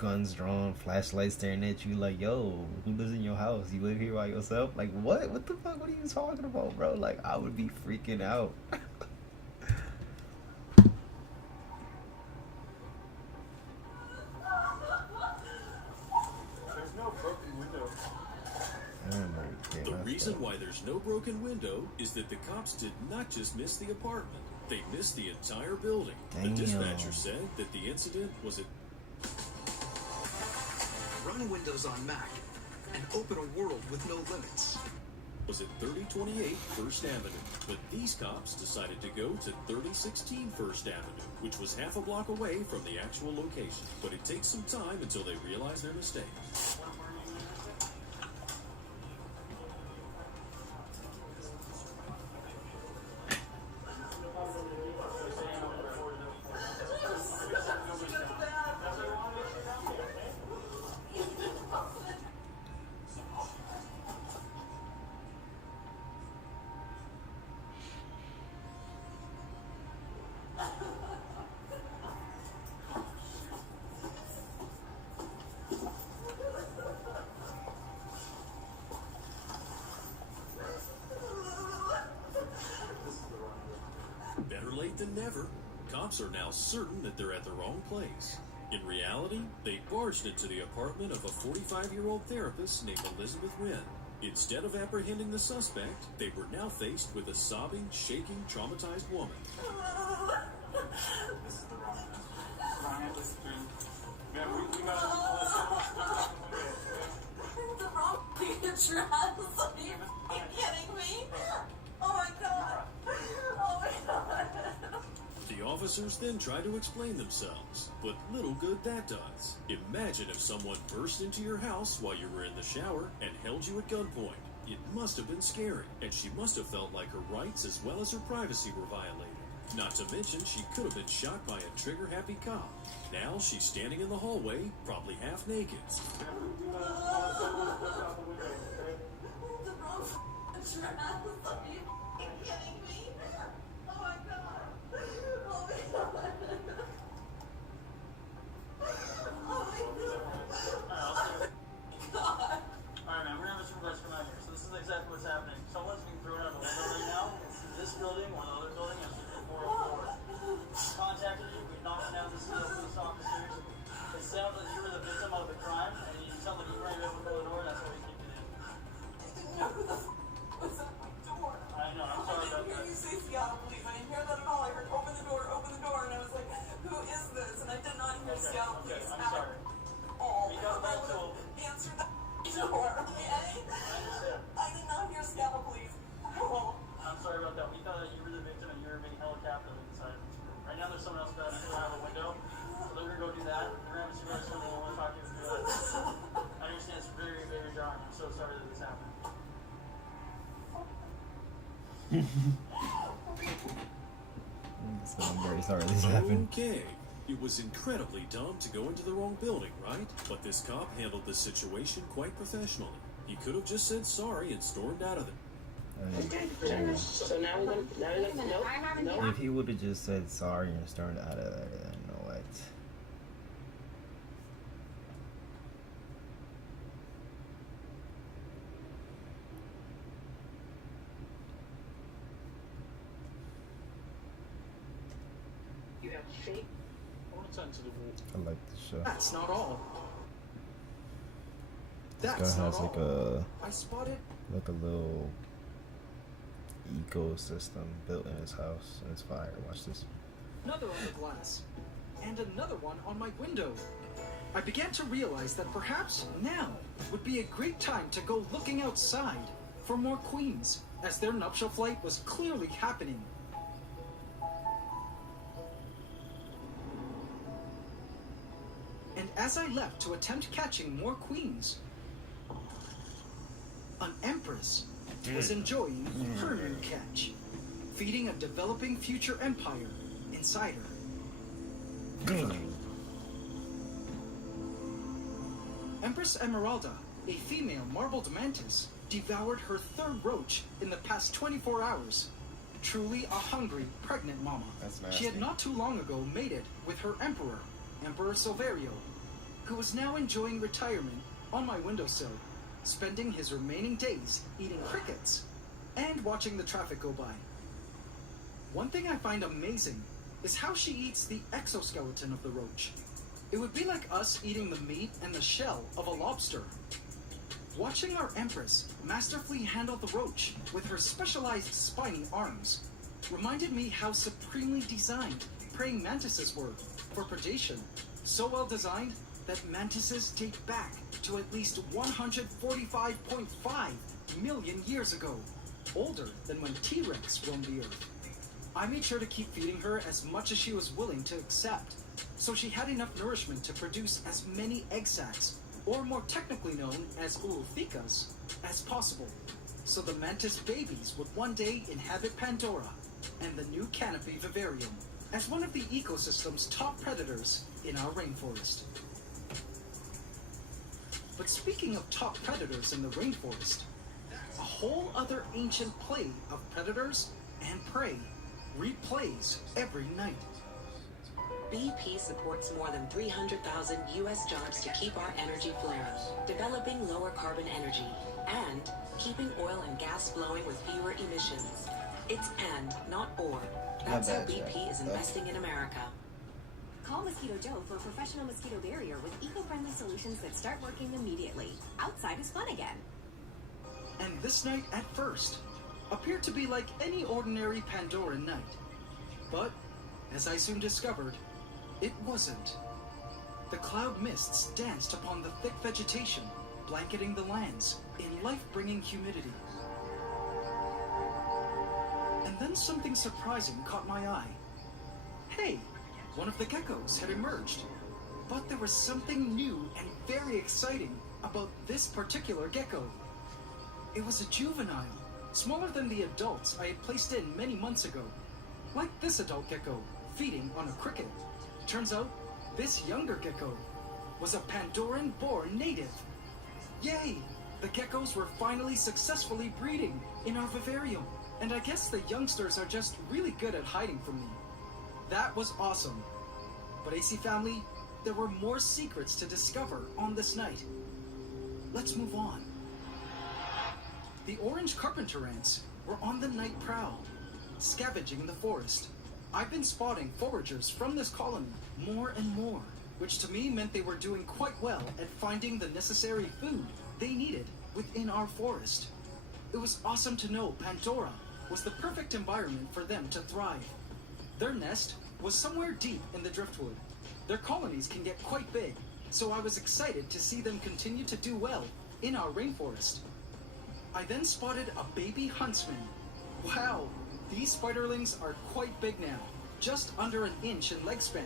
guns drawn, flashlights staring at you, like, yo, who lives in your house? You live here by yourself? Like, what? What the fuck? What are you talking about, bro? Like, I would be freaking out. There's no broken window. The reason why there's no broken window is that the cops did not just miss the apartment. They missed the entire building. Damn. The dispatcher said that the incident was at run Windows on Mac, and open a world with no limits. Was at 3028 First Avenue, but these cops decided to go to 3016 First Avenue, which was half a block away from the actual location. But it takes some time until they realize their mistake. Better late than never. Cops are now certain that they're at the wrong place. In reality, they barged into the apartment of a 45-year-old therapist named Elizabeth Wynn. Instead of apprehending the suspect, they were now faced with a sobbing, shaking, traumatized woman. This is the wrong address. Man, we got The wrong address. Are you kidding me? Oh my god. Oh my god. The officers then try to explain themselves, but little good that does. Imagine if someone burst into your house while you were in the shower and held you at gunpoint. It must have been scary, and she must have felt like her rights as well as her privacy were violated. Not to mention, she could have been shot by a trigger-happy cop. Now she's standing in the hallway, probably half naked. The wrong address. Are you kidding me? Oh my god. Oh my god. Oh my god. Alright, man, we're gonna have a supervisor come out here. So this is exactly what's happening. Someone's being thrown out of the window right now. It's in this building or the other building. It's in 404. Contacted you. We knocked down the steel police officers. It sounds like you were the victim of the crime, and you sound like you weren't able to open the door. That's why we kicked it in. Who the was at my door? I know. I'm sorry I about didn't hear that. you say Seattle police. I didn't hear that at all. I heard open the door, and I was like, who is this? And I did not hear Seattle police I'm at sorry. all. We got I back would to have answered that door, okay? I did not hear Seattle police at all. I'm sorry about that. We thought that you were the victim and you were being held captive inside of this room. Right now there's someone else that still have a window. So they're gonna go do that. We're gonna have a supervisor come in and we'll talk you through that. I understand it's very, very jarring. I'm so sorry that this happened. So I'm very sorry this happened. Okay. It was incredibly dumb to go into the wrong building, right? But this cop handled the situation quite professionally. He could have just said sorry and stormed out of there. So now we're gonna, nope. If he would have just said sorry and stormed out of there, then you know what? You have fake. I want to turn to the wall. I like the show. That's not all. This That's guy not has like all. a I spotted little ecosystem built in his house, and it's fire. Watch this. another on the glass, and another one on my window. I began to realize that perhaps now would be a great time to go looking outside for more queens, as their nuptial flight was clearly happening. And as I left to attempt catching more queens, an empress was enjoying her new catch, feeding a developing future empire inside her. Empress Emeralda, a female marbled mantis, devoured her third roach in the past 24 hours. Truly a hungry, pregnant mama. That's nasty. She had not too long ago mated with her emperor, Emperor Silverio, who was now enjoying retirement on my windowsill, spending his remaining days eating crickets and watching the traffic go by. One thing I find amazing is how she eats the exoskeleton of the roach. It would be like us eating the meat and the shell of a lobster. Watching our empress masterfully handle the roach with her specialized spiny arms reminded me how supremely designed praying mantises were for predation. So well designed that mantises take back to at least 145.5 million years ago, older than when T-Rex roamed the Earth. I made sure to keep feeding her as much as she was willing to accept, so she had enough nourishment to produce as many egg sacs, or more technically known as oothekas, as possible, so the mantis babies would one day inhabit Pandora and the new canopy vivarium as one of the ecosystem's top predators in our rainforest. But speaking of top predators in the rainforest, a whole other ancient play of predators and prey replays every night. BP supports more than 300,000 U.S. jobs to keep our energy flowing, developing lower carbon energy, and keeping oil and gas flowing with fewer emissions. It's and, not or. That's how BP is investing in America. Call Mosquito Joe for a professional mosquito barrier with eco-friendly solutions that start working immediately. Outside is fun again. And this night at first appeared to be like any ordinary Pandoran night. But, as I soon discovered, it wasn't. The cloud mists danced upon the thick vegetation, blanketing the lands in life-bringing humidity. And then something surprising caught my eye. Hey, one of the geckos had emerged. But there was something new and very exciting about this particular gecko. It was a juvenile, smaller than the adults I had placed in many months ago. Like this adult gecko, feeding on a cricket. Turns out, this younger gecko was a Pandoran-born native. Yay! The geckos were finally successfully breeding in our vivarium. And I guess the youngsters are just really good at hiding from me. That was awesome. But AC family, there were more secrets to discover on this night. Let's move on. The orange carpenter ants were on the night prowl, scavenging the forest. I've been spotting foragers from this colony more and more, which to me meant they were doing quite well at finding the necessary food they needed within our forest. It was awesome to know Pandora was the perfect environment for them to thrive. Their nest was somewhere deep in the driftwood. Their colonies can get quite big, so I was excited to see them continue to do well in our rainforest. I then spotted a baby huntsman. Wow, these spiderlings are quite big now, just under an inch in leg span.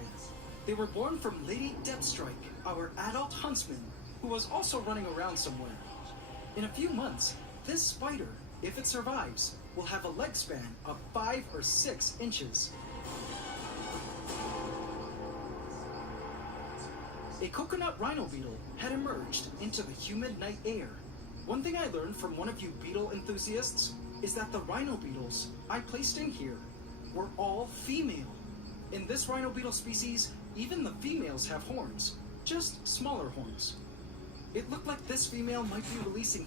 They were born from Lady Deathstrike, our adult huntsman, who was also running around somewhere. In a few months, this spider, if it survives, will have a leg span of 5 or 6 inches. A coconut rhino beetle had emerged into the humid night air. One thing I learned from one of you beetle enthusiasts is that the rhino beetles I placed in here were all female. In this rhino beetle species, even the females have horns, just smaller horns. It looked like this female might be releasing